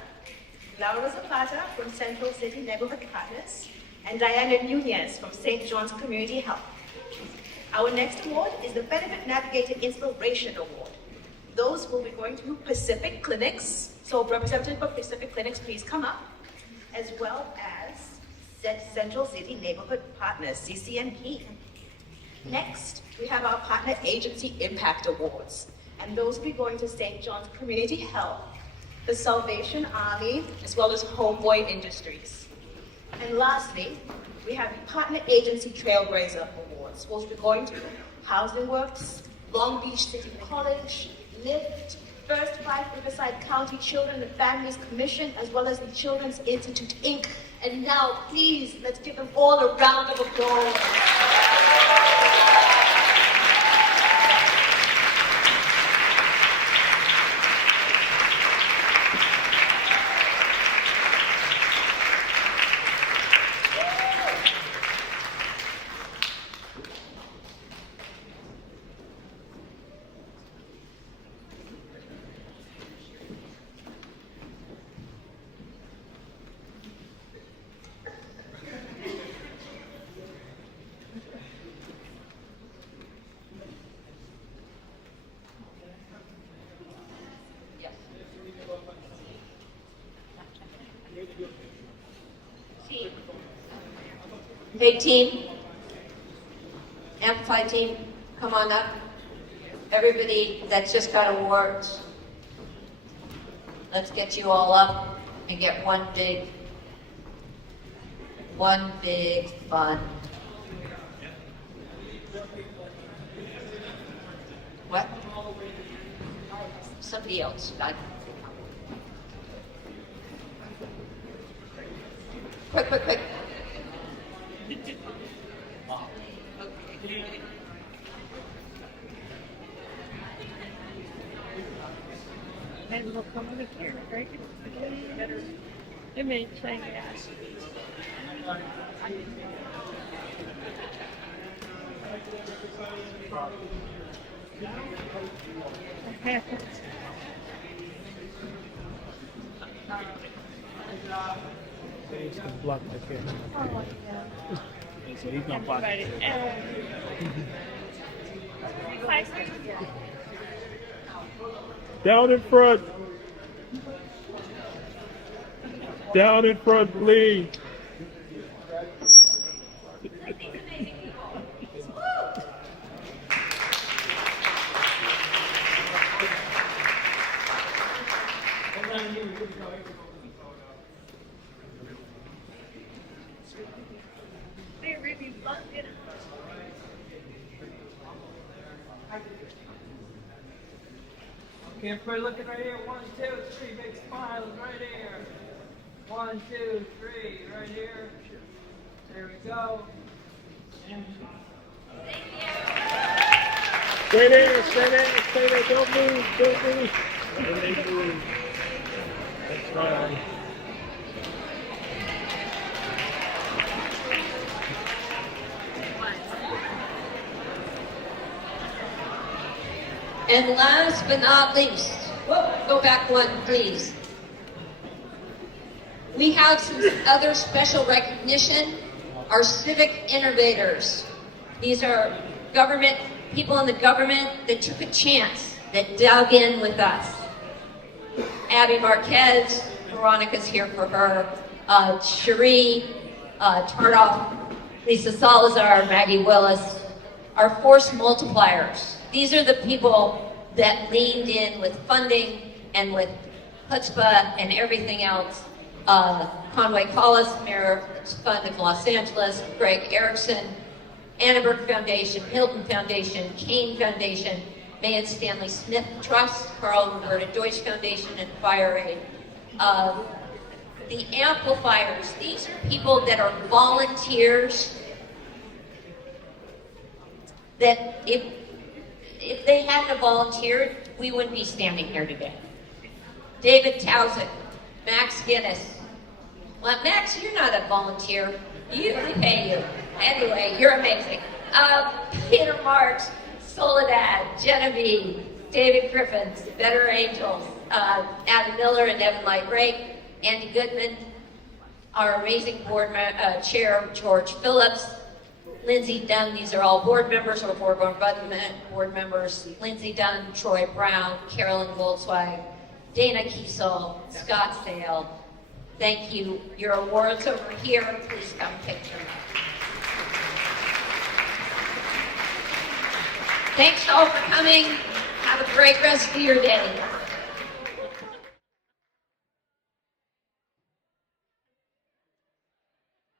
Laura Zapata from Central City Neighborhood Partners, and Diana Nunez from St. John's Community Health. Our next award is the Benefit Navigator Inspiration Award. Those will be going to Pacific Clinics. So representative of Pacific Clinics, please come up. As well as Central City Neighborhood Partners, CCNP. Next, we have our Partner Agency Impact Awards. And those will be going to St. John's Community Health, the Salvation Army, as well as Homeboy Industries. And lastly, we have the Partner Agency Trailblazer Awards, which will be going to Housing Works, Long Beach City College, LIFT, First 5 Riverside County Children and Families Commission, as well as the Children's Institute, Inc. And now, please, let's give them all a round of applause. Hey team, Amplify team, come on up. Everybody that's just got awards, let's get you all up and get one big fun. What? Somebody else. Quick. And we'll come over here, right? Better image, I guess. He's gonna block the camera. Oh, yeah. So he's gonna block it. Down in front. Down in front, please. They really love it. Okay, everybody looking right here. 1, 2, 3. Big smiles right here. 1, 2, 3. Right here. There we go. And Stay there. Don't move. Don't move. That's right. And last but not least, go back one, please. We have some other special recognition, our civic innovators. These are people in the government that took a chance, that dug in with us. Abby Marquez, Veronica's here for her, Cherie, Tardoff, Lisa Salazar, Maggie Willis, our force multipliers. These are the people that leaned in with funding and with chutzpah and everything else. Conway Collis, Mayor Fund of Los Angeles, Greg Erickson, Annenberg Foundation, Hilton Foundation, Kane Foundation, May and Stanley Smith Trust, Carl Roberta Deutsch Foundation, and FireAid. The amplifiers, these are people that are volunteers that if they hadn't volunteered, we wouldn't be standing here today. David Towsett, Max Guinness. Well, Max, you're not a volunteer. We pay you. Anyway, you're amazing. Peter Marks, Soledad, Genevieve, David Griffins, Better Angels, Adam Miller and Evan Light-Rake, Andy Goodman, our amazing board chair, George Phillips, Lindsay Dunn, these are all board members or board members. Lindsay Dunn, Troy Brown, Carolyn Goldsweig, Dana Kiesel, Scott Sale. Thank you. Your awards over here. Please come pick them up. Thanks all for coming. Have a great rest of your day.